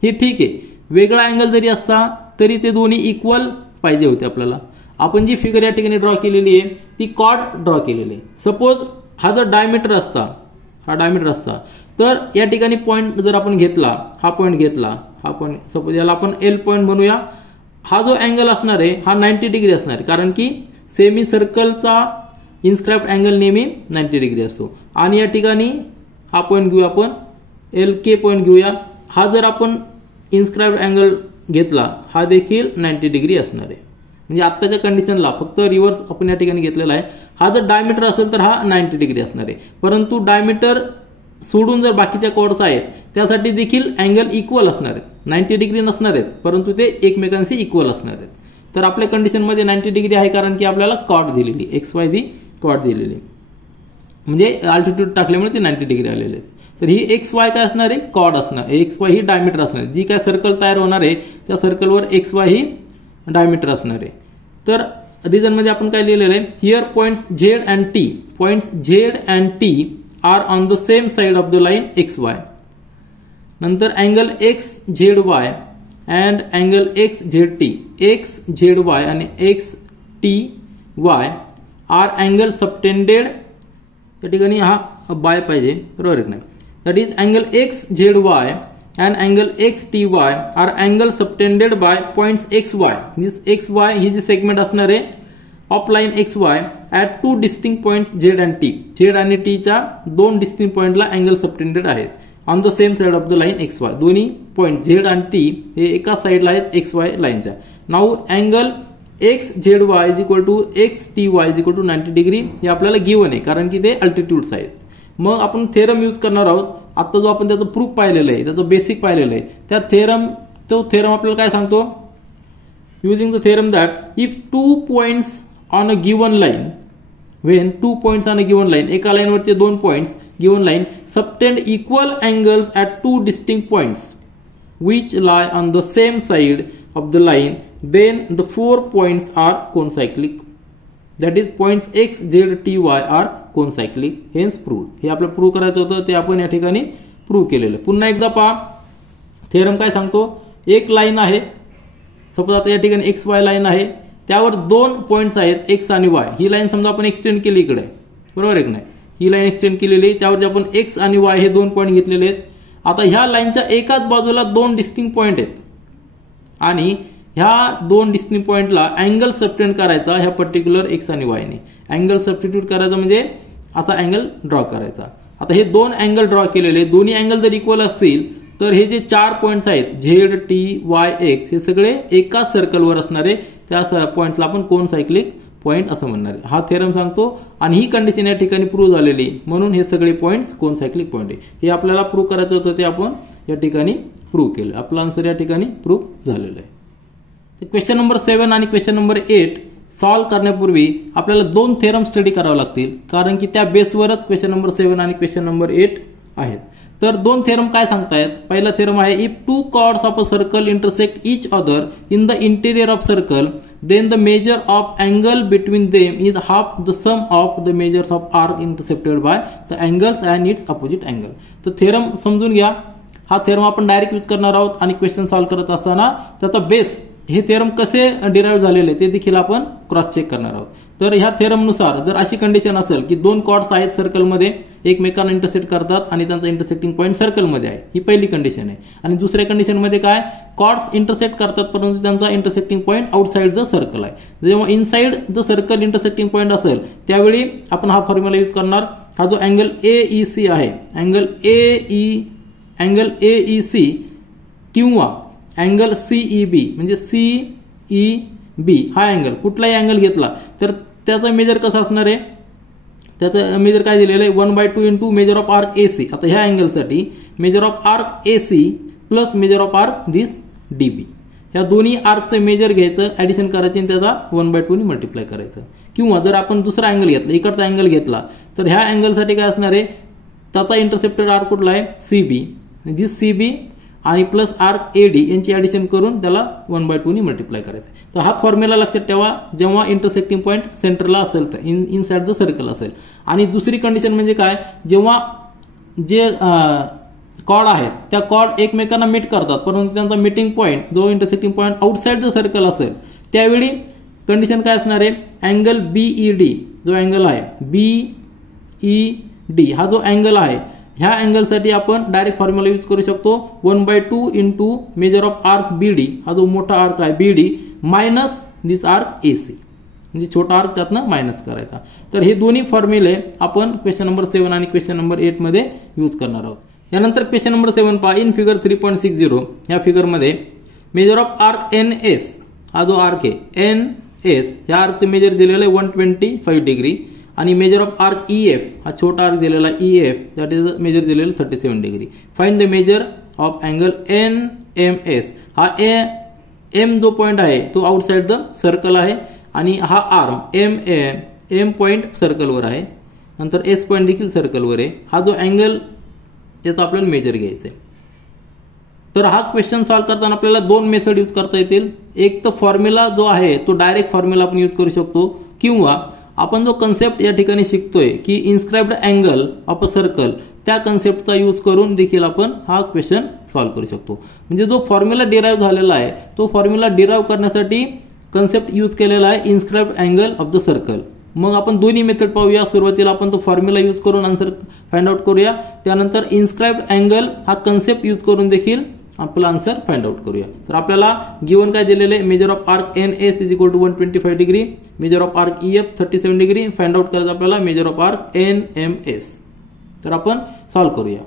हे ठीक आहे, वेगळा अँगल जरी असता तरी ते दोन्ही इक्वल पाहिजे होते आपल्याला. आपण जी फिगर या ठिकाणी ड्रॉ केलेली आहे ती कॉर्ड ड्रॉ केलेली आहे. सपोज हा जर डायमीटर असता, हा डायमीटर असता, तर या ठिकाणी पॉइंट जर आपण घेतला, हा पॉइंट घेतला, हा पॉइंट सपोज याला आपण एल पॉइंट म्हणूया. हा जो अँगल असणार आहे हा 90 डिग्री असणार आहे, कारण की सेमी सर्कलचा इन्स्क्राइब्ड अँगल नेहमी 90 डिग्री असतो. आणि या ठिकाणी हा पॉइंट घेऊया आपण, एल के पॉइंट घेऊया. हा जर आपण इन्स्क्राइब्ड अँगल घेतला, हा देखील 90 डिग्री असणार आहे. म्हणजे आत्ताच्या कंडिशनला फक्त रिव्हर्स आपण या ठिकाणी घेतलेला आहे. हा जर डायमीटर असेल तर हा 90 डिग्री असणार आहे, परंतु डायमीटर सोडून जर बाकीच्या कॉर्ड्स आहेत त्यासाठी देखील अँगल इक्वल असणार आहेत. 90 डिग्री नसणार आहेत, परंतु ते एकमेकांशी इक्वल असणार आहेत. तर आपल्या कंडिशनमध्ये 90 डिग्री आहे, कारण की आपल्याला कॉर्ड दिलेली, एक्स वाय दी कॉर्ड दिलेली, म्हणजे अल्टिट्यूड टाकल्यामुळे ते 90 डिग्री आलेले आहेत. तर ही एक्स वाय काय असणार आहे, कॉर्ड असणार. एक्स वाय ही डायमीटर असणार आहे. जी काय सर्कल तयार होणार आहे त्या सर्कलवर एक्स वाय ही डायमीटर असणार आहे. तर रिझन मध्ये आपण काय लिहिलेलं आहे, here points Z and T, points Z and T are on the same side of the line X Y. नंतर angle X Z Y and angle X Z T, X Z Y आणि X T Y are angle subtended. या ठिकाणी हा बाय पाहिजे, बरोबर आहे नाही. That is angle X Z Y and angle xty are angle subtended by points xy. This xy ही जी सेगमेंट असणार आहे of line xy at two distinct points z and t. z आणि t च्या दोन डिस्टिंक्ट पॉइंटला अँगल सबटेंडेड आहेत on the same side of the line xy. दोन्ही पॉइंट z आणि t हे एका साइडला आहेत xy लाईनच्या. Now angle X Z Y is equal to X T Y is equal to 90 degree हे आपल्याला गिवन आहे, कारण की ते अल्टिट्यूड्स आहेत. मग आपण थेरम यूज करणार आहोत. आता जो आपण त्याचं प्रूफ पाहिलेलं आहे, त्याचं बेसिक पाहिलेलं आहे, त्या तो थेरम आपल्याला काय सांगतो, using the theorem that if two points on a given line, Wien two points on a given line, एका लाईनवरचे दोन points given line subtend equal angles at two distinct points which lie on the same side of the line, then the 4 points are concyclic. That is points X Z T Y are concyclic hence proved. हे आपल्याला प्रूव्ह करायचं होतं, ते आपण या ठिकाणी प्रूव्ह केलेलं. पुन्हा एकदा पहा, थेरम काय सांगतो, एक लाईन आहे, सपोज आता या ठिकाणी एक्स वाय लाईन आहे, त्यावर दोन पॉइंट्स आहेत एक्स आणि वाय. ही लाईन समजा आपण एक्सटेंड केली इकडे, बरोबर आहे की नाही, ही लाईन एक्सटेंड केलेली, त्यावरती आपण एक्स आणि वाय हे दोन पॉईंट घेतलेले आहेत. आता ह्या लाईनच्या एकाच बाजूला दोन डिस्टिंक्ट पॉइंट आहेत आणि ह्या दोन डिस्टिंक्ट पॉइंटला अँगल सबटेंड करायचा ह्या पर्टिक्युलर एक्स आणि वाय ने. अँगल सबस्टिट्यूट करायचा म्हणजे असा अँगल ड्रॉ करायचा. आता हे दोन अँगल ड्रॉ केलेले, दोन्ही अँगल जर इक्वल असतील तर हे जे चार पॉइंट्स आहेत झेड टी वाय एक्स हे सगळे एकाच सर्कलवर असणारे, त्या पॉइंट्सला आपण कोनसायक्लिक पॉइंट असं म्हणणार. हा थेरम सांगतो आणि ही कंडिशन या ठिकाणी प्रूव्ह झालेली, म्हणून हे सगळे पॉइंट्स कोनसायक्लिक पॉइंट आहे. हे आपल्याला प्रूव्ह करायचं होतं, ते आपण या ठिकाणी प्रूव्ह केलं. आपला आन्सर या ठिकाणी प्रूव्ह झालेलं आहे. क्वेश्चन नंबर 7 आणि क्वेश्चन नंबर 8 सॉल्व्ह करण्यापूर्वी आपल्याला दोन थेरम स्टडी करावे लागतील, कारण की त्या बेसवरच क्वेश्चन नंबर 7 आणि क्वेश्चन नंबर 8 आहेत. तर दोन थेरम काय सांगतायत. पहिला थेरम आहे, if two chords of a circle intersect each other in the interior of circle then the measure of angle between them is half the sum of the measures of arc intercepted by the angles and its opposite angle. तर थेरम समजून घ्या. हा थेरम आपण डायरेक्ट यूज करणार आहोत आणि क्वेश्चन सॉल्व्ह करत असताना त्याचा बेस, हे थेरम कसे डिराईव्ह झालेले ते देखील आपण क्रॉस चेक करणार आहोत. तर ह्या थेरमनुसार जर अशी कंडिशन असेल की दोन कॉर्ड्स आहेत सर्कलमध्ये, एकमेकांना इंटरसेक्ट करतात आणि त्यांचा इंटरसेक्टिंग पॉईंट सर्कलमध्ये आहे, ही पहिली कंडिशन आहे. आणि दुसऱ्या कंडिशनमध्ये काय, कॉर्ड्स इंटरसेक्ट करतात परंतु त्यांचा intersecting point outside the circle आहे. जेव्हा inside the circle intersecting point असेल त्यावेळी आपण हा फॉर्म्युला यूज करणार. हा जो अँगल AEC आहे, अँगल AEC किंवा अँगल CEB म्हणजे CEB हा अँगल, कुठलाही अँगल घेतला तर त्याचा मेजर कसा असणार आहे, त्याचं मेजर काय दिलेलं आहे 1/2 into measure of arc AC. आता ह्या अँगलसाठी measure of arc AC plus measure of arc this DB, ह्या दोन्ही आर्कचं मेजर घ्यायचं, ऍडिशन करायचं आणि त्याचा 1/2 ने मल्टिप्लाय करायचं. किंवा जर आपण दुसरा अँगल घेतला, इकडचा अँगल घेतला, तर ह्या अँगलसाठी काय असणार आहे, त्याचा इंटरसेप्टेड आर्क कुठला आहे CB, दिस CB आणि प्लस आर्क AD यांची ऍडिशन करून त्याला 1/2 ने मल्टिप्लाय करायचं. तर हा फॉर्म्युला लक्षात ठेवा जेव्हा इंटरसेक्टिंग पॉईंट सेंटरला असेल तर, इनसाइड द सर्कल असेल. आणि दुसरी कंडिशन म्हणजे काय, जेव्हा जे कॉर्ड आहेत त्या कॉर्ड एकमेकांना मीट करतात परंतु त्यांचा मीटिंग पॉईंट जो intersecting point outside the circle असेल त्यावेळी कंडिशन काय असणार आहे, अँगल BED जो अँगल आहे BED हा जो अँगल आहे, ह्या अँगलसाठी आपण डायरेक्ट फॉर्म्युला यूज करू शकतो 1/2 into measure of arc BD, हा जो मोठा आर्क आहे BD मायनस दिस आर्क AC, म्हणजे छोटा आर्क त्यातनं मायनस करायचा. तर हे दोन्ही फॉर्म्युले आपण क्वेश्चन नंबर 7 आणि क्वेश्चन नंबर 8 मध्ये यूज करणार आहोत. यानंतर क्वेश्चन नंबर 7 पहा, इन फिगर 3.60 या फिगरमध्ये मेजर ऑफ आर्क NS हा जो आर्क आहे NS या आर्कचे मेजर दिलेलं आहे 125 डिग्री आणि मेजर ऑफ आर्क EF हा छोटा आर्क दिलेला EF दॅट इज मेजर दिलेलं 37 degree. Find the measure of angle NMS. हा M जो पॉइंट आहे तो आउटसाइड द सर्कल आहे आणि हा आर्म M पॉइंट सर्कलवर आहे, नंतर S पॉइंट देखील सर्कलवर आहे. हा जो अँगल याचा आपल्याला मेजर घ्यायचा आहे. तर हा क्वेश्चन सॉल्व्ह करताना आपल्याला दोन मेथड यूज करता येतील. एक तर फॉर्म्युला जो आहे तो डायरेक्ट फॉर्म्युला आपण यूज करू शकतो, किंवा आपण जो कन्सेप्ट या ठिकाणी शिकतोय की inscribed angle of a circle, त्या कन्सेप्टचा यूज करून देखील आपण हा क्वेश्चन सॉल्व्ह करू शकतो. म्हणजे जो फॉर्म्युला डिराईव्ह झालेला आहे तो फॉर्म्युला डिराईव्ह करण्यासाठी कन्सेप्ट यूज केलेला आहे inscribed angle of the circle. मग आपण दोन्ही मेथड पाहूया. सुरुवातीला आपण तो फॉर्म्युला यूज करून आन्सर फाइंड आउट करूया, त्यानंतर इन्स्क्राइब्ड अँगल हा कन्सेप्ट यूज करून देखील आपला आन्सर फाइंड आउट करूया. तर आपल्याला गिवन काय दिलेले, measure of arc NS is equal to 125 degree, measure of arc EF 37 degree, find out करायचं आपल्याला मेजर ऑफ आर्क NMS. तर आपण सॉल्व्ह करूया.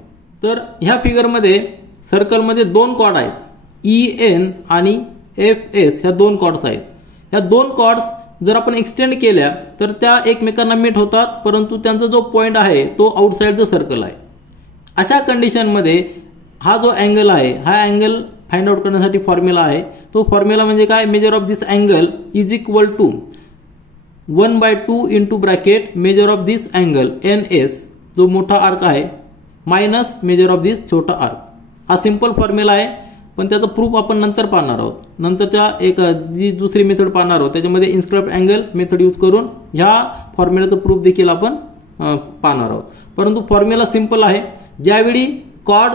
तर ह्या फिगरमध्ये सर्कलमध्ये दोन कॉर्ड आहेत EN आणि FS, ह्या दोन कॉर्ड्स आहेत. ह्या दोन कॉर्ड्स जर आपण एक्सटेंड केल्या तर त्या एकमेकांना मीट होतात परंतु त्यांचा जो पॉइंट आहे तो आउटसाइड द सर्कल आहे. अशा कंडिशनमध्ये हा जो अँगल आहे हा अँगल फाइंड आउट करण्यासाठी फॉर्म्युला आहे. तो फॉर्म्युला म्हणजे काय, measure of this angle is equal to 1/2 into bracket measure of this angle NS जो मोठा आर्क आहे मायनस मेजर ऑफ दिस छोटा आर्क. हा सिंपल फॉर्म्युला आहे. पण त्याचा प्रूफ आपण नंतर पाहणार आहोत. नंतरच्या एक जी दुसरी मेथड पाहणार आहोत त्याच्यामध्ये इन्स्क्राइब्ड अँगल मेथड यूज करून ह्या फॉर्म्युलाचं प्रूफ देखील आपण पाहणार आहोत. परंतु फॉर्म्युला सिंपल आहे. ज्यावेळी कॉर्ड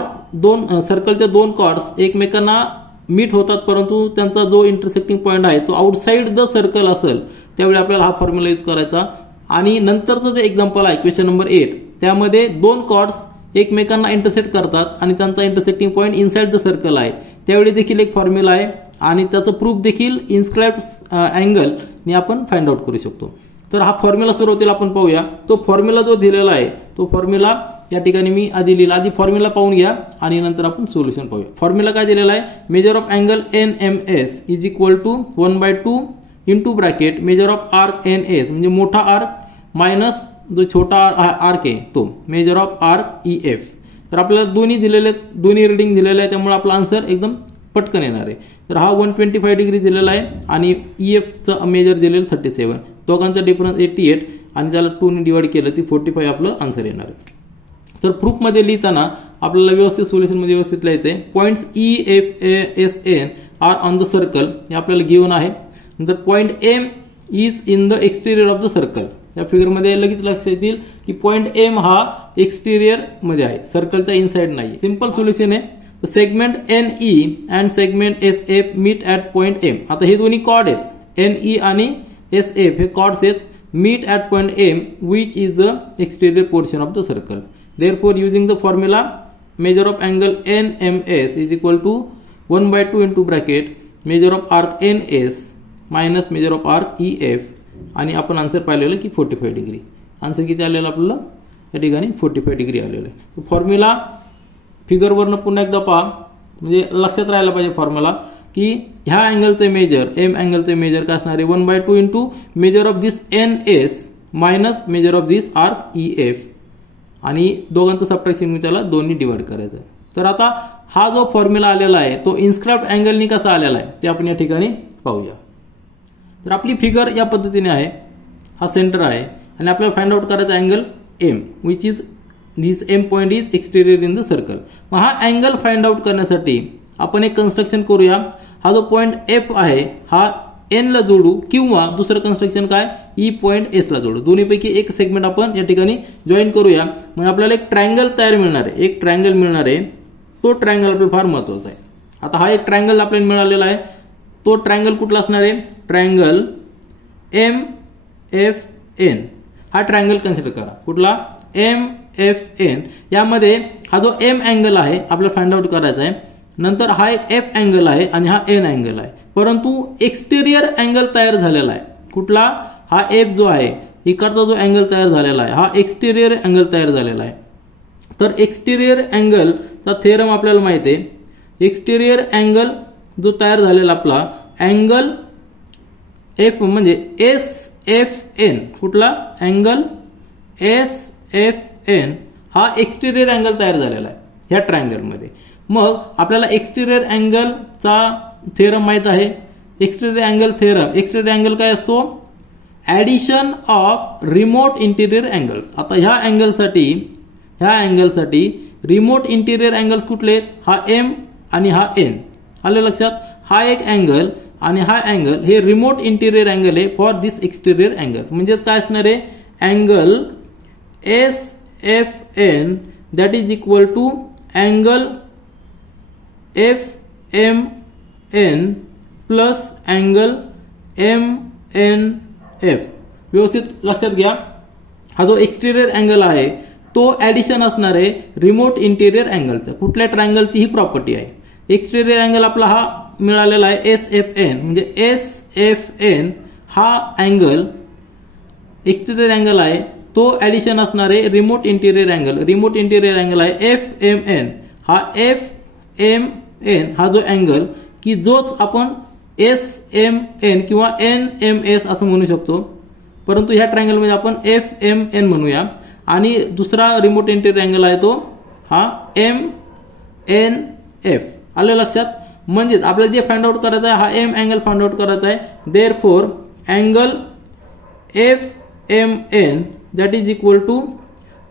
सर्कलच्या दोन कॉर्ड्स एकमेकांना मीट होतात परंतु त्यांचा जो इंटरसेक्टिंग पॉईंट आहे तो आउटसाइड द सर्कल असेल त्यावेळी आपल्याला हा फॉर्म्युला यूज करायचा. आणि नंतरचं जे एक्झाम्पल आहे क्वेश्चन नंबर 8 त्यामध्ये दोन कॉर्ड्स एकमेकांना इंटरसेक्ट करतात आणि त्यांचा intersecting point inside the circle आहे त्यावेळी देखील एक फॉर्म्युला आहे आणि त्याचं प्रूफ देखील इन्स्क्राइब्ड अँगलने आपण फाइंड आउट करू शकतो. तर हा फॉर्म्युला सुरुवातीला आपण पाहूया. तो फॉर्म्युला जो दिलेला आहे तो फॉर्म्युला या ठिकाणी मी आधी लिहिला. आधी फॉर्म्युला पाहून घ्या आणि नंतर आपण सोल्युशन पाहूया. फॉर्म्युला काय दिलेला आहे, measure of angle NMS is equal to 1/2 into bracket measure of arc NS म्हणजे मोठा आर्क मायनस जो छोटा आर्क आहे तो मेजर ऑफ आर्क EF. तर आपल्याला दोन्ही रिडिंग दिलेले आहे त्यामुळे आपला आन्सर एकदम पटकन येणार आहे. तर हा 125 डिग्री दिलेला आहे आणि EFचं मेजर दिलेलं 37. दोघांचा डिफरन्स 88 आणि त्याला 2 ने डिवाइड केलं ती 45 आपलं आन्सर येणार आहे. तर प्रूफमध्ये लिहिताना आपल्याला व्यवस्थित सोल्युशनमध्ये व्यवस्थित लिहायचं आहे. Points EFSN are on the circle हे आपल्याला गिव्हन आहे. नंतर point M is in the exterior of the circle. या फिगरमध्ये लगेच लक्षात येईल की पॉईंट M हा एक्सटेरियर मध्ये आहे, सर्कलच्या इनसाइड नाही. सिंपल सोल्युशन आहे. Segment NE and segment SF meet at point M. आता हे दोन्ही कॉर्ड आहेत, NE आणि SF हे कॉर्ड्स आहेत, meet at point M which is the exterior portion of the circle. Therefore, using the formula, measure of angle NMS is equal to 1/2 into bracket measure of arc NS minus measure of arc EF आणि आपण आन्सर पाहिलेलं की 45 डिग्री. आन्सर किती आलेलं आपल्याला या ठिकाणी 45 डिग्री आलेलं आहे. फॉर्म्युला फिगरवरनं पुन्हा एकदा पहा म्हणजे लक्षात राहायला पाहिजे फॉर्म्युला की ह्या अँगलचे मेजर M अँगलचे मेजर काय असणार आहे 1/2 into measure of this NS minus measure of this arc EF आणि दोघांचं सबट्रॅक्शन त्याला दोन्ही डिवाइड करायचं आहे. तर आता हा जो फॉर्म्युला आलेला आहे तो इन्स्क्राइब्ड अँगलनी कसा आलेला आहे ते आपण या ठिकाणी पाहूया. तर आपली फिगर या पद्धतीने आहे. हा सेंटर आहे आणि आपल्याला फाइंड आउट करायचा angle M which is this M point is exterior in the circle. मग हा अँगल फाइंड आउट करण्यासाठी आपण एक कन्स्ट्रक्शन करूया. हा जो पॉइंट F आहे हा N ला जोडू किंवा दुसरं कन्स्ट्रक्शन काय E पॉइंट S ला जोडू. दोन्हीपैकी एक सेगमेंट आपण या ठिकाणी जॉईन करूया म्हणजे आपल्याला एक ट्रायंगल तयार मिळणार आहे. एक ट्रायंगल मिळणार आहे. तो ट्रायंगल आपल्याला फार महत्वाचा आहे. आता हा एक ट्रायंगल आपल्याला मिळालेला आहे. तो ट्रायंगल कुठला असणार आहे, ट्रायंगल MFN. हा ट्रायंगल कन्सिडर करा. कुठला MFN. यामध्ये हा जो M अँगल आहे आपल्याला फाइंड आउट करायचा आहे. नंतर हा एक F अँगल आहे आणि हा N अँगल आहे. परंतु एक्सटेरियर अँगल तयार झालेला आहे. कुठला, हा F जो आहे इकडचा जो अँगल तयार झालेला आहे हा एक्सटेरियर अँगल तयार झालेला आहे. तर एक्सटेरियर अँगलचा थेरम आपल्याला माहिती आहे. एक्सटेरियर अँगल जो तयार झालेला आपला अँगल F म्हणजे SFN. कुठला अँगल SFN हा एक्सटेरियर अँगल तयार झालेला आहे ह्या ट्रायंगलमध्ये. मग आपल्याला एक्सटेरियर अँगलचा थेरम माहित आहे. Exterior angle theorem, exterior angle काय असतो, addition of remote interior angles. आता ह्या अँगलसाठी रिमोट इंटिरियर अँगल्स कुठले आहेत, हा M आणि हा N. आलं लक्षात. हा एक अँगल आणि हा अँगल हे रिमोट इंटिरियर अँगल आहे फॉर दिस एक्सटेरियर अँगल. म्हणजेच काय असणार आहे, angle SFN that is equal to angle FMN plus angle MNF. व्यवस्थित लक्षात घ्या. हा जो एक्सटेरियर अँगल आहे तो ऍडिशन असणार आहे रिमोट इंटिरियर अँगलचा. कुठल्या ट्रायंगलची ही प्रॉपर्टी आहे. एक्सटेरियर अँगल आपला हा मिळालेला आहे SFN म्हणजे SFN हा अँगल एक्सटेरियर अँगल आहे तो ऍडिशन असणार आहे remote interior angle. Remote interior angle आहे FMN. हा FMN हा जो अँगल की जोच आपण SMN किंवा NMS असं म्हणू शकतो. परंतु ह्या ट्रायंगल मध्ये आपण FMN म्हणूया आणि दुसरा रिमोट इंटिरियर अँगल आहे तो हा MNF. आलं लक्षात. म्हणजेच आपल्याला जे फाइंड आउट करायचं आहे हा M अँगल फाइंड आउट करायचा आहे. Therefore angle FMN that is equal to,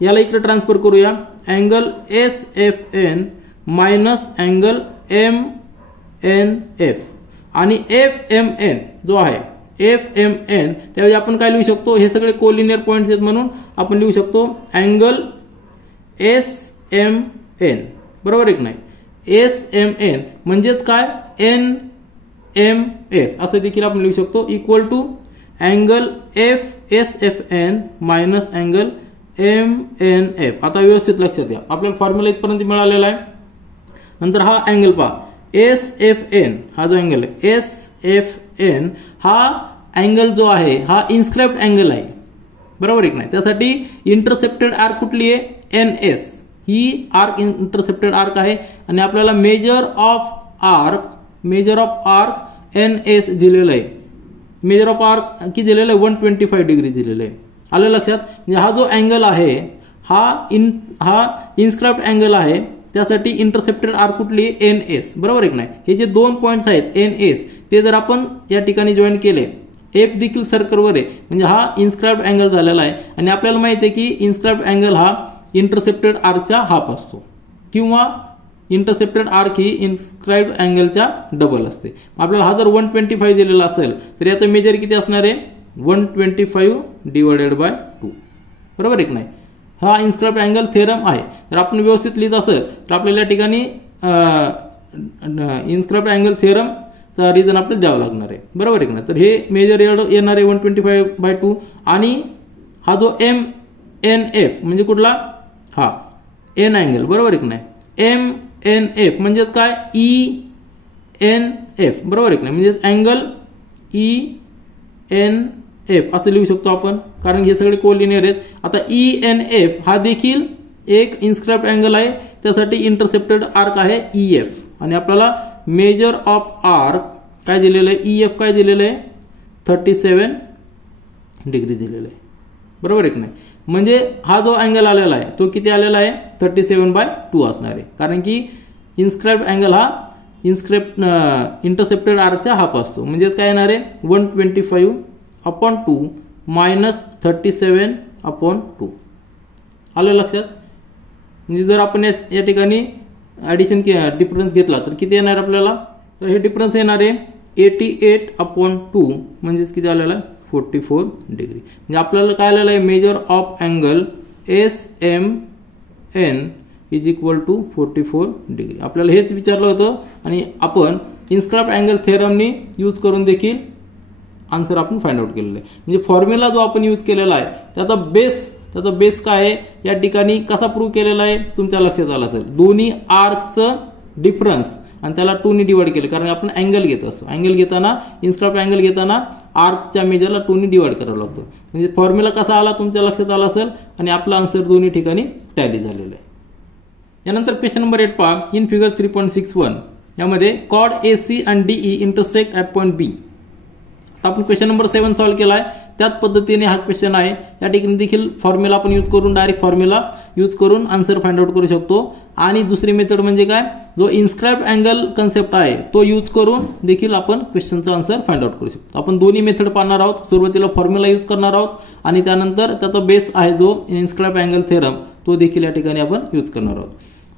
याला इकडे ट्रान्सफर करूया, angle SFN minus angle N F आणि एफ एम एन जो आहे एफ एम एन त्यावेळी आपण काय लिहू शकतो, हे सगळे कोलिनियर पॉइंट्स आहेत म्हणून आपण लिहू शकतो अँगल एस एम एन, बरोबर आहे की नाही. एस एम एन म्हणजेच काय एन एम एस असं देखील आपण लिहू शकतो equal to angle F S F N minus angle M N F. आता व्यवस्थित लक्षात घ्या, आपल्याला फॉर्म्युला इथपर्यंत मिळालेला आहे. नंतर हा अँगल पहा एस एफ एन, हा जो अँगल आहे एस एफ एन हा अँगल जो आहे हा इन्स्क्राइब्ड अँगल आहे, बरोबर आहे की नाही. त्यासाठी इंटरसेप्टेड आर्क कुठली आहे एन एस, ही आर्क इंटरसेप्टेड आर्क आहे आणि आपल्याला measure of arc N S दिलेलं आहे. मेजर ऑफ आर्क किती दिलेलं आहे 125 डिग्री दिलेलं आहे. आलं लक्षात. म्हणजे हा जो अँगल आहे हा इन्स्क्राइब्ड अँगल आहे, त्यासाठी इंटरसेप्टेड आर्क कुठली एन एस, बरोबर आहे की नाही. हे जे दोन पॉइंट्स आहेत एन एस ते जर आपण या ठिकाणी जॉईन केले, एफ देखील सर्कलवर आहे म्हणजे हा इन्स्क्राइब्ड अँगल झालेला आहे. आणि आपल्याला माहिती आहे की इन्स्क्राइब्ड अँगल हा इंटरसेप्टेड आर्कच्या हाफ असतो किंवा इंटरसेप्टेड आर्क ही इन्स्क्राइब्ड अँगलच्या डबल असते. आपल्याला हा जर 125 दिलेला असेल तर याचं मेजर किती असणार आहे 125 डिवायडेड बाय 2, बरोबर आहे की नाही. हा इन्स्क्राइब्ड अँगल थेरम आहे. जर आपण व्यवस्थित लिहित असेल तर आपल्याला या ठिकाणी इन्स्क्राइब्ड अँगल थेरमचा रिझन आपल्याला द्यावं लागणार आहे, बरोबर आहे की नाही. तर हे मेजर येणार आहे 125/2 आणि हा जो एम एन एफ म्हणजे कुठला हा एन अँगल, बरोबर आहे की नाही. एम एन एफ म्हणजेच काय ई एन एफ, बरोबर आहे की नाही. म्हणजेच अँगल ई एन एफ असं लिहू शकतो आपण, कारण हे सगळे कोलिनियर आहेत. आता ई एन एफ हा देखील एक इन्स्क्राइब्ड अँगल आहे, त्यासाठी इंटरसेप्टेड आर्क आहे ई एफ आणि आपल्याला मेजर ऑफ आर्क काय दिलेलं आहे ई एफ काय दिलेलं आहे 37 डिग्री दिलेलं आहे, बरोबर आहे की नाही. म्हणजे हा जो अँगल आलेला आहे तो किती आलेला आहे 37/2 असणार आहे, कारण की इन्स्क्राइब्ड अँगल हा इंटरसेप्टेड आर्कच्या हाफ असतो. म्हणजेच काय येणार आहे 125/2 मायनस 37/2. आलं लक्षात. म्हणजे जर आपण या ठिकाणी ॲडिशन डिफरन्स घेतला तर किती येणार आपल्याला, तर हे डिफरन्स येणार आहे 88/2 म्हणजेच किती आलेला आहे 44 डिग्री. म्हणजे आपल्याला काय आलेलं आहे measure of angle S M N is equal to 44 degree. आपल्याला हेच विचारलं होतं आणि आपण इन्स्क्राइब्ड अँगल थेरमनी यूज करून देखील आन्सर आपण फाइंड आउट केलेलं आहे. म्हणजे फॉर्म्युला जो आपण यूज केलेला आहे त्याचा बेस काय आहे या ठिकाणी कसा प्रूव्ह केलेला आहे तुमच्या लक्षात आलं असेल. दोन्ही आर्कचं डिफरन्स आणि त्याला 2 ने डिवाइड केलं, कारण आपण अँगल घेत असतो. अँगल घेताना इन्स्क्राइब्ड अँगल घेताना आर्कच्या मेजरला 2 ने डिवाइड करावं लागतं. म्हणजे फॉर्म्युला कसा आला तुमच्या लक्षात आला असेल आणि आपला आन्सर दोन्ही ठिकाणी टॅली झालेला आहे. यानंतर क्वेश्चन नंबर 8 पहा. इन फिगर 3.61 यामध्ये कॉड ए सी आणि डीई इंटरसेक्ट ॲट पॉईंट बी. आता आपण क्वेश्चन नंबर 7 सॉल्व्ह केला आहे, त्याच पद्धतीने हा क्वेश्चन आहे. या ठिकाणी देखील फॉर्म्युला आपण यूज करून डायरेक्ट फॉर्म्युला यूज करून आन्सर फाइंड आउट करू शकतो. आणि दुसरी मेथड म्हणजे काय जो इन्स्क्राइब्ड अँगल कन्सेप्ट आहे तो यूज करून देखील आपण क्वेश्चनचा आन्सर फाइंड आउट करू शकतो. आपण दोन्ही मेथड पाहणार आहोत. सुरुवातीला फॉर्म्युला यूज करणार आहोत आणि त्यानंतर त्याचा बेस आहे जो इन्स्क्राइब्ड अँगल थेरम तो देखील या ठिकाणी आपण यूज करणार आहोत.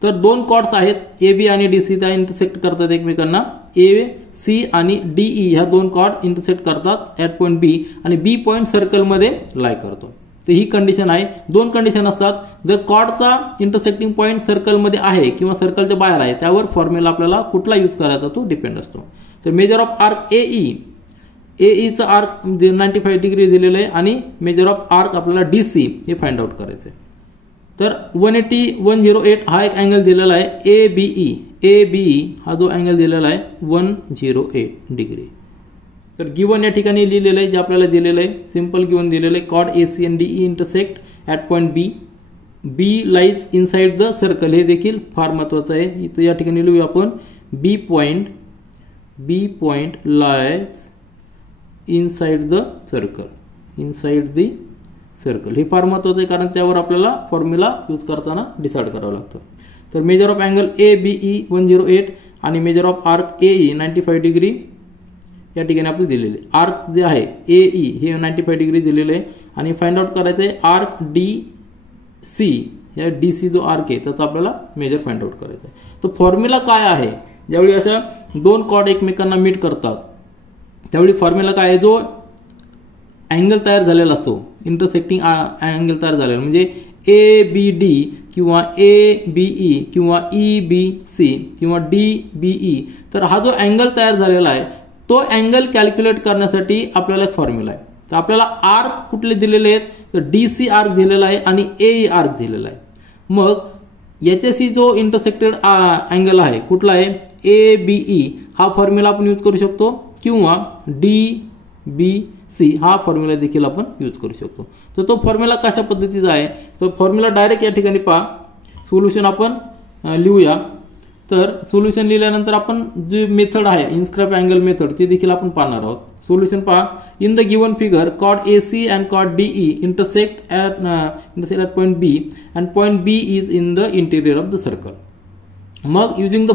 तर दोन कॉर्ड्स आहेत ए बी आणि डीसी, त्या इंटरसेक्ट करतात एकमेकांना. ए सी आणि डीई ह्या दोन कॉर्ड इंटरसेक्ट करतात ऍट पॉईंट बी आणि बी पॉईंट सर्कलमध्ये लाय करतो. तर ही कंडिशन आहे. दोन कंडिशन असतात. जर कॉर्डचा इंटरसेक्टिंग पॉईंट सर्कलमध्ये आहे किंवा सर्कलच्या बाहेर आहे त्यावर फॉर्म्युला आपल्याला कुठला यूज करायचा तो डिपेंड असतो. तर मेजर ऑफ आर्क एईचं आर्क 95 डिग्री दिलेलं आहे आणि मेजर ऑफ आर्क आपल्याला डीसी हे फाइंड आउट करायचं आहे. तर 108 हा एक अँगल दिलेला आहे एबीई हा जो अँगल दिलेला आहे 108 डिग्री. तर गिवन या ठिकाणी लिहिलेलं आहे जे आपल्याला दिलेलं आहे सिंपल गिवन दिलेलं आहे. कॉड एसी आणि DE intersect at point B lies inside the circle. हे देखील फार महत्वाचं आहे. इथं या ठिकाणी लिहूया आपण B point lies inside the circle. हे फार महत्वाचं आहे कारण त्यावर आपल्याला फॉर्म्युला यूज करताना डिसाइड करावं लागतं. तर measure of angle A BE 108 आणि measure of arc AE 95 degree या ठिकाणी आपल्याला दिलेले. आर्क जे आहे एई हे 95 डिग्री दिलेले आहे आणि फाइंड आउट करायचं आहे आर्क डी सी. या डी सी जो आर्क आहे त्याचा आपल्याला मेजर फाइंड आउट करायचा आहे. तर फॉर्म्युला काय आहे ज्यावेळी अशा दोन कॉर्ड एकमेकांना मीट करतात त्यावेळी फॉर्म्युला काय आहे, जो अँगल तयार झालेला असतो, इंटरसेक्टिंग अँगल तयार झालेला, म्हणजे ABD किंवा ABE किंवा EBC किंवा DBE, तर हा जो अँगल तयार झालेला आहे तो अँगल कॅल्क्युलेट करण्यासाठी आपल्याला एक फॉर्म्युला आहे. तर आपल्याला आर्क कुठले दिलेले आहेत, तर DC आर्क दिलेला आहे आणि AE आर्क दिलेला आहे. मग याच्याशी जो इंटरसेक्टेड अँगल आहे कुठला आहे, ABE हा फॉर्म्युला आपण यूज करू शकतो किंवा DBC हा फॉर्म्युला देखील आपण यूज करू शकतो. तर तो फॉर्म्युला कशा पद्धतीचा आहे, तो फॉर्म्युला डायरेक्ट या ठिकाणी पहा, सोल्युशन आपण लिहूया. तर सोल्युशन लिहिल्यानंतर आपण जे मेथड आहे इन्स्क्राइब अँगल मेथड ती देखील आपण पाहणार आहोत. सोल्युशन पहा, in the given figure chord AC and chord DE intersect at point B and point B is in the interior of the circle. मग युजिंग द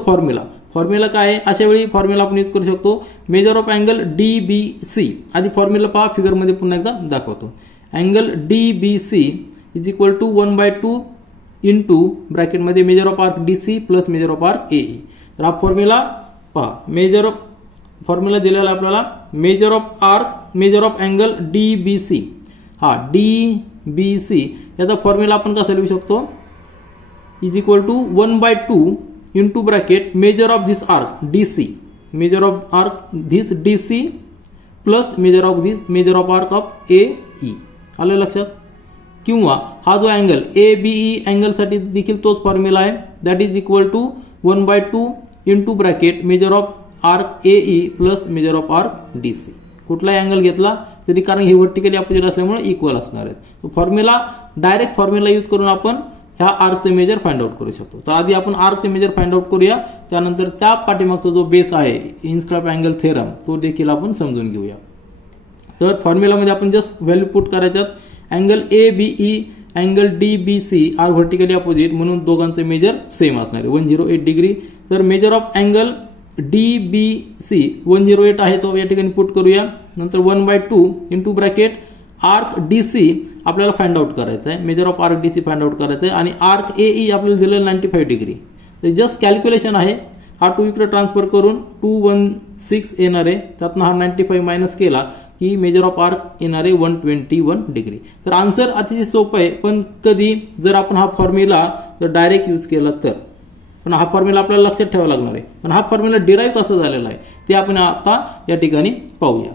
फॉर्म्युला काय आहे, अशा वेळी फॉर्म्युला आपण यूज करू शकतो मेजर ऑफ अँगल DBC. आधी फॉर्म्युला पहा, फिगरमध्ये पुन्हा एकदा दाखवतो. Angle DBC is equal to 1/2 into ब्रॅकेटमध्ये measure of arc DC plus measure of arc AE. तर हा फॉर्म्युला पहा, मेजर ऑफ फॉर्म्युला दिलेला आपल्याला, measure of arc measure of angle DBC, हा DBC याचा फॉर्म्युला आपण कसा लिहू शकतो, is equal to 1/2 into bracket measure of this arc DC, measure of arc this DC plus measure of arc of AE. आलं लक्षात. किंवा हा जो अँगल ABE अँगल साठी देखील तोच फॉर्म्युला आहे, that is equal to 1/2 into bracket measure of arc AE plus measure of arc DC. कुठलाही अँगल घेतला तरी, कारण हे व्हर्टिकली अपोजिट असल्यामुळे इक्वल असणार आहेत. तो फॉर्म्युला डायरेक्ट फॉर्म्युला यूज करून आपण ह्या आर्कचे मेजर फाइंड आउट करू शकतो. तर आधी आपण आर्कचे मेजर फाइंड आउट करूया, त्यानंतर त्या पाठीमागचा जो बेस आहे इन्स्क्राइब अँगल थेरम तो देखील आपण समजून घेऊया. तर फॉर्म्युलामध्ये आपण जस्ट व्हॅल्यू पुट करायच्यात. Angle ABE angle DBC are vertically opposite, म्हणून दोघांचे मेजर सेम असणार आहे 108 डिग्री. तर मेजर ऑफ अँगल DBC 108 आहे, तो या ठिकाणी पुट करूया. नंतर 1/2 इंटू ब्रॅकेट आर्क DC आपल्याला फाइंड आउट करायचं आहे, measure of arc DC find out करायचं आहे. आणि आर्क AE आपल्याला दिलेलं 95 डिग्री. तर जस्ट कॅल्क्युलेशन आहे, हा 2 इकडे ट्रान्सफर करून 216 येणार आहे, त्यातनं हा 95 मायनस केला की मेजर ऑफ आर्क येणार आहे 121 डिग्री. तर आन्सर अतिशय सोपं आहे, पण कधी जर आपण हा फॉर्म्युला जर डायरेक्ट यूज केला तर, पण हा फॉर्म्युला आपल्याला लक्षात ठेवावा लागणार आहे. पण हा फॉर्म्युला डिराईव्ह कसा झालेला आहे ते आपण आता या ठिकाणी पाहूया.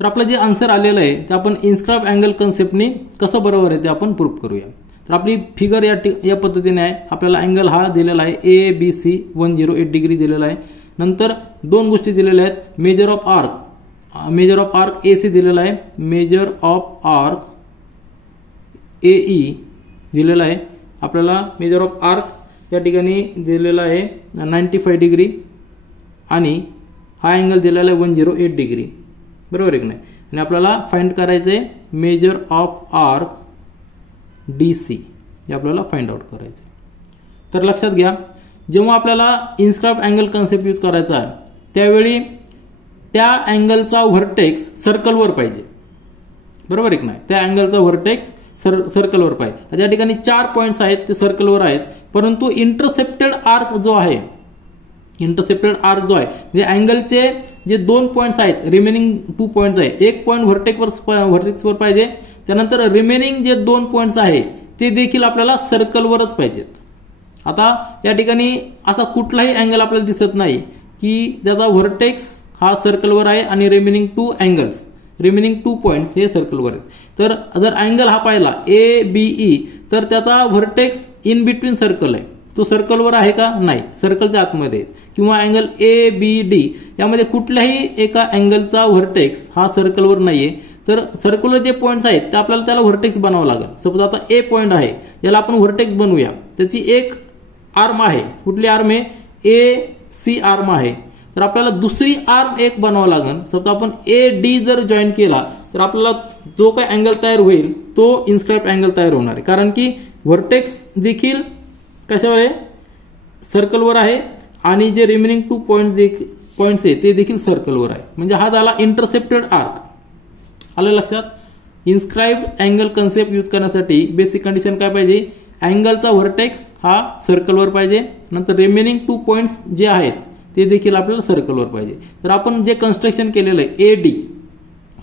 तर आपलं जे आन्सर आलेलं आहे ते आपण इन्स्क्राइब अँगल कन्सेप्टने कसं बरोबर आहे ते आपण प्रूव्ह करूया. तर आपली फिगर या पद्धतीने आहे. आपल्याला अँगल हा दिलेला आहे ABC 108 डिग्री दिलेला आहे. नंतर दोन गोष्टी दिलेल्या आहेत, मेजर ऑफ आर्क AC दिलेला आहे, मेजर ऑफ आर्क AE दिलेला आहे. आपल्याला मेजर ऑफ आर्क या ठिकाणी दिलेला आहे 95 डिग्री आणि हा अँगल दिलेला आहे 108 डिग्री, बरोबर आहे की नाही. आणि आपल्याला फाइंड करायचं आहे मेजर ऑफ आर्क DC, हे आपल्याला फाइंड आउट करायचं आहे. तर लक्षात घ्या, जेव्हा आपल्याला इन्स्क्राइब अँगल कन्सेप्ट यूज करायचा आहे त्यावेळी त्या अँगलचा व्हर्टेक्स सर्कलवर पाहिजे, बरोबर आहे की नाही. त्या अँगलचा व्हर्टेक्स सर्कलवर पाहिजे. त्या ठिकाणी 4 पॉईंट्स आहेत ते सर्कलवर आहेत, परंतु इंटरसेप्टेड आर्क जो आहे म्हणजे अँगलचे जे 2 पॉईंट्स आहेत, रिमेनिंग 2 पॉईंट्स आहेत, एक पॉईंट व्हर्टेक्सवर पाहिजे, त्यानंतर रिमेनिंग जे 2 पॉईंट्स आहे ते देखील आपल्याला सर्कलवरच पाहिजेत. आता या ठिकाणी असा कुठलाही अँगल आपल्याला दिसत नाही की त्याचा व्हर्टेक्स हा सर्कलवर आहे आणि रिमेनिंग 2 पॉईंट्स हे सर्कलवर आहेत. तर जर अँगल हा पाहिला ABE, तर त्याचा व्हर्टेक्स इन बिटवीन सर्कल आहे, तो सर्कलवर आहे का, नाही, सर्कलच्या आतमध्ये. किंवा अँगल ABD यामध्ये कुठल्याही एका अँगलचा व्हर्टेक्स हा सर्कलवर नाहीये, तर सर्क्युलर जे पॉईंट्स आहेत ते आपल्याला त्याला व्हर्टेक्स बनावं लागेल. सपोज आता A पॉईंट आहे, याला आपण व्हर्टेक्स बनवूया. त्याची एक आर्म आहे, कुठली आर्म आहे, AC आर्म आहे. तर आपल्याला दुसरी आर्म एक बनावं लागेल. सपोज आपण AD जर जॉईन केला तर आपल्याला जो काही अँगल तयार होईल तो इन्स्क्राइब अँगल तयार होणार आहे, कारण की व्हर्टेक्स देखील कशावर आहे, सर्कलवर आहे आणि जे रिमेनिंग 2 पॉईंट्स आहे ते देखील सर्कलवर आहे. म्हणजे हा झाला इंटरसेप्टेड आर्क. आलं लक्षात. इन्स्क्राइब अँगल कन्सेप्ट यूज करण्यासाठी बेसिक कंडिशन काय पाहिजे, अँगलचा व्हर्टेक्स हा सर्कलवर पाहिजे, नंतर रिमेनिंग 2 पॉईंट्स जे आहेत ते देखील आपल्याला सर्कलवर पाहिजे. तर आपण जे कन्स्ट्रक्शन केलेलं आहे AD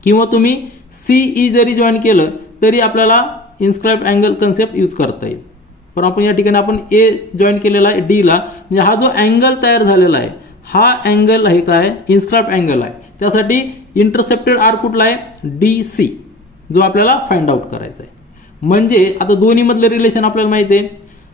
किंवा तुम्ही CE जरी जॉईन केलं तरी आपल्याला इन्स्क्राइब्ड अँगल कन्सेप्ट यूज करता येईल. पण आपण या ठिकाणी आपण A जॉईन केलेला आहे D ला, म्हणजे हा जो अँगल तयार झालेला आहे हा अँगल आहे काय, इन्स्क्राइब्ड अँगल आहे. त्यासाठी इंटरसेप्टेड आर्क कुठला आहे, DC, जो आपल्याला फाइंड आउट करायचा आहे. म्हणजे आता दोन्ही मधलं रिलेशन आपल्याला माहिती आहे,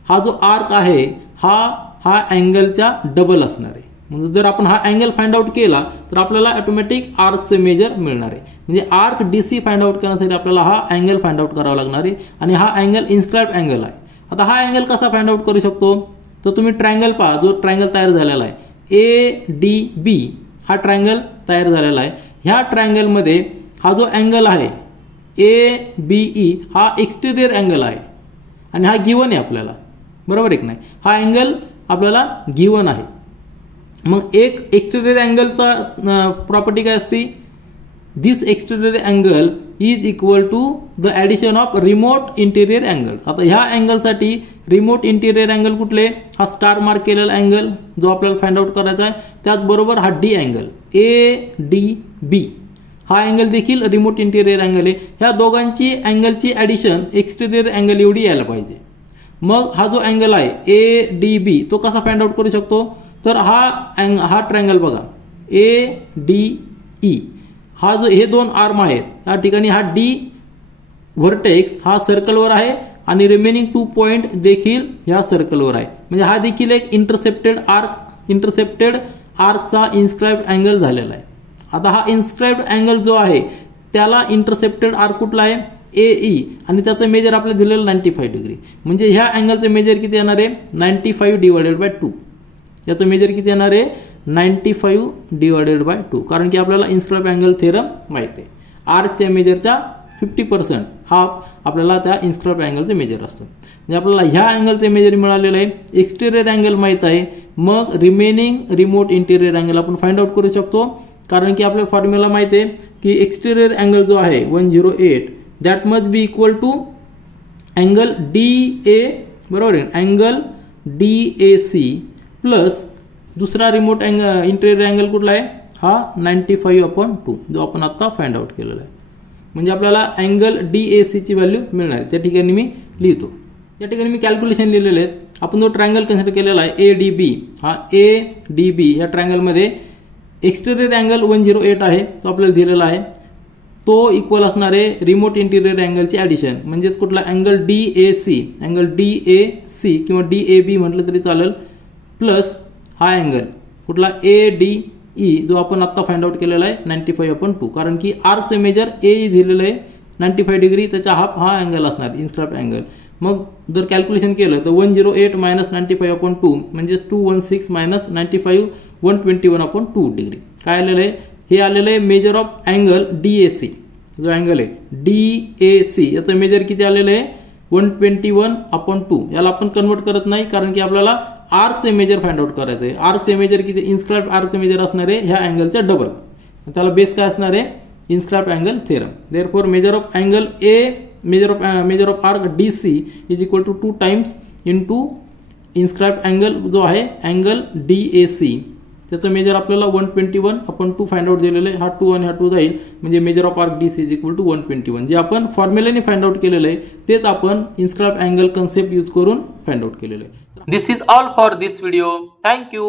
हा जो आर्क आहे हा अँगलच्या डबल असणार आहे. म्हणजे जर आपण हा अँगल फाइंड आउट केला तर आपल्याला ऑटोमॅटिक आर्कचे मेजर मिळणार आहे. म्हणजे आर्क DC फाइंड आउट करण्यासाठी आपल्याला हा अँगल फाइंड आउट करावा लागणार आहे आणि हा अँगल इन्स्क्राइब्ड अँगल आहे. आता हा अँगल कसा फाइंड आउट करू शकतो, तर तुम्ही ट्रायंगल पहा, जो ट्रायंगल तयार झालेला आहे ADB, हा ट्रायंगल तयार झालेला आहे. ह्या ट्रायंगल मध्ये हा जो अँगल आहे ABE हा एक्सटेरियर अँगल आहे आणि हा गिवन आहे आपल्याला, बरोबर आहे की नाही. हा अँगल आपल्याला गिवन आहे. मग एक एक्सटेरियर अँगलचा प्रॉपर्टी काय असते, this exterior angle is equal to the addition of remote interior angle. आता ह्या अँगलसाठी रिमोट इंटिरियर अँगल कुठले, हा स्टार मार्क केलेला अँगल जो आपल्याला फाइंड आउट करायचा आहे, त्याचबरोबर हा D अँगल ADB हा अँगल देखील रिमोट इंटिरियर अँगल आहे. ह्या दोघांची अँगलची ऍडिशन एक्सटेरियर अँगल एवढी यायला पाहिजे. मग हा जो अँगल आहे ADB तो कसा फाइंड आउट करू शकतो, तर हा ट्रायंगल बघा ADE, हा जो हे दोन आर्म आहेत, या ठिकाणी हा D व्हर्टेक्स हा सर्कलवर आहे आणि रिमेनिंग 2 पॉइंट देखील ह्या सर्कलवर आहे. म्हणजे हा देखील एक इंटरसेप्टेड आर्कचा इन्स्क्राइब्ड अँगल झालेला आहे. आता हा इन्स्क्राइब्ड अँगल जो आहे त्याला इंटरसेप्टेड आर्क कुठला आहे AE आणि त्याचं मेजर आपल्याला दिलेलं 95 डिग्री. म्हणजे ह्या अँगलचं मेजर किती येणार आहे 95 डिवायडेड बाय 2. याचं मेजर किती येणार आहे 95 डिवायडेड बाय 2. कारण की आपल्याला इन्स्क्राइब्ड अँगल थेरम माहिती आहे. आर्कच्या मेजरच्या 50% हाफ आपल्याला त्या इन्स्क्राइब्ड अँगलचे मेजर असतं. म्हणजे आपल्याला ह्या अँगलचे मेजर मिळालेलं आहे, एक्सटेरियर अँगल माहित आहे. मग रिमेनिंग रिमोट इंटिरियर अँगल आपण फाइंड आउट करू शकतो. कारण की आपल्या फॉर्म्युला माहिती आहे की एक्सटेरियर अँगल जो आहे 108 that must be equal to angle DA, बरोबर आहे, अँगल DAC प्लस दुसरा रिमोट इंटिरियर अँगल कुठला आहे, हा 95/2 जो आपण आता फाइंड आउट केलेला आहे. म्हणजे आपल्याला अँगल DAC ची व्हॅल्यू मिळणार आहे. त्या ठिकाणी मी लिहितो, या ठिकाणी मी कॅल्क्युलेशन लिहिलेले आहेत. आपण जो ट्रायंगल कन्सिडर केलेला आहे ADB, हा ADB या ट्रायंगल मध्ये एक्सटेरियर अँगल 108 आहे, तो आपल्याला दिलेला आहे. तो इक्वल असणार आहे रिमोट इंटिरियर अँगलची ऍडिशन, म्हणजेच कुठला अँगल DAC किंवा DAB म्हटलं तरी चालेल, प्लस हा अँगल कुठला ADE जो आपण आता फाइंड आउट केलेला आहे 95/2. कारण की आर्कचे मेजर AE दिलेलं आहे 95 डिग्री, त्याचा हाफ हा अँगल असणार इन्स्क्राइब्ड अँगल. मग जर कॅल्क्युलेशन केलं तर 108 - 95/2 म्हणजे 216 - 95 121/2 डिग्री. काय आलेलं आहे, हे आलेलं आहे मेजर ऑफ अँगल DAC. जो अँगल आहे DAC याचं मेजर किती आलेलं आहे 121/2. याला आपण कन्वर्ट करत नाही कारण की आपल्याला आर्कचे मेजर फाइंड आउट करायचं आहे. आर्कचे मेजर किती, इन्स्क्राइब्ड आर्कचे मेजर असणार आहे ह्या अँगलच्या डबल. त्याला बेस काय असणार आहे inscribed angle theorem. Therefore measure of angle measure of arc DC is equal to 2 times into inscribed angle जो आहे अँगल DAC, त्याचं मेजर आपल्याला 121/2 फाइंड आउट दिलेलं आहे. हा 2 आणि हा 2 जाईल, म्हणजे measure of arc DC is equal to 121. जे आपण फॉर्म्युलाने फाइंड आउट केलेलं आहे तेच आपण इन्स्क्राइब्ड अँगल कन्सेप्ट यूज करून फाइंड आउट केलेलं आहे. This is all for this video. Thank you.